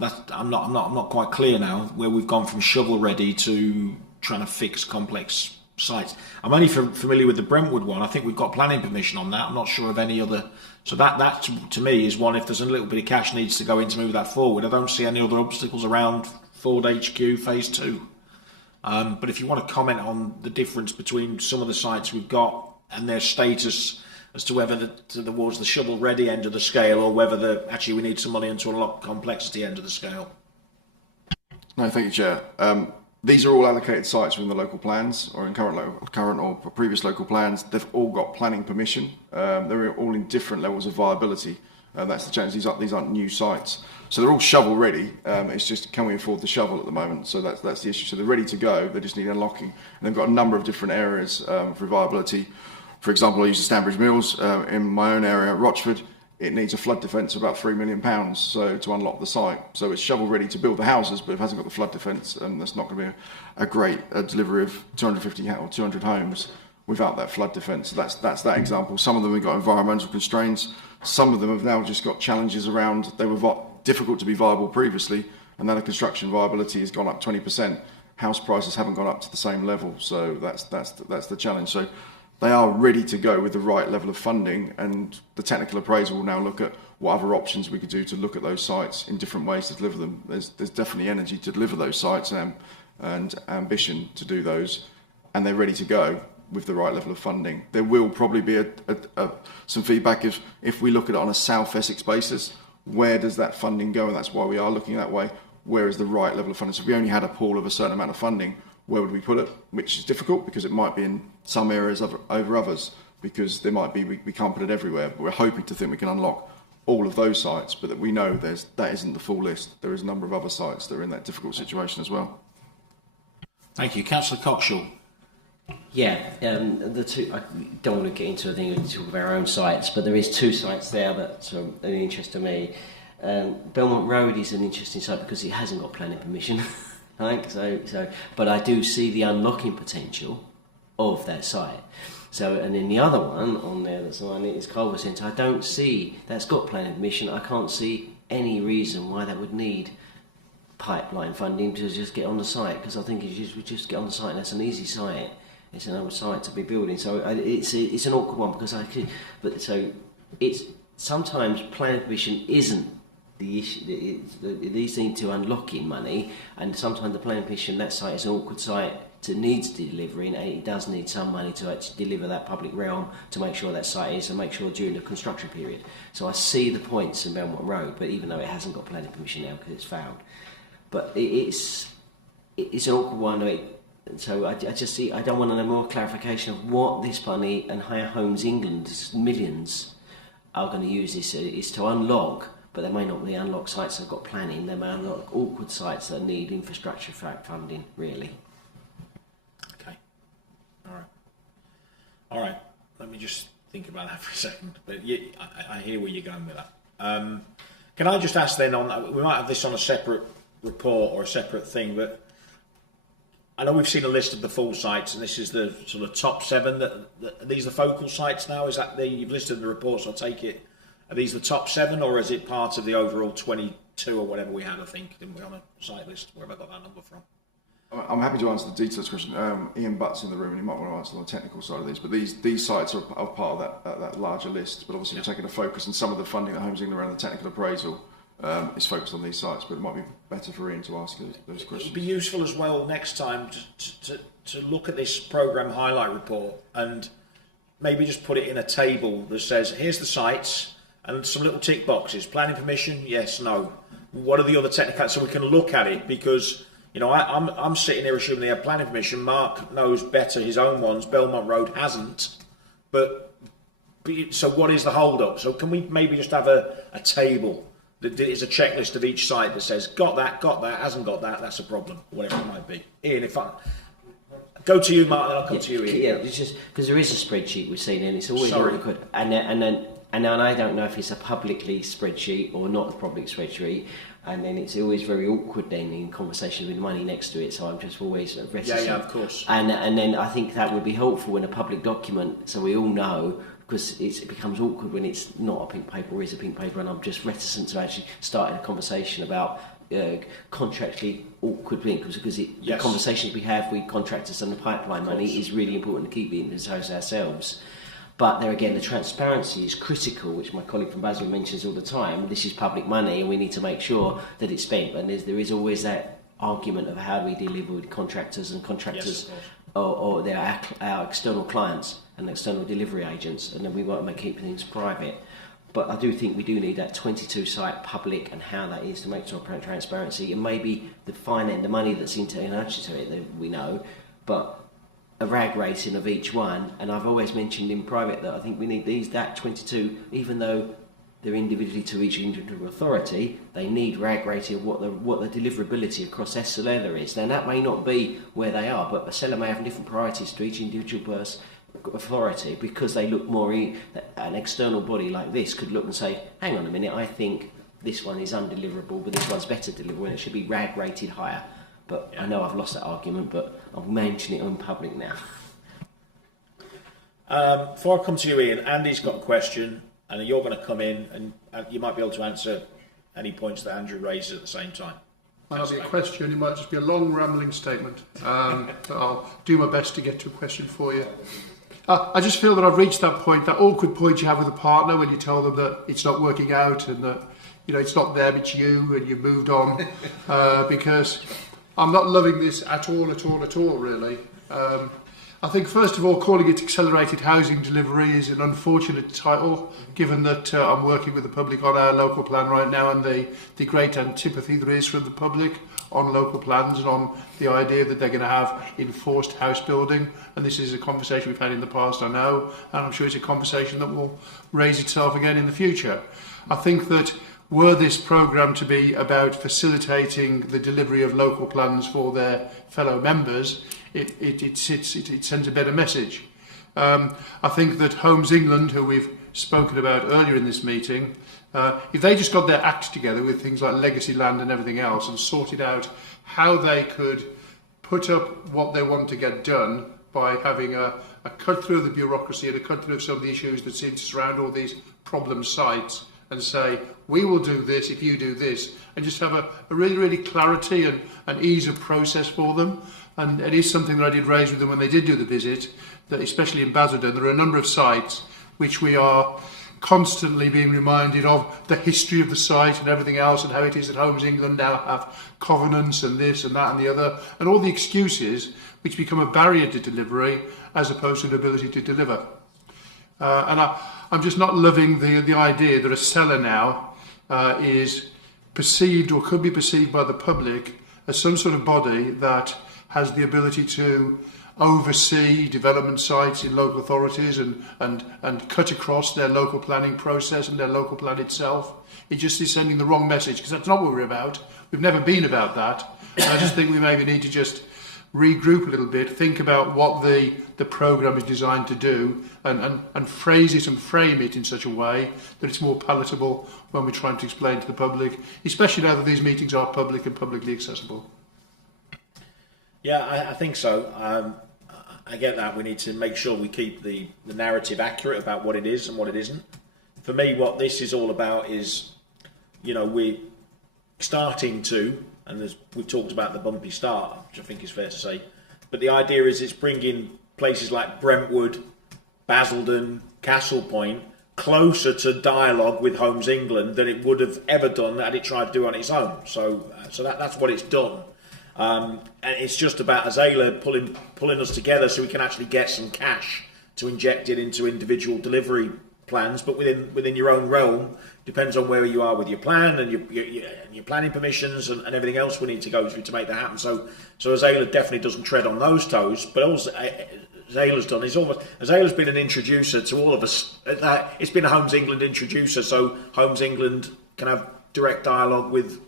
I'm not quite clear now where we've gone from shovel ready to trying to fix complex sites. I'm only familiar with the Brentwood one. I think we've got planning permission on that. I'm not sure of any other. So that to me is one, if there's a little bit of cash needs to go in to move that forward, I don't see any other obstacles around Ford HQ Phase 2. But if you want to comment on the difference between some of the sites we've got and their status as to whether towards the shovel-ready end of the scale or whether actually we need some money into unlock complexity end of the scale. No, thank you, Chair. These are all allocated sites within the local plans or in current or previous local plans. They've all got planning permission. They're all in different levels of viability. That's the challenge. These aren't new sites. So they're all shovel ready. It's just, can we afford the shovel at the moment? So that's the issue. So they're ready to go. They just need unlocking. And they've got a number of different areas for viability. For example, I use the Stanbridge Mills in my own area, Rochford. It needs a flood defence of about £3 million so to unlock the site. So it's shovel ready to build the houses, but it hasn't got the flood defence, and that's not going to be a great delivery of 250 or 200 homes without that flood defence. So that's that example. Some of them have got environmental constraints. Some of them have now just got challenges around. They were difficult to be viable previously, and now the construction viability has gone up 20%. House prices haven't gone up to the same level, so that's the challenge. So they are ready to go with the right level of funding, and the technical appraiser will now look at what other options we could do to look at those sites in different ways to deliver them. There's definitely energy to deliver those sites and ambition to do those, and they're ready to go with the right level of funding. There will probably be some feedback if we look at it on a South Essex basis. Where does that funding go? And that's why we are looking that way. Where is the right level of funding? So if we only had a pool of a certain amount of funding, where would we put it? Which is difficult because it might be in some areas over others, because there might be, we can't put it everywhere. But we're hoping to think we can unlock all of those sites, but that we know that isn't the full list. There is a number of other sites that are in that difficult situation as well. Thank you. Councillor Coxall. Yeah, the two, I don't want to get into a thing and talk about our own sites, but there is two sites there that are of interest to me. Belmont Road is an interesting site because it hasn't got planning permission. Right? But I do see the unlocking potential of that site. So, and then the other one on there that's on it is Culver Centre. I don't see that's got planning permission. I can't see any reason why that would need pipeline funding to just get on the site, because I think we just get on the site and that's an easy site. It's another site to be building. So it's an awkward one because it's sometimes planning permission isn't the issue. These need to unlock in money, and sometimes the planning permission, that site is an awkward site to needs delivering, and it does need some money to actually deliver that public realm to make sure that site is, and make sure during the construction period. So I see the points in Belmont Road, but even though it hasn't got planning permission now because it's failed, but it's an awkward one. So I just see, I don't want any more clarification of what this money and Higher Homes England millions are going to use this is to unlock. But they may not be unlock sites that have got planning. They may unlock awkward sites that need infrastructure funding, really. Okay. All right. Let me just think about that for a second. But yeah, I hear where you're going with that. Can I just ask then, we might have this on a separate report or a separate thing, but I know we've seen a list of the full sites, and this is the sort of top 7. Are these the focal sites now? Is that you've listed in the report, so I'll take it. Are these the top 7, or is it part of the overall 22 or whatever we had, I think, didn't we, on a site list? Where have I got that number from? I'm happy to answer the details question. Ian Butt's in the room, and he might want to answer on the technical side of these. But these sites are part of that larger list. But obviously, we're taking a focus, and some of the funding that Homes England around the technical appraisal is focused on these sites. But it might be better for Ian to ask those questions. It would be useful as well next time to look at this programme highlight report and maybe just put it in a table that says, here's the sites, and some little tick boxes. Planning permission, yes, no. What are the other technical, so we can look at it, because I'm sitting here assuming they have planning permission. Mark knows better his own ones. Belmont Road hasn't. But so what is the hold up? So can we maybe just have a table that is a checklist of each site that says got that, hasn't got that, that's a problem, whatever it might be. Ian, if I go to you, Mark, then I'll come to you, Ian. Yeah, it's just because there is a spreadsheet we've seen, and it's always awkward. And then I don't know if it's a publicly spreadsheet or not a public spreadsheet, and then it's always very awkward then in conversation with money next to it, so I'm just always reticent. Yeah, of course. And then I think that would be helpful in a public document, so we all know, because it becomes awkward when it's not a pink paper or is a pink paper, and I'm just reticent to actually start a conversation about contractually awkward thing because the conversations we have with contractors and the pipeline money is really important to keep it in the house ourselves. But there again, the transparency is critical, which my colleague from Basel mentions all the time. This is public money, and we need to make sure that it's spent. And there is always that argument of how we deliver with contractors and contractors, or they're our external clients and external delivery agents, and then we want to keep things private. But I do think we do need that 22 site public and how that is to make sure transparency, and maybe the finance, the money that's into it that we know, but a rag rating of each one. And I've always mentioned in private that I think we need that 22, even though they're individually to each individual authority, they need rag rating of what the deliverability across ASELA is. Now that may not be where they are, but ASELA may have different priorities to each individual authority, because they look more, an external body like this could look and say, hang on a minute, I think this one is undeliverable, but this one's better deliverable, and it should be rag rated higher. But I know I've lost that argument, but I'll mention it in public now. Before I come to you, Ian, Andy's got a question, and you're going to come in, and you might be able to answer any points that Andrew raises at the same time. Might not be a question, it might just be a long rambling statement. But I'll do my best to get to a question for you. I just feel that I've reached that point, that awkward point you have with a partner when you tell them that it's not working out and that it's not them, it's you, and you've moved on. Because I'm not loving this at all, really. I think, first of all, calling it accelerated housing delivery is an unfortunate title, given that I'm working with the public on our local plan right now, and the great antipathy there is from the public on local plans and on the idea that they're going to have enforced house building. And this is a conversation we've had in the past, I know, and I'm sure it's a conversation that will raise itself again in the future. I think that were this programme to be about facilitating the delivery of local plans for their fellow members, it sends a better message. I think that Homes England, who we've spoken about earlier in this meeting, if they just got their act together with things like legacy land and everything else and sorted out how they could put up what they want to get done by having a cut through the bureaucracy and a cut through some of the issues that seem to surround all these problem sites, and say, we will do this if you do this, and just have a really, really clarity and ease of process for them. And it is something that I did raise with them when they did do the visit, that especially in Basildon, there are a number of sites which we are constantly being reminded of the history of the site and everything else, and how it is that Homes England now have covenants and this and that and the other, and all the excuses which become a barrier to delivery as opposed to an ability to deliver. And I'm just not loving the idea that ASELA now is perceived, or could be perceived by the public, as some sort of body that has the ability to oversee development sites in local authorities and cut across their local planning process and their local plan itself. It just is sending the wrong message, because that's not what we're about. We've never been about that. And I just think we maybe need to just regroup a little bit, think about what the programme is designed to do, and phrase it and frame it in such a way that it's more palatable when we're trying to explain to the public, especially now that these meetings are public and publicly accessible. Yeah, I think so. I get that. We need to make sure we keep the narrative accurate about what it is and what it isn't. For me, what this is all about is, we're starting to, and we've talked about the bumpy start, which I think is fair to say, but the idea is it's bringing places like Brentwood, Basildon, Castle Point closer to dialogue with Homes England than it would have ever done had it tried to do on its own. So that's what it's done. And it's just about ASELA pulling us together so we can actually get some cash to inject it into individual delivery plans, but within your own realm. Depends on where you are with your plan and your planning permissions and everything else we need to go through to make that happen. So ASELA definitely doesn't tread on those toes, but also ASELA's done is almost, ASELA's been an introducer to all of us. It's been a Homes England introducer, so Homes England can have direct dialogue with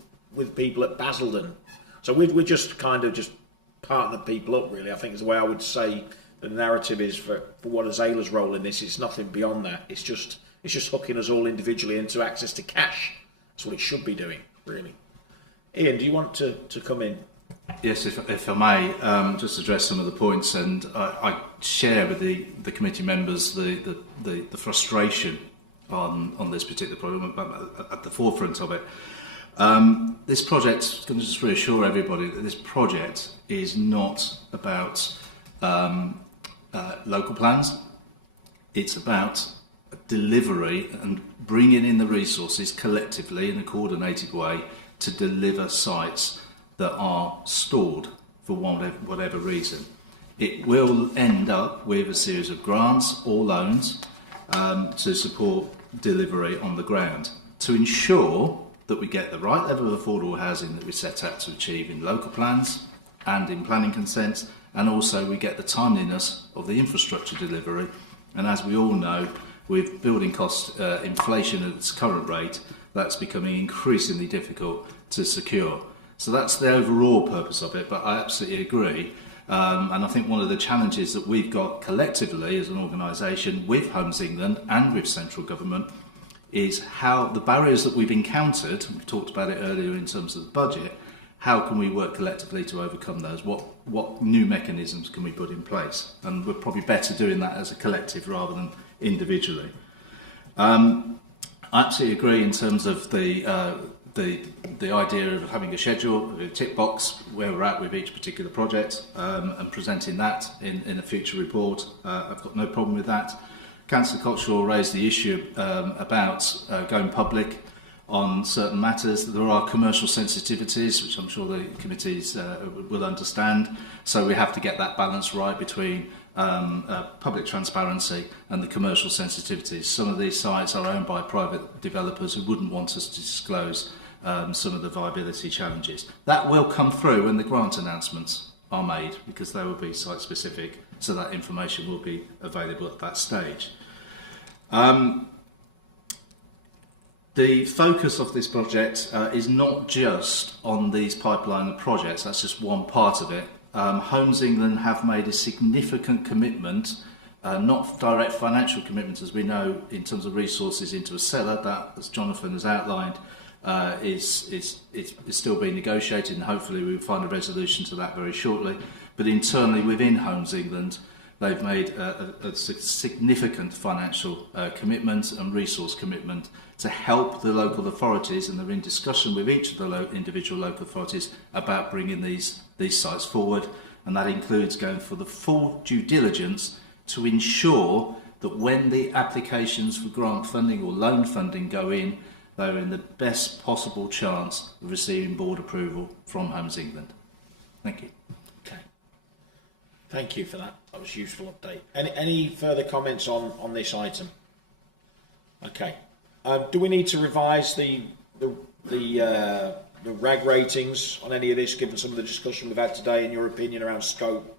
people at Basildon. So we're just kind of just partner people up, really. I think is the way I would say the narrative is for what ASELA's role in this. It's nothing beyond that. It's just hooking us all individually into access to cash. That's what it should be doing, really. Ian, do you want to come in? Yes, if I may, just address some of the points, and I share with the committee members the frustration on this particular problem, at the forefront of it. This project, going to just reassure everybody that this project is not about local plans. It's about delivery and bringing in the resources collectively in a coordinated way to deliver sites that are stored for whatever reason. It will end up with a series of grants or loans to support delivery on the ground to ensure that we get the right level of affordable housing that we set out to achieve in local plans and in planning consents, and also we get the timeliness of the infrastructure delivery. And as we all know, with building cost inflation at its current rate, that's becoming increasingly difficult to secure. So that's the overall purpose of it, but I absolutely agree. And I think one of the challenges that we've got collectively as an organisation with Homes England and with central government is how the barriers that we've encountered, we talked about it earlier in terms of the budget, how can we work collectively to overcome those? What new mechanisms can we put in place? And we're probably better doing that as a collective rather than individually. I absolutely agree in terms of the idea of having a schedule, a tick box, where we're at with each particular project, and presenting that in a future report. I've got no problem with that. Councillor Coxwell raised the issue about going public on certain matters. There are commercial sensitivities, which I'm sure the committees will understand. So we have to get that balance right between public transparency and the commercial sensitivities. Some of these sites are owned by private developers who wouldn't want us to disclose some of the viability challenges. That will come through when the grant announcements are made, because they will be site specific, so that information will be available at that stage. The focus of this project is not just on these pipeline projects, that's just one part of it. Homes England have made a significant commitment, not direct financial commitment as we know in terms of resources into ASELA, that, as Jonathan has outlined, is still being negotiated, and hopefully we'll find a resolution to that very shortly. But internally within Homes England, they've made a significant financial commitment and resource commitment to help the local authorities, and they're in discussion with each of the individual local authorities about bringing these sites forward, and that includes going for the full due diligence to ensure that when the applications for grant funding or loan funding go in, they're in the best possible chance of receiving board approval from Homes England. Thank you. Okay. Thank you for that. That was a useful update. Any further comments on this item? Okay. Do we need to revise the RAG ratings on any of this, given some of the discussion we've had today, in your opinion, around scope,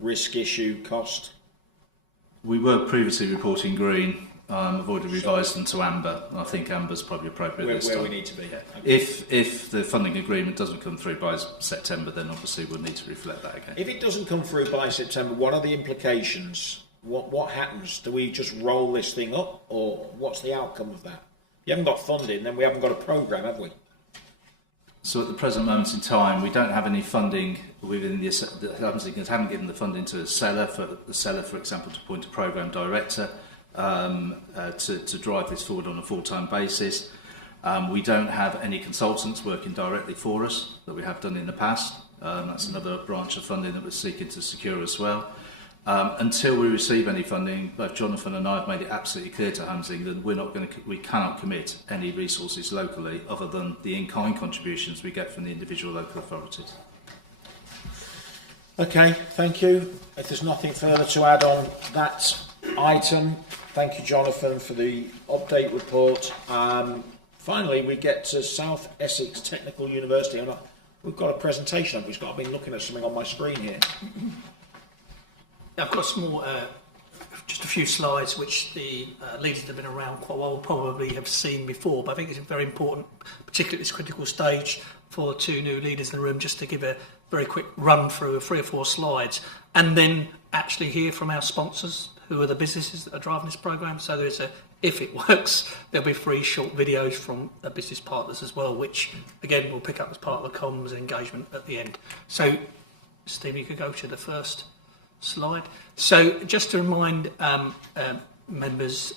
risk issue, cost? We were previously reporting green. I've already revised them to amber. I think amber's probably appropriate this time. Where we need to be. Yeah. Okay. If the funding agreement doesn't come through by September, then obviously we'll need to reflect that again. If it doesn't come through by September, what are the implications? What happens? Do we just roll this thing up, or what's the outcome of that? You haven't got funding, then we haven't got a programme, have we? So at the present moment in time, we don't have any funding within the Homes England haven't given the funding to ASELA, for example, to appoint a programme director to drive this forward on a full-time basis. We don't have any consultants working directly for us that we have done in the past. That's another branch of funding that we're seeking to secure as well. Until we receive any funding, both Jonathan and I have made it absolutely clear to Homes England we cannot commit any resources locally other than the in-kind contributions we get from the individual local authorities. Okay, thank you. If there's nothing further to add on that item, thank you, Jonathan, for the update report. Finally, we get to South Essex Technical University, and we've got a presentation. I've been looking at something on my screen here. I've got a small, just a few slides which the leaders that have been around quite a while will probably have seen before, but I think it's very important, particularly at this critical stage, for the two new leaders in the room, just to give a very quick run through of 3 or 4 slides, and then actually hear from our sponsors, who are the businesses that are driving this programme. So there's if it works, there'll be 3 short videos from the business partners as well, which again we'll pick up as part of the comms engagement at the end. So Steve, you could go to the first slide. So just to remind members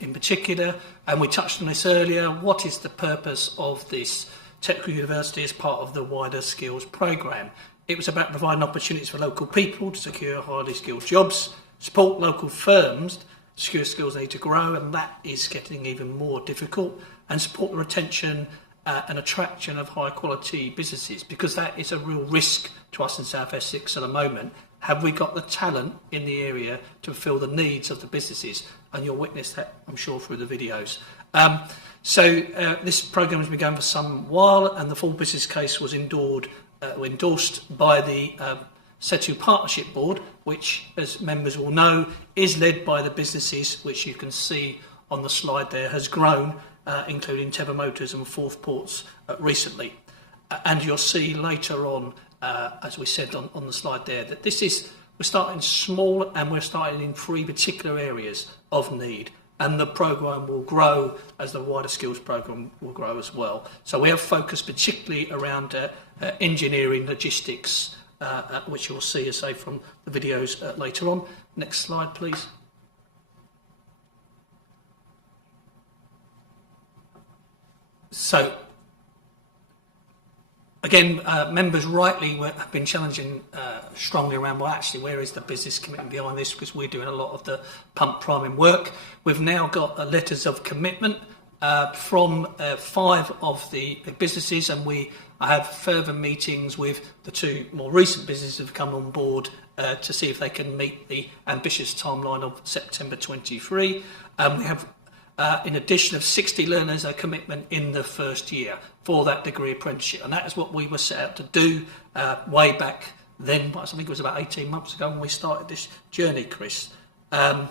in particular, and we touched on this earlier, what is the purpose of this Technical University as part of the wider skills programme. It was about providing opportunities for local people to secure highly skilled jobs, support local firms to secure skills they need to grow, and that is getting even more difficult, and support the retention and attraction of high quality businesses, because that is a real risk to us in South Essex at the moment. Have we got the talent in the area to fulfil the needs of the businesses? And you'll witness that, I'm sure, through the videos. This programme has been going for some while, and the full business case was endorsed by the Secretariat Partnership Board, which, as members will know, is led by the businesses, which you can see on the slide there, has grown, including Thames Motors and Fourth Ports recently. And you'll see later on, as we said on the slide there, that we're starting small, and we're starting in 3 particular areas of need. And the programme will grow as the wider skills programme will grow as well. So we have focused particularly around engineering, logistics, which you'll see, as say, from the videos later on. Next slide, please. So, again, members rightly have been challenging strongly around, well, actually, where is the business commitment behind this? Because we're doing a lot of the pump priming work. We've now got letters of commitment from 5 of the businesses, and I have further meetings with the 2 more recent businesses that have come on board to see if they can meet the ambitious timeline of September 23. We have in addition of 60 learners, a commitment in the first year for that degree apprenticeship. And that is what we were set out to do way back then. I think it was about 18 months ago when we started this journey, Chris. And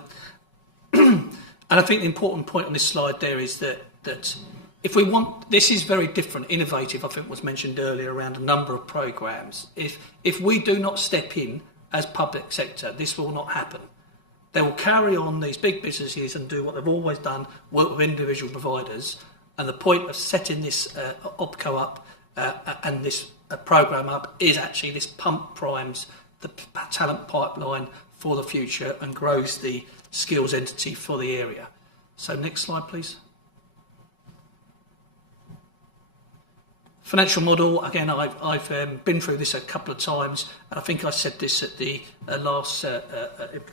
I think the important point on this slide there is that if we want, this is very different, innovative, I think was mentioned earlier, around a number of programmes. If we do not step in as public sector, this will not happen. They will carry on, these big businesses, and do what they've always done, work with individual providers. And the point of setting this OPCO up and this programme up is actually this pump primes the talent pipeline for the future and grows the skills entity for the area. So next slide, please. Financial model, again, I've been through this a couple of times, and I think I said this at the last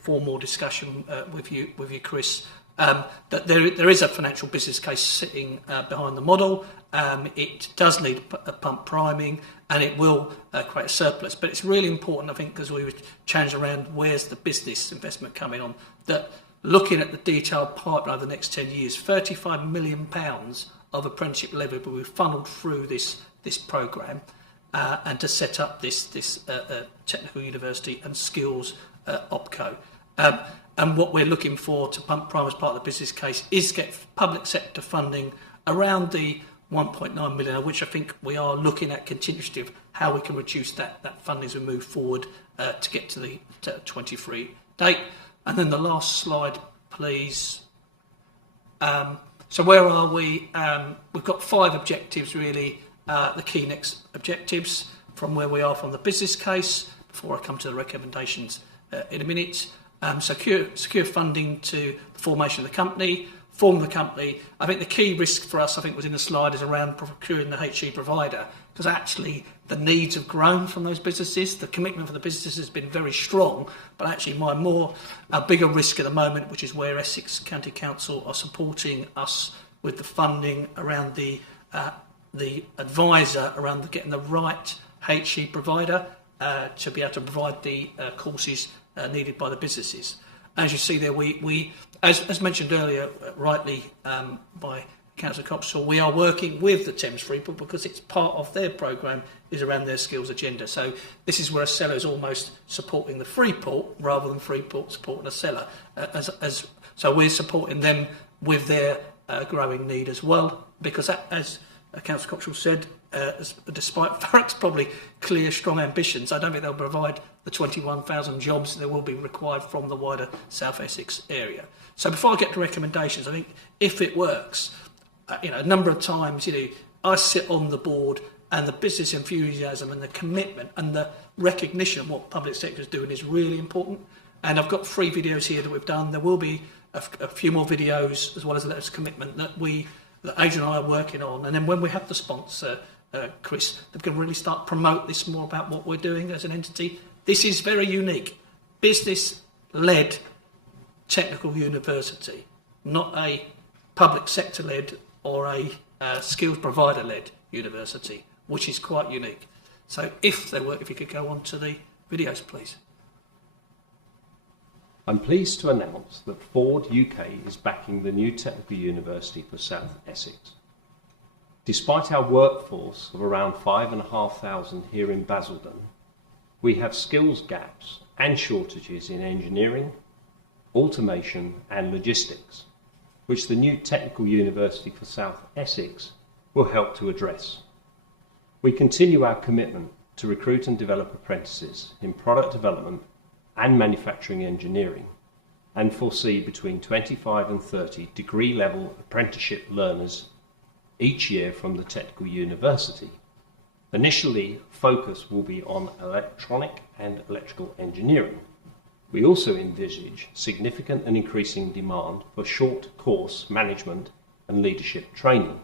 formal discussion with you, Chris, that there is a financial business case sitting behind the model. It does need a pump priming, and it will create a surplus. But it's really important, I think, because we were challenged around where's the business investment coming on, that looking at the detailed pipeline over the next 10 years, £35 million of apprenticeship levy will be funneled through this programme and to set up this technical university and skills OPCO. And what we're looking for to pump prime as part of the business case is get public sector funding around the 1.9 million, of which I think we are looking at continuously of how we can reduce that funding as we move forward to get to the 23 date. And then the last slide, please. So where are we? We've got 5 objectives, really, the key next objectives from where we are from the business case, before I come to the recommendations in a minute. Secure funding to the formation of the company, form the company. I think the key risk for us, I think was in the slide, is around procuring the HE provider, because actually the needs have grown from those businesses. The commitment for the businesses has been very strong, but actually a bigger risk at the moment, which is where Essex County Council are supporting us with the funding around the advisor around getting the right HE provider to be able to provide the courses needed by the businesses. As you see there, we as mentioned earlier, rightly by Councillor Coxall, we are working with the Thames Freeport because it's part of their programme is around their skills agenda. So this is where ASELA is almost supporting the Freeport rather than Freeport supporting ASELA. So we're supporting them with their growing need as well, because as Councillor Coxall said, despite Farrick's probably clear, strong ambitions, I don't think they'll provide the 21,000 jobs that will be required from the wider South Essex area. So before I get to recommendations, I think if it works, a number of times, I sit on the board, and the business enthusiasm and the commitment and the recognition of what public sector is doing is really important. And I've got 3 videos here that we've done. There will be a few more videos, as well as a letter of commitment that Adrian and I are working on. And then when we have the sponsor, Chris, that we can really start promote this more about what we're doing as an entity. This is very unique. Business-led technical university, not a public sector-led or a skills provider-led university, which is quite unique. So if you could go on to the videos, please. I'm pleased to announce that Ford UK is backing the new Technical University for South Essex. Despite our workforce of around 5,500 here in Basildon, we have skills gaps and shortages in engineering, automation and logistics, which the new Technical University for South Essex will help to address. We continue our commitment to recruit and develop apprentices in product development and manufacturing engineering, and foresee between 25 and 30 degree level apprenticeship learners each year from the Technical University. Initially, focus will be on electronic and electrical engineering. We also envisage significant and increasing demand for short course management and leadership training,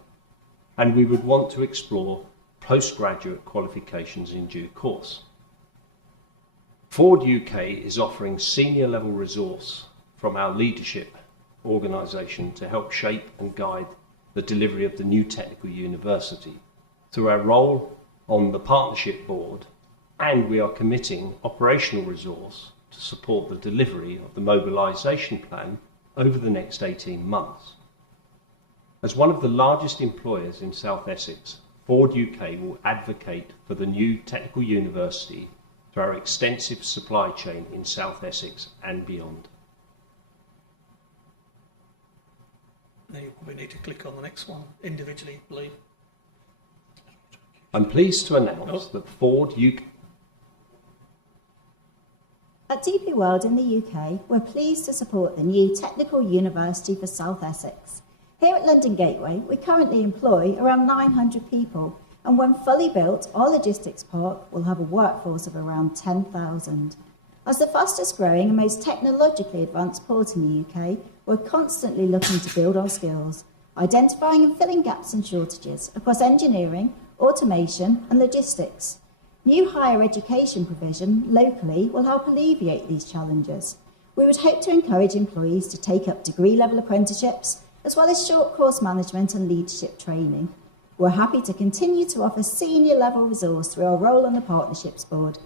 and we would want to explore postgraduate qualifications in due course. Ford UK is offering senior level resource from our leadership organisation to help shape and guide the delivery of the new Technical University through our role on the partnership board, and we are committing operational resource to support the delivery of the mobilisation plan over the next 18 months. As one of the largest employers in South Essex, Ford UK will advocate for the new Technical University through our extensive supply chain in South Essex and beyond. Now you probably need to click on the next one individually, I believe. I'm pleased to announce that Ford UK... At DP World in the UK, we're pleased to support the new Technical University for South Essex. Here at London Gateway, we currently employ around 900 people, and when fully built, our logistics park will have a workforce of around 10,000. As the fastest growing and most technologically advanced port in the UK, we're constantly looking to build our skills, identifying and filling gaps and shortages across engineering, automation and logistics. New higher education provision locally will help alleviate these challenges. We would hope to encourage employees to take up degree-level apprenticeships, as well as short course management and leadership training. We're happy to continue to offer senior level resource through our role on the Partnerships Board,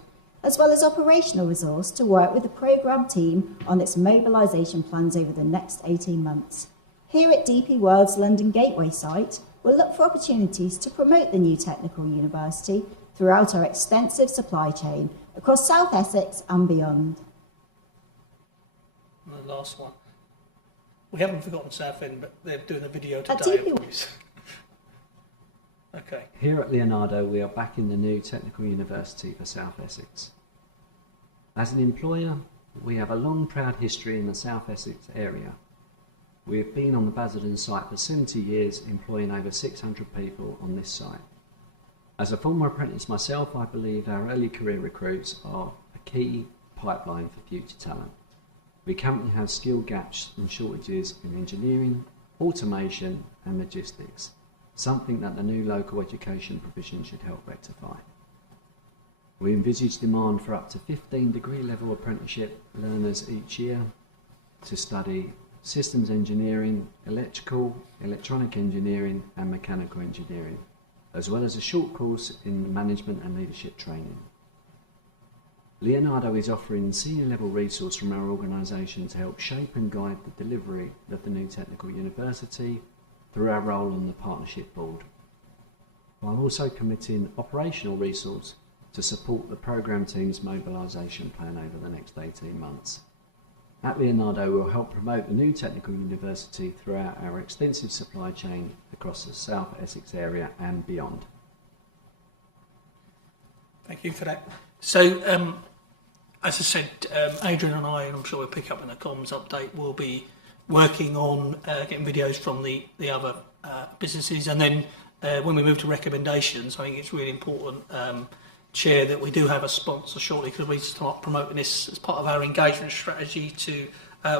as well as operational resource to work with the programme team on its mobilisation plans over the next 18 months. Here at DP World's London Gateway site, we'll look for opportunities to promote the new Technical University throughout our extensive supply chain across South Essex and beyond. And the last one. We haven't forgotten Southend, but they're doing a video today. Okay. Here at Leonardo, we are backing the new Technical University for South Essex. As an employer, we have a long, proud history in the South Essex area. We have been on the Basildon site for 70 years, employing over 600 people on this site. As a former apprentice myself, I believe our early career recruits are a key pipeline for future talent. We currently have skill gaps and shortages in engineering, automation and logistics, something that the new local education provision should help rectify. We envisage demand for up to 15 degree level apprenticeship learners each year to study systems engineering, electrical, electronic engineering and mechanical engineering, as well as a short course in management and leadership training. Leonardo is offering senior level resource from our organisation to help shape and guide the delivery of the new Technical University through our role on the Partnership Board, while also committing operational resource to support the programme team's mobilisation plan over the next 18 months. At Leonardo, we'll help promote the new Technical University throughout our extensive supply chain across the South Essex area and beyond. Thank you for that. So, as I said, Adrian and I, and I'm sure we'll pick up in the comms update, will be working on getting videos from the other businesses, and then when we move to recommendations, I think it's really important, Chair, that we do have a sponsor shortly, because we start promoting this as part of our engagement strategy to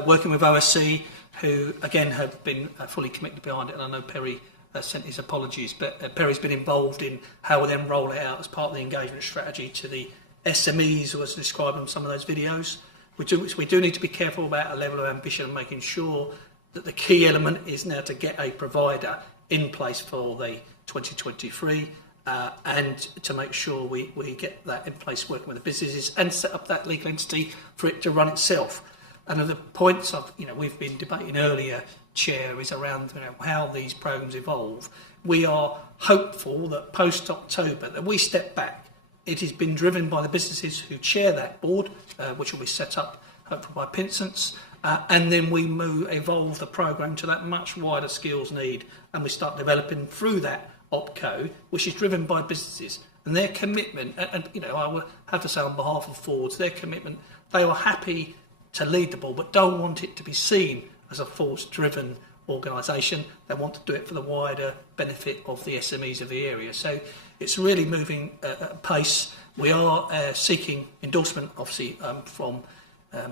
working with OSC, who again have been fully committed behind it, and I know Perry sent his apologies, but Perry's been involved in how we then roll it out as part of the engagement strategy to the SMEs, as described in some of those videos. We do need to be careful about a level of ambition and making sure that the key element is now to get a provider in place for the 2023 and to make sure we get that in place working with the businesses and set up that legal entity for it to run itself. And the points we've been debating earlier, Chair, is around how these programs evolve. We are hopeful that post-October that we step back. It has been driven by the businesses who chair that board, which will be set up hopefully by Pinson's, and then we evolve the programme to that much wider skills need, and we start developing through that OPCO, which is driven by businesses and their commitment. And I would have to say on behalf of Fords, their commitment, they are happy to lead the ball, but don't want it to be seen as a Fords-driven organisation. They want to do it for the wider benefit of the SMEs of the area. So it's really moving at pace. We are seeking endorsement, obviously, from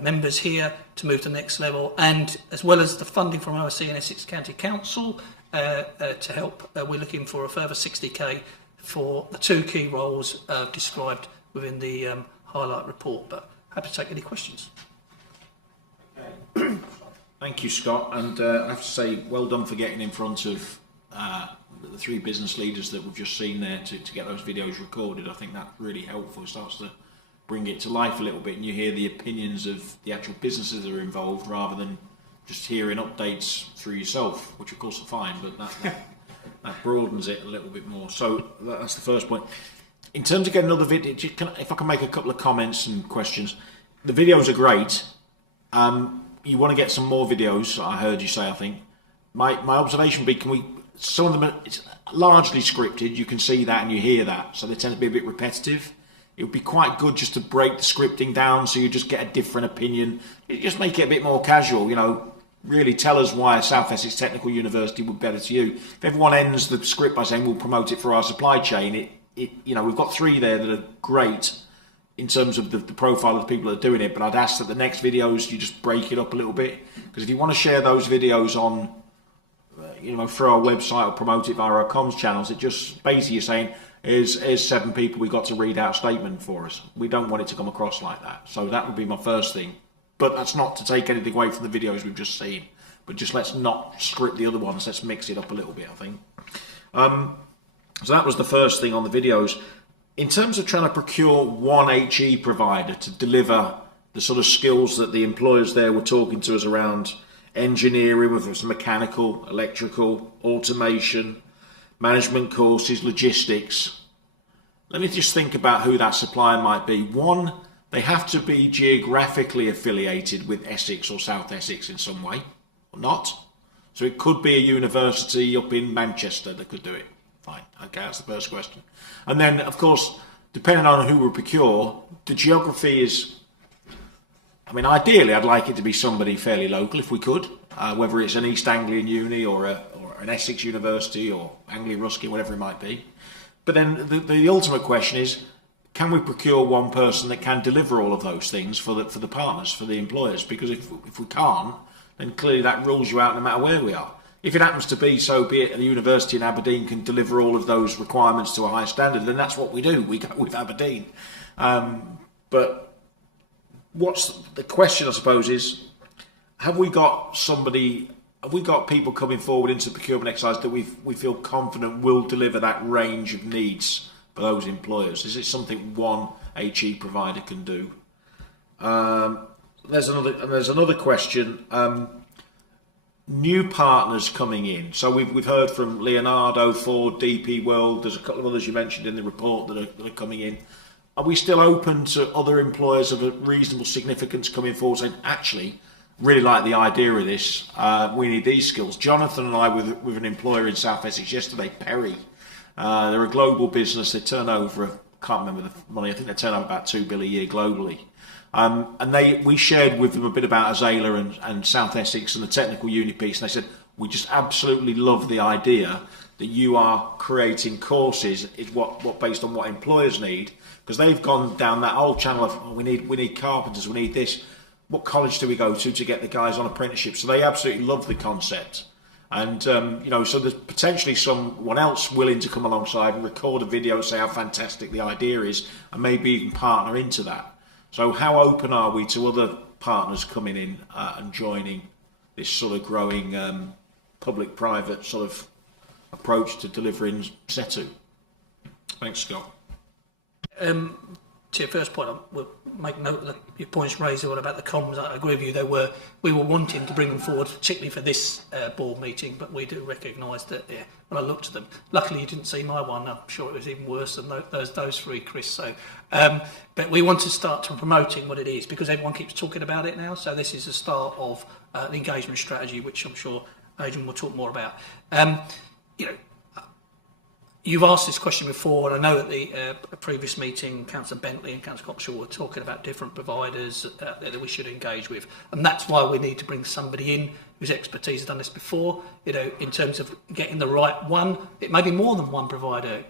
members here to move to the next level, and as well as the funding from OSC and Essex County Council to help, we're looking for a further 60k for the two key roles described within the highlight report. But happy to take any questions. Thank you, Scott, and I have to say, well done for getting in front of the three business leaders that we've just seen there to get those videos recorded. I think that's really helpful. It starts to bring it to life a little bit, and you hear the opinions of the actual businesses that are involved rather than just hearing updates through yourself, which of course are fine, but that broadens it a little bit more. So that's the first point. In terms of getting another video, if I can make a couple of comments and questions. The videos are great. You want to get some more videos, I heard you say, I think. My observation would be, some of them, it's largely scripted, you can see that and you hear that, so they tend to be a bit repetitive. It would be quite good just to break the scripting down so you just get a different opinion. You just make it a bit more casual, really tell us why South Essex Technical University would be better to you. If everyone ends the script by saying we'll promote it for our supply chain, we've got three there that are great in terms of the profile of the people that are doing it, but I'd ask that the next videos you just break it up a little bit, because if you want to share those videos on through our website or promote it via our comms channels, it just basically you're saying here's 7 people we got to read out a statement for us. We don't want it to come across like that. So that would be my first thing, but that's not to take anything away from the videos we've just seen, but just let's not script the other ones, let's mix it up a little bit, I think. So that was the first thing on the videos. In terms of trying to procure one HE provider to deliver the sort of skills that the employers there were talking to us around engineering, whether it's mechanical, electrical, automation, management courses, logistics, let me just think about who that supplier might be. One, they have to be geographically affiliated with Essex or South Essex in some way, or not. So it could be a university up in Manchester that could do it. Fine, okay, that's the first question. And then, of course, depending on who we procure, the geography is, ideally I'd like it to be somebody fairly local if we could, whether it's an East Anglian uni or an Essex University or Anglia Ruskin, whatever it might be. But then the ultimate question is, can we procure one person that can deliver all of those things for the partners, for the employers? Because if we can't, then clearly that rules you out no matter where we are. If it happens to be, so be it, the university in Aberdeen can deliver all of those requirements to a high standard, then that's what we do. We go with Aberdeen. But what's the question, I suppose, is have we got people coming forward into the procurement exercise that we feel confident will deliver that range of needs for those employers? Is it something one HE provider can do? There's another question. New partners coming in. So we've heard from Leonardo, Ford, DP World. There's a couple of others you mentioned in the report that are coming in. Are we still open to other employers of a reasonable significance coming forward saying, actually, really like the idea of this, we need these skills? Jonathan and I were with an employer in South Essex yesterday, Perry. They're a global business. They turn over, I can't remember the money, I think they turn over about $2 billion a year globally. And we shared with them a bit about ASELA and South Essex and the technical uni piece, and they said, we just absolutely love the idea that you are creating courses what based on what employers need, because they've gone down that whole channel of we need carpenters, we need this. What college do we go to get the guys on apprenticeship? So they absolutely love the concept. And, so there's potentially someone else willing to come alongside and record a video and say how fantastic the idea is and maybe even partner into that. So how open are we to other partners coming in and joining this sort of growing public-private sort of approach to delivering SETU? Thanks, Scott. To your first point, we'll make note of your points raised all about the comms. I agree with you. We were wanting to bring them forward, particularly for this board meeting, but we do recognise that when I looked at them, luckily you didn't see my one. I'm sure it was even worse than those three, Chris. So, but we want to start to promoting what it is because everyone keeps talking about it now. So this is the start of the engagement strategy, which I'm sure Adrian will talk more about. You've asked this question before, and I know at the previous meeting, Councillor Bentley and Councillor Coxall were talking about different providers that we should engage with, and that's why we need to bring somebody in whose expertise has done this before. In terms of getting the right one, it may be more than one provider,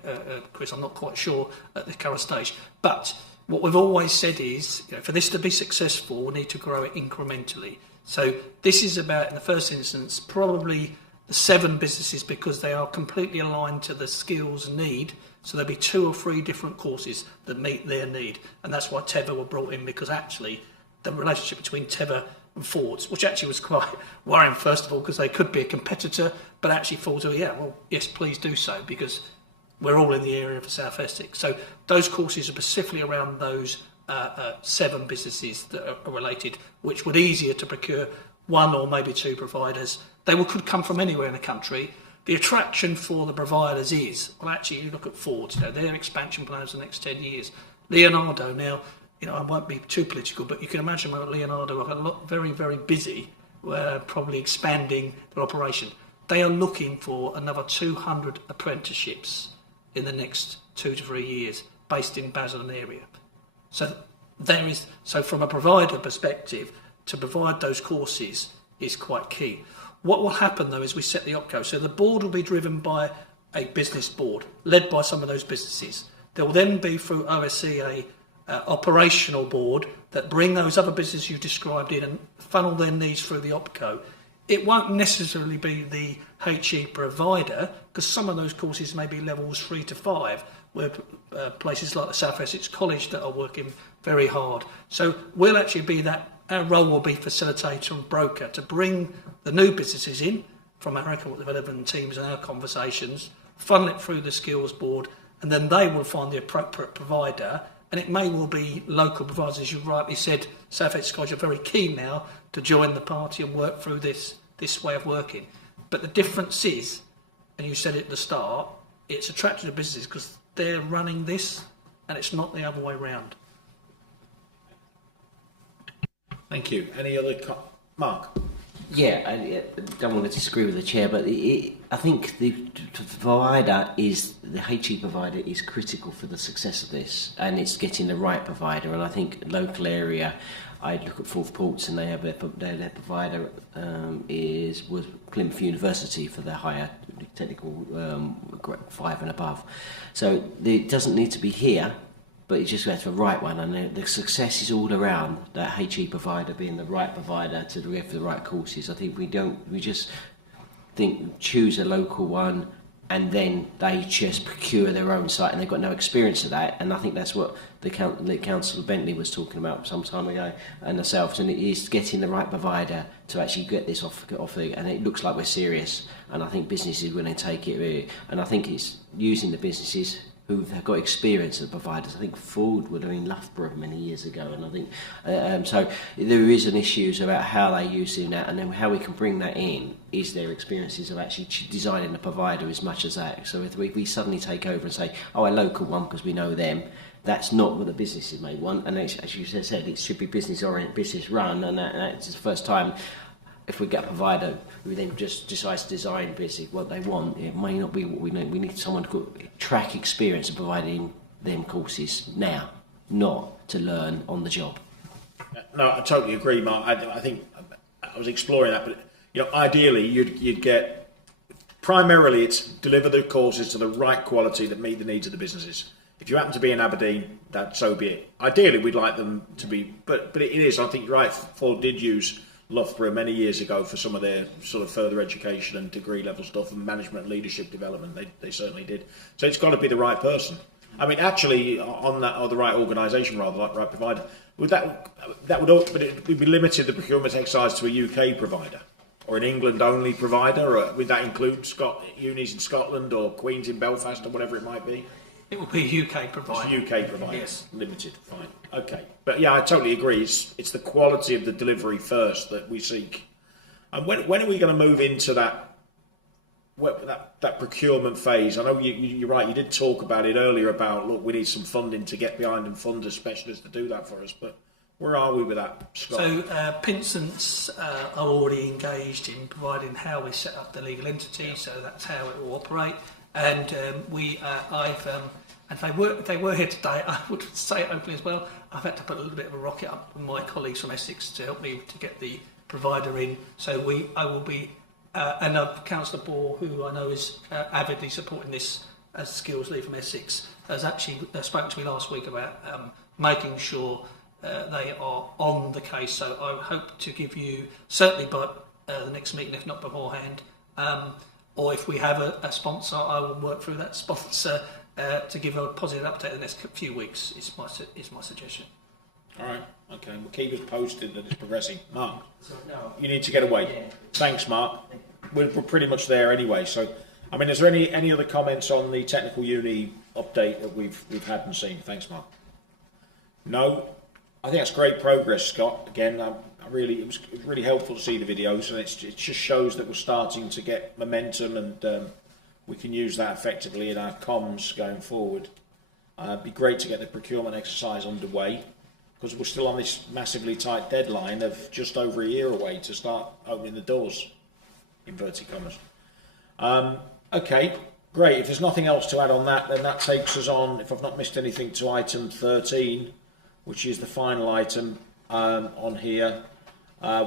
Chris. I'm not quite sure at the current stage, but what we've always said is, for this to be successful, we need to grow it incrementally. So this is about, in the first instance, probably the 7 businesses because they are completely aligned to the skills need. So there'll be 2 or 3 different courses that meet their need. And that's why Teva were brought in, because actually the relationship between Teva and Ford's, which actually was quite worrying, first of all, because they could be a competitor, but actually Ford's, yes, please do so, because we're all in the area of South Essex. So those courses are specifically around those 7 businesses that are related, which would easier to procure 1 or maybe 2 providers. They could come from anywhere in the country. The attraction for the providers is, well, actually, you look at Ford, their expansion plans for the next 10 years. Leonardo now, I won't be too political, but you can imagine Leonardo are very, very busy, probably expanding their operation. They are looking for another 200 apprenticeships in the next 2 to 3 years, based in Basildon area. So from a provider perspective, to provide those courses is quite key. What will happen, though, is we set the OPCO. So the board will be driven by a business board, led by some of those businesses. There will then be, through OSC, a operational board that bring those other businesses you've described in and funnel their needs through the OPCO. It won't necessarily be the HE provider, because some of those courses may be levels 3 to 5, where places like the South Essex College that are working very hard. So we'll actually be that. Our role will be facilitator and broker to bring the new businesses in from our economic development teams and our conversations, funnel it through the skills board, and then they will find the appropriate provider. And it may well be local providers, as you rightly said. South Essex College are very keen now to join the party and work through this way of working. But the difference is, and you said it at the start, it's attractive to businesses because they're running this, and it's not the other way round. Thank you. Any other Mark? Yeah, I don't want to disagree with the chair, but I think the provider the HE provider is critical for the success of this, and it's getting the right provider. And I think local area, I look at Forth Ports, and they have their provider was Plymouth University for their higher technical 5 and above. So it doesn't need to be here. But you just have the right one, and the success is all around that HE provider being the right provider to go for the right courses. I think we just choose a local one, and then they just procure their own site, and they've got no experience of that. And I think that's what the Councillor Bentley was talking about some time ago, and ourselves, and it is getting the right provider to actually get this off and it looks like we're serious, and I think businesses will then take it really, and I think it's using the businesses who have got experience as providers. I think Ford were in Loughborough many years ago, and I think so there is an issue about how they use that, and then how we can bring that in is their experiences of actually designing the provider as much as that. So if we suddenly take over and say, a local one because we know them, that's not what the businesses may want. And as you said, it should be business oriented, business run, and that's the first time. If we get a provider who then just decides to design basically what they want, it may not be what we need. We need someone to track experience of providing them courses now, not to learn on the job. No, I totally agree, Mark. I think I was exploring that, but ideally you'd get, primarily it's deliver the courses to the right quality that meet the needs of the businesses. If you happen to be in Aberdeen, that so be it. Ideally, we'd like them to be, but it is. I think you're right. Ford did use Loughborough many years ago for some of their sort of further education and degree level stuff and management and leadership development. They certainly did. So it's got to be the right person. I mean, actually, on that, or the right organisation rather, like right provider. Would that would, but it would be limited the procurement exercise to a UK provider or an England only provider, or would that include unis in Scotland or Queen's in Belfast or whatever it might be? It will be UK provider. It's UK provider. Yes. Limited. Fine. Okay. But yeah, I totally agree. It's the quality of the delivery first that we seek. And when are we going to move into that procurement phase? I know you're right. You did talk about it earlier about, look, we need some funding to get behind and fund a specialist to do that for us. But where are we with that, Scott? So Pinson's are already engaged in providing how we set up the legal entity. So that's how it will operate. And if they were here today, I would say it openly as well, I've had to put a little bit of a rocket up with my colleagues from Essex to help me to get the provider in. So I will be, and Councillor Ball, who I know is avidly supporting this as skills lead from Essex, has actually spoken to me last week about making sure they are on the case. So I hope to give you, certainly by the next meeting, if not beforehand, or if we have a sponsor, I will work through that sponsor to give a positive update in the next few weeks, is my suggestion. All right, okay, we'll keep us posted that it's progressing. Mark, you need to get away. Yeah. Thanks, Mark. We're pretty much there anyway. So, I mean, is there any other comments on the technical uni update that we've had and seen? Thanks, Mark. No, I think that's great progress, Scott. Again, it was really helpful to see the videos, and it just shows that we're starting to get momentum, and we can use that effectively in our comms going forward. It'd be great to get the procurement exercise underway, because we're still on this massively tight deadline of just over a year away to start opening the doors, inverted commas. Okay, great. If there's nothing else to add on that, then that takes us on, if I've not missed anything, to item 13, which is the final item on here,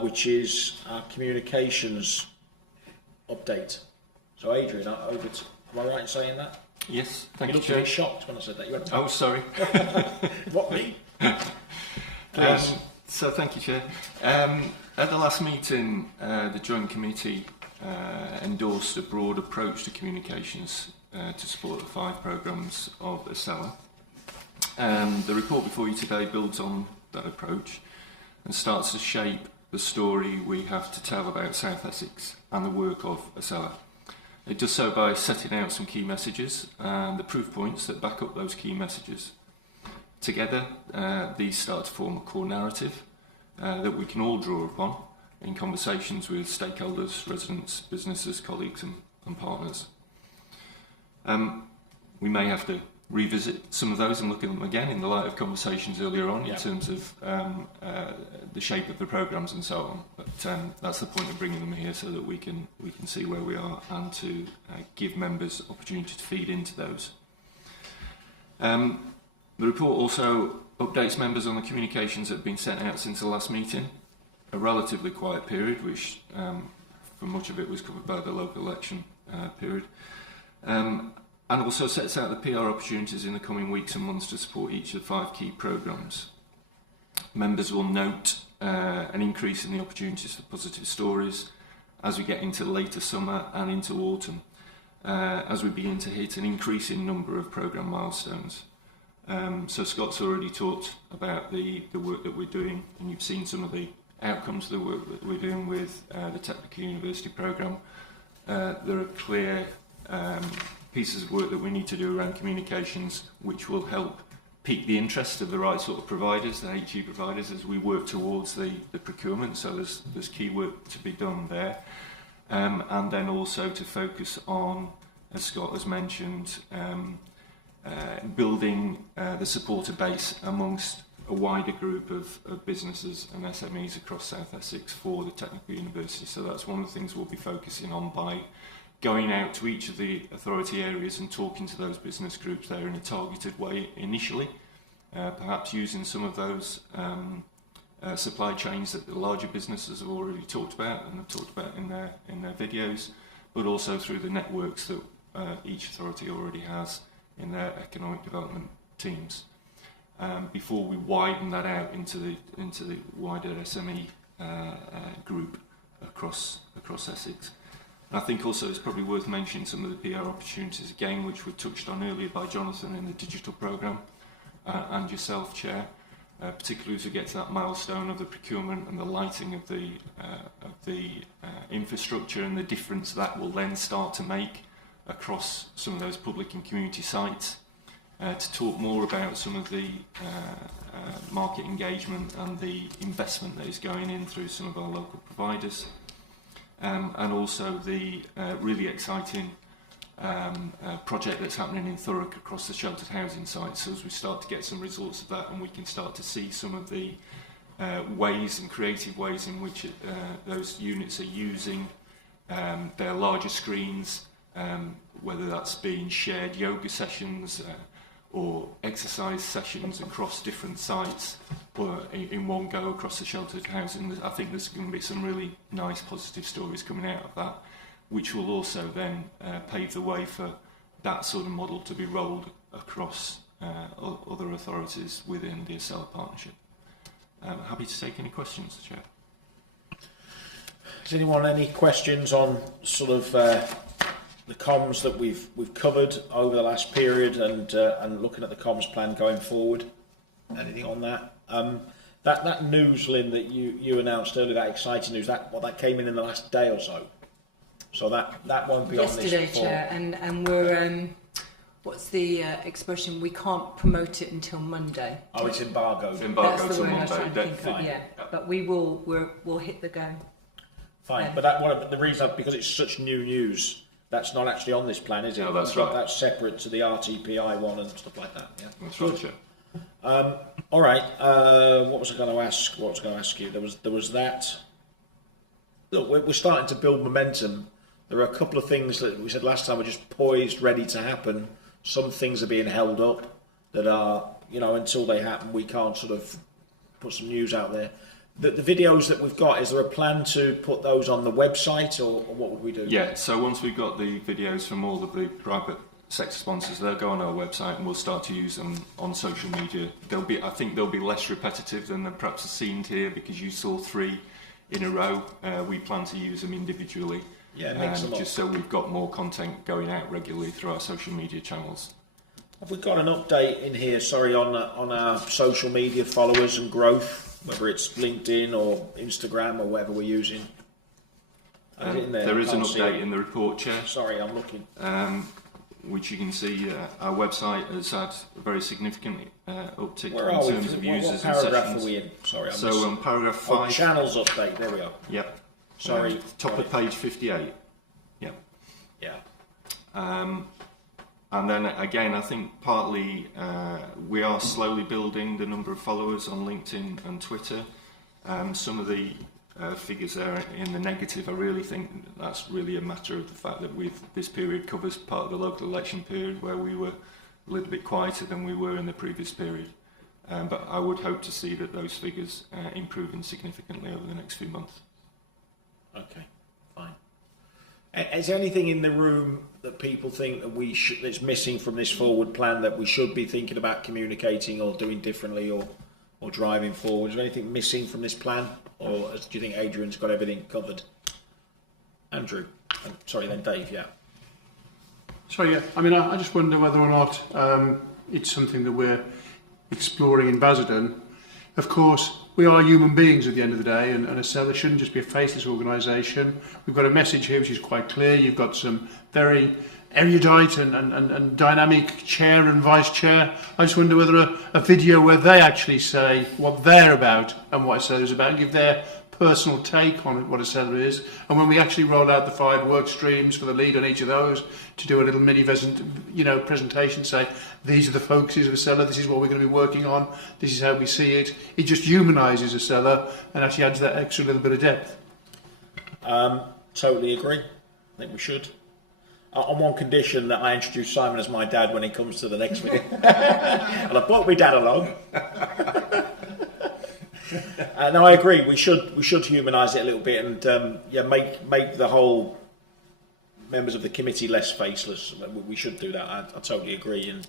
which is our communications update. So Adrian, am I right in saying that? Yes, thank you, looked a bit shocked when I said that. You oh, sorry. What, me? So thank you, Chair. At the last meeting, the Joint Committee endorsed a broad approach to communications to support the 5 programmes of ASELA. The report before you today builds on that approach and starts to shape the story we have to tell about South Essex and the work of ASELA. It does so by setting out some key messages and the proof points that back up those key messages. Together, these start to form a core narrative that we can all draw upon in conversations with stakeholders, residents, businesses, colleagues and partners. We may have to revisit some of those and look at them again in the light of conversations earlier on in terms of the shape of the programmes and so on. But that's the point of bringing them here, so that we can see where we are and to give members opportunity to feed into those. The report also updates members on the communications that have been sent out since the last meeting, a relatively quiet period, which for much of it was covered by the local election period. And also sets out the PR opportunities in the coming weeks and months to support each of the 5 key programmes. Members will note an increase in the opportunities for positive stories as we get into later summer and into autumn, as we begin to hit an increasing number of programme milestones. So Scott's already talked about the work that we're doing, and you've seen some of the outcomes of the work that we're doing with the Technical University programme. There are clear pieces of work that we need to do around communications, which will help pique the interest of the right sort of providers, the HE providers, as we work towards the procurement. So there's key work to be done there. And then also to focus on, as Scott has mentioned, building the supporter base amongst a wider group of businesses and SMEs across South Essex for the Technical University. So that's one of the things we'll be focusing on by going out to each of the authority areas and talking to those business groups there in a targeted way initially, perhaps using some of those supply chains that the larger businesses have already talked about and have talked about in their videos, but also through the networks that each authority already has in their economic development teams. Before we widen that out into the wider SME group across Essex. And I think also it's probably worth mentioning some of the PR opportunities again, which were touched on earlier by Jonathan in the digital programme and yourself, Chair, particularly as we get to that milestone of the procurement and the lighting of the infrastructure and the difference that will then start to make across some of those public and community sites. To talk more about some of the market engagement and the investment that is going in through some of our local providers, and also the really exciting project that's happening in Thurrock across the sheltered housing sites. So as we start to get some results of that, and we can start to see some of the ways and creative ways in which those units are using their larger screens, whether that's being shared yoga sessions, or exercise sessions across different sites, or in one go across the sheltered housing. I think there's going to be some really nice positive stories coming out of that, which will also then pave the way for that sort of model to be rolled across other authorities within the ASELA partnership. Happy to take any questions, Chair. Has anyone any questions on sort of the comms that we've covered over the last period, and looking at the comms plan going forward? Anything on that? That news, Lynn, that you announced earlier, that exciting news, that came in the last day or so. So that won't be yesterday, on this before. Chair, and we're what's the expression? We can't promote it until Monday. Oh, it's embargoed. It's embargoed That's the till word I was Monday. trying to think of. Yeah, but we'll hit the go. Fine, Yeah. but the reason, because it's such new news, that's not actually on this plan, is it? No, that's right. That's separate to the RTPI one and stuff like that. Yeah, that's right, Chair. All right. What was I going to ask? You? There was that. Look, we're starting to build momentum. There are a couple of things that we said last time were just poised, ready to happen. Some things are being held up that are, until they happen, we can't sort of put some news out there. The videos that we've got, is there a plan to put those on the website, or what would we do? Yeah, so once we've got the videos from all of the private sector sponsors, they'll go on our website and we'll start to use them on social media. I think they'll be less repetitive than perhaps seen here, because you saw 3 in a row. We plan to use them individually. Yeah, mix them up. Just so we've got more content going out regularly through our social media channels. Have we got an update in here, on our social media followers and growth, whether it's LinkedIn or Instagram or whatever we're using? There is an update in the report, Chair. Sorry, I'm looking. Which you can see our website has had a very significant uptick Where in are we? terms of users What paragraph and sessions. are we in? Sorry, I'm so on paragraph 5. Channels update, there we are. Yep. Sorry. Top of page 58. Yep. Yeah. And then again, I think partly we are slowly building the number of followers on LinkedIn and Twitter. Some of the figures there in the negative, I really think that's really a matter of the fact that this period covers part of the local election period, where we were a little bit quieter than we were in the previous period. But I would hope to see that those figures improving significantly over the next few months. Okay, fine. Is there anything in the room that people think that that's missing from this forward plan that we should be thinking about communicating or doing differently or driving forward? Is there anything missing from this plan, or do you think Adrian's got everything covered? Andrew, sorry, then Dave. Yeah. So yeah, I just wonder whether or not it's something that we're exploring in Basildon. Of course, we are human beings at the end of the day, and ASELA shouldn't just be a faceless organisation. We've got a message here which is quite clear. You've got some very erudite and dynamic chair and vice chair. I just wonder whether a video where they actually say what they're about and what ASELA is about, and give their personal take on what ASELA is, and when we actually roll out the 5 work streams for the lead on each of those, to do a little mini presentation, say these are the focuses of ASELA, this is what we're going to be working on, this is how we see it. It just humanises ASELA and actually adds that extra little bit of depth. Totally agree. I think we should. On one condition, that I introduce Simon as my dad when he comes to the next video. And I brought my dad along. No, I agree. We should humanise it a little bit, and make the whole members of the committee less faceless. We should do that. I totally agree. And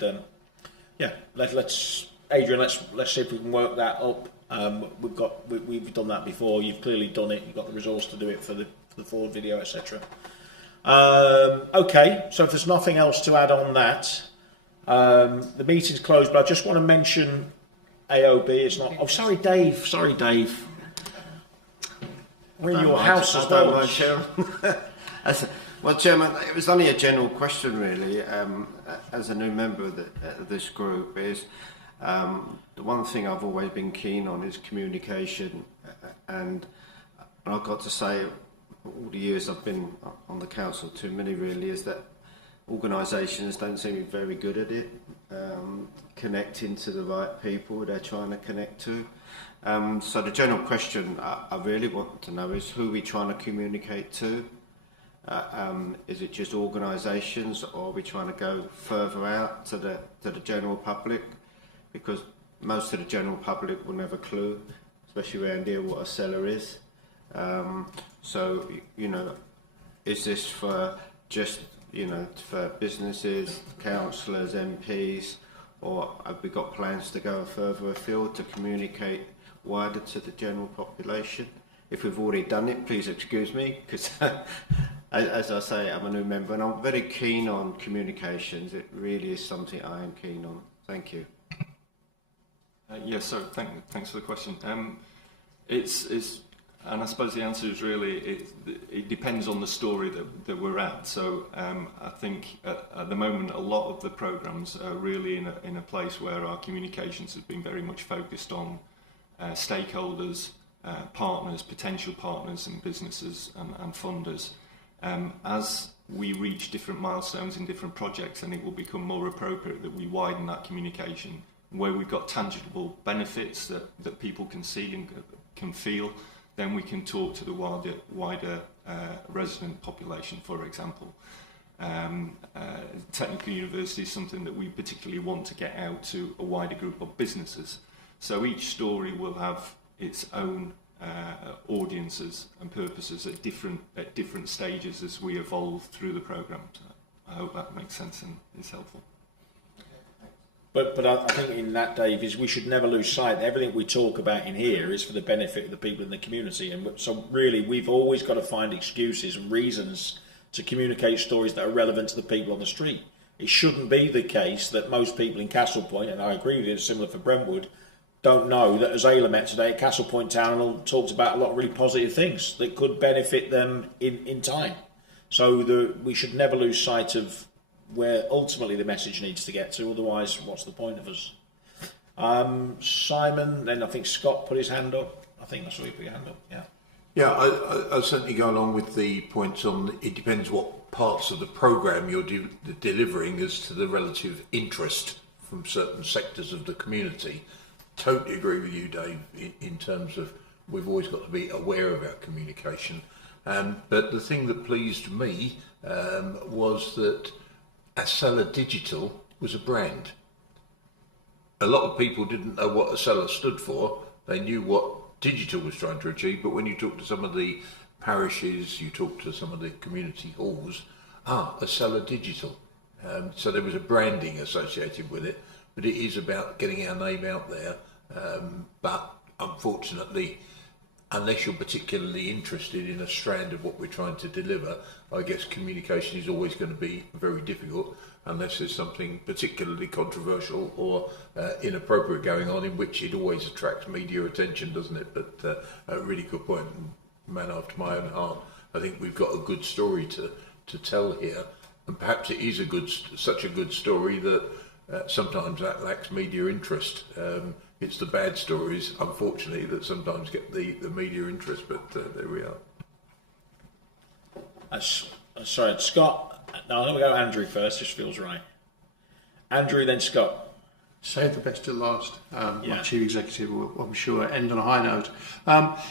let's Adrian, let's see if we can work that up We've done that before. You've clearly done it. You've got the resource to do it for the forward video, etc. Okay, so if there's nothing else to add on that, the meeting's closed. But I just want to mention AOB. It's not. Oh, sorry, Dave. Sorry, Dave. We're in your house as well. Well, Chairman, it was only a general question, really. As a new member of this group, is the one thing I've always been keen on is communication, and I've got to say, all the years I've been on the council, too many really, is that organisations don't seem to be very good at it, connecting to the right people they're trying to connect to. So the general question I really want to know is who are we trying to communicate to? Is it just organisations, or are we trying to go further out to the general public? Because most of the general public will never clue, especially around here, what ASELA is. So, you know, is this for just, you know, for businesses, councillors, MPs, or have we got plans to go further afield to communicate wider to the general population? If we've already done it, please excuse me, because as I say, I'm a new member and I'm very keen on communications. It really is something I am keen on. Thank you. Yes, so thanks for the question. And I suppose the answer is really it depends on the story that we're at. So I think at the moment a lot of the programmes are really in a place where our communications have been very much focused on stakeholders, partners, potential partners and businesses and funders. As we reach different milestones in different projects, then it will become more appropriate that we widen that communication where we've got tangible benefits that people can see and can feel. Then we can talk to the wider resident population, for example. Technical university is something that we particularly want to get out to a wider group of businesses. So each story will have its own audiences and purposes at different stages as we evolve through the programme. So I hope that makes sense and is helpful. But I think in that, Dave, is we should never lose sight that everything we talk about in here is for the benefit of the people in the community. And so really, we've always got to find excuses and reasons to communicate stories that are relevant to the people on the street. It shouldn't be the case that most people in Castle Point, and I agree with you, it's similar for Brentwood, don't know that ASELA met today at Castle Point Town Hall, talked about a lot of really positive things that could benefit them in time. So we should never lose sight of where ultimately the message needs to get to, otherwise what's the point of us? Simon, then I think Scott put his hand up. I think that's where you put your hand up, yeah. Yeah, I certainly go along with the points on it depends what parts of the programme you're delivering as to the relative interest from certain sectors of the community. Totally agree with you, Dave, in terms of we've always got to be aware of our communication. But the thing that pleased me was that ASELA Digital was a brand. A lot of people didn't know what ASELA stood for. They knew what digital was trying to achieve, but when you talk to some of the parishes, you talk to some of the community halls, ASELA Digital. So there was a branding associated with it, but it is about getting our name out there. But unfortunately, unless you're particularly interested in a strand of what we're trying to deliver, I guess communication is always going to be very difficult unless there's something particularly controversial or inappropriate going on, in which it always attracts media attention, doesn't it? But a really good point, man after my own heart. I think we've got a good story to tell here, and perhaps it is such a good story that sometimes that lacks media interest. It's the bad stories, unfortunately, that sometimes get the media interest, but there we are. Sorry, Scott. No, I'm going to go Andrew first, just feels right. Andrew, then Scott. Save the best till last. My chief executive will, I'm sure, end on a high note.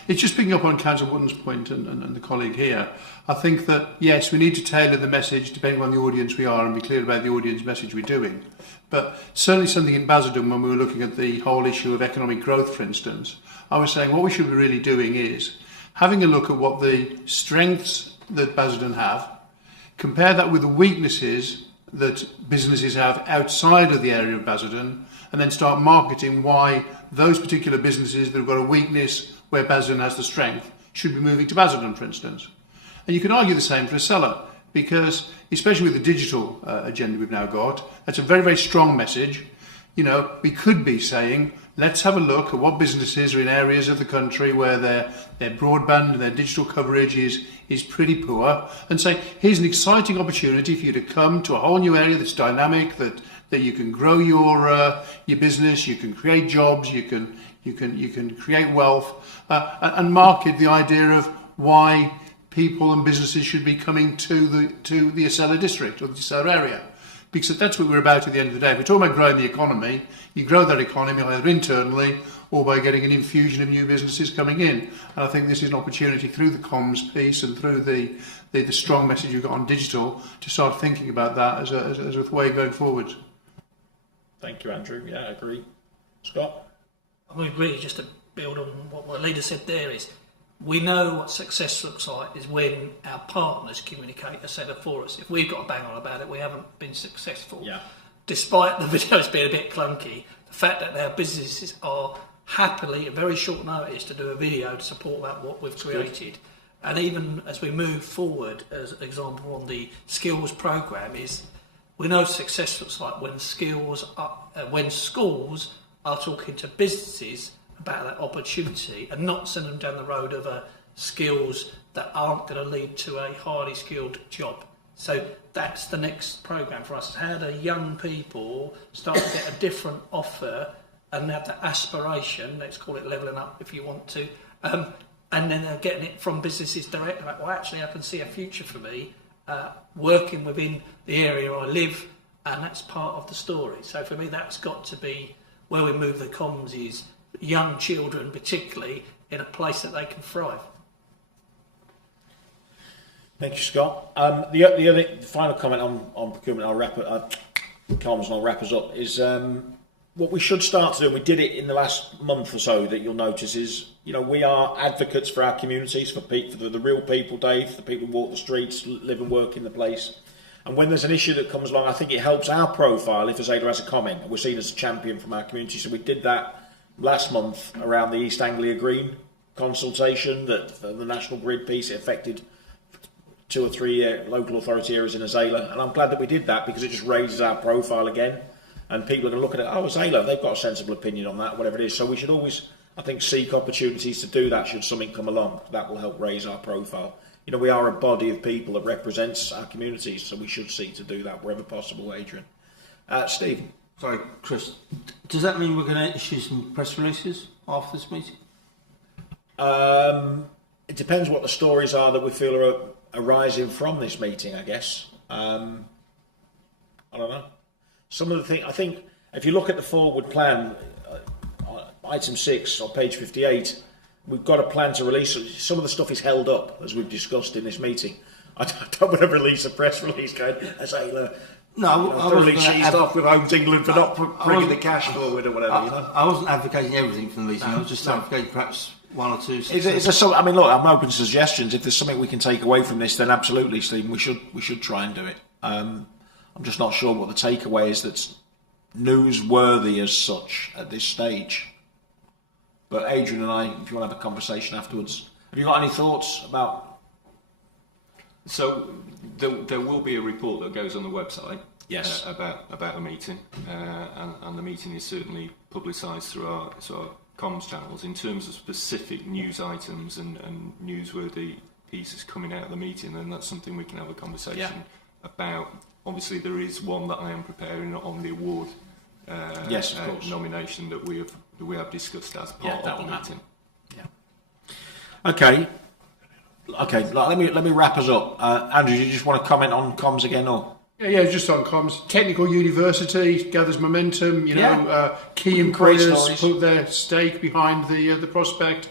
It's just picking up on Councillor Wooden's point and the colleague here. I think that, yes, we need to tailor the message depending on the audience we are and be clear about the audience message we're doing. But certainly something in Basildon, when we were looking at the whole issue of economic growth, for instance, I was saying what we should be really doing is having a look at what the strengths that Basildon have, compare that with the weaknesses that businesses have outside of the area of Basildon, and then start marketing why those particular businesses that have got a weakness where Basildon has the strength should be moving to Basildon, for instance. And you can argue the same for ASELA, because especially with the digital agenda we've now got, that's a very, very strong message. You know, we could be saying, let's have a look at what businesses are in areas of the country where their broadband and their digital coverage is pretty poor, and say, here's an exciting opportunity for you to come to a whole new area that's dynamic, that you can grow your business, you can create jobs, you can create wealth, and market the idea of why people and businesses should be coming to the ASELA district or the ASELA area. Because that's what we're about at the end of the day. If we're talking about growing the economy, you grow that economy either internally or by getting an infusion of new businesses coming in. And I think this is an opportunity through the comms piece and through the strong message you've got on digital to start thinking about that as a way going forward. Thank you, Andrew. Yeah, I agree. Scott? I would agree, just to build on what my leader said there, is we know what success looks like is when our partners communicate ASELA for us. If we've got a bang on about it, we haven't been successful. Yeah. Despite the videos being a bit clunky, the fact that our businesses are happily, at very short notice, to do a video to support that what we've created. And even as we move forward, as an example on the skills programme, is we know success looks like when schools are talking to businesses about that opportunity and not send them down the road of skills that aren't going to lead to a highly skilled job. So that's the next programme for us. How do young people start to get a different offer and have that aspiration, let's call it levelling up if you want to, and then they're getting it from businesses directly, like, well, actually I can see a future for me working within the area I live, and that's part of the story. So for me, that's got to be where we move the comms, is young children particularly in a place that they can thrive. Thank you, Scott. The other final comment on procurement, I'll wrap it up, comms, and I'll wrap us up, is what we should start to do, and we did it in the last month or so, that you'll notice is, you know, we are advocates for our communities, for the real people, Dave, the people who walk the streets, live and work in the place. And when there's an issue that comes along, I think it helps our profile if ASELA has a comment, and we're seen as a champion from our community. So we did that last month around the East Anglia Green consultation, that the National Grid piece, it affected 2 or 3 local authority areas in ASELA, and I'm glad that we did that, because it just raises our profile again, and people are going to look at it, oh, ASELA, they've got a sensible opinion on that, whatever it is. So we should always, I think, seek opportunities to do that should something come along. That will help raise our profile. You know, we are a body of people that represents our communities, so we should seek to do that wherever possible. Adrian. Stephen. Sorry, Chris. Does that mean we're going to issue some press releases after this meeting? It depends what the stories are that we feel are arising from this meeting, I guess. I don't know. Some of the things, I think, if you look at the forward plan, item 6 on page 58, we've got a plan to release. Some of the stuff is held up, as we've discussed in this meeting. I don't want to release a press release going, ASELA, thoroughly cheesed off with Homes England for not bringing the cash forward or whatever. I wasn't advocating everything from the meeting. I was just advocating perhaps one or two. Is there some, I mean, look, I'm open to suggestions. If there's something we can take away from this, then absolutely, Stephen, we should try and do it. I'm just not sure what the takeaway is that's newsworthy as such at this stage. But Adrian and I, if you want to have a conversation afterwards, have you got any thoughts about? So there will be a report that goes on the website. Yes. About the meeting, and the meeting is certainly publicised through our comms channels. In terms of specific news items and newsworthy pieces coming out of the meeting, then that's something we can have a conversation about. Obviously, there is one that I am preparing on the award yes, of course. Nomination that we have discussed as part of the meeting. Okay. Let me wrap us up. Andrew, do you just want to comment on comms again, or? Yeah, just on comms. Technical University gathers momentum. Key employers put their stake behind the prospect.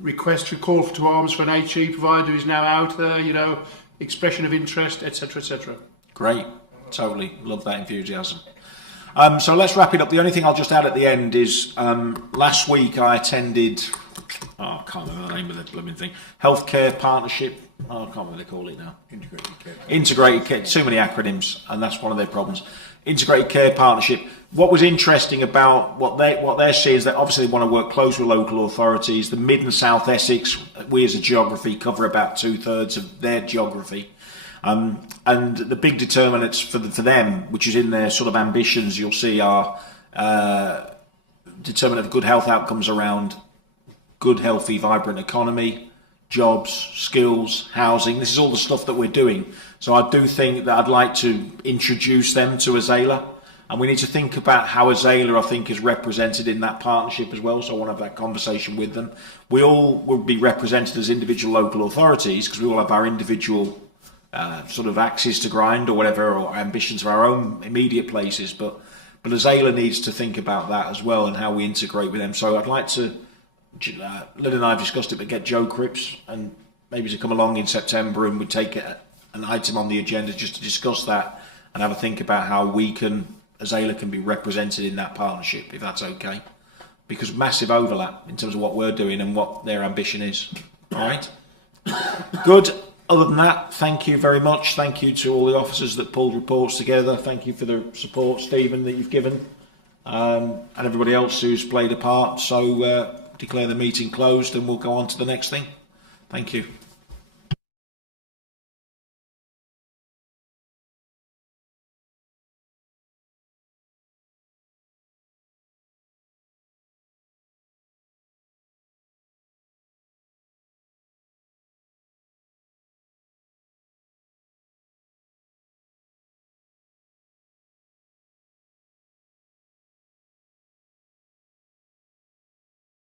Request to call to arms for an HE provider is now out there. Expression of interest, etc., etc. Great, totally love that enthusiasm. So let's wrap it up. The only thing I'll just add at the end is last week I attended. I can't remember the name of the blooming thing. Healthcare Partnership I can't remember what they call it now. Integrated care. Integrated care, too many acronyms, and that's one of their problems. Integrated Care Partnership. What was interesting about what they're seeing is that obviously they want to work close with local authorities. The Mid and South Essex, we as a geography cover about 2/3 of their geography. And the big determinants for them, which is in their sort of ambitions, you'll see are determinant of good health outcomes around good, healthy, vibrant economy, jobs, skills, housing. This is all the stuff that we're doing. So I do think that I'd like to introduce them to ASELA, and we need to think about how ASELA, I think, is represented in that partnership as well. So I want to have that conversation with them. We all will be represented as individual local authorities because we all have our individual sort of axes to grind or whatever, or ambitions for our own immediate places. But ASELA needs to think about that as well and how we integrate with them. So I'd like to, Lynn and I have discussed it, but get Joe Cripps and maybe to come along in September and we take an item on the agenda just to discuss that and have a think about how we can, ASELA can be represented in that partnership, if that's okay. Because massive overlap in terms of what we're doing and what their ambition is. All right? Good. Other than that, thank you very much. Thank you to all the officers that pulled reports together. Thank you for the support, Stephen, that you've given, and everybody else who's played a part. So declare the meeting closed and we'll go on to the next thing. Thank you.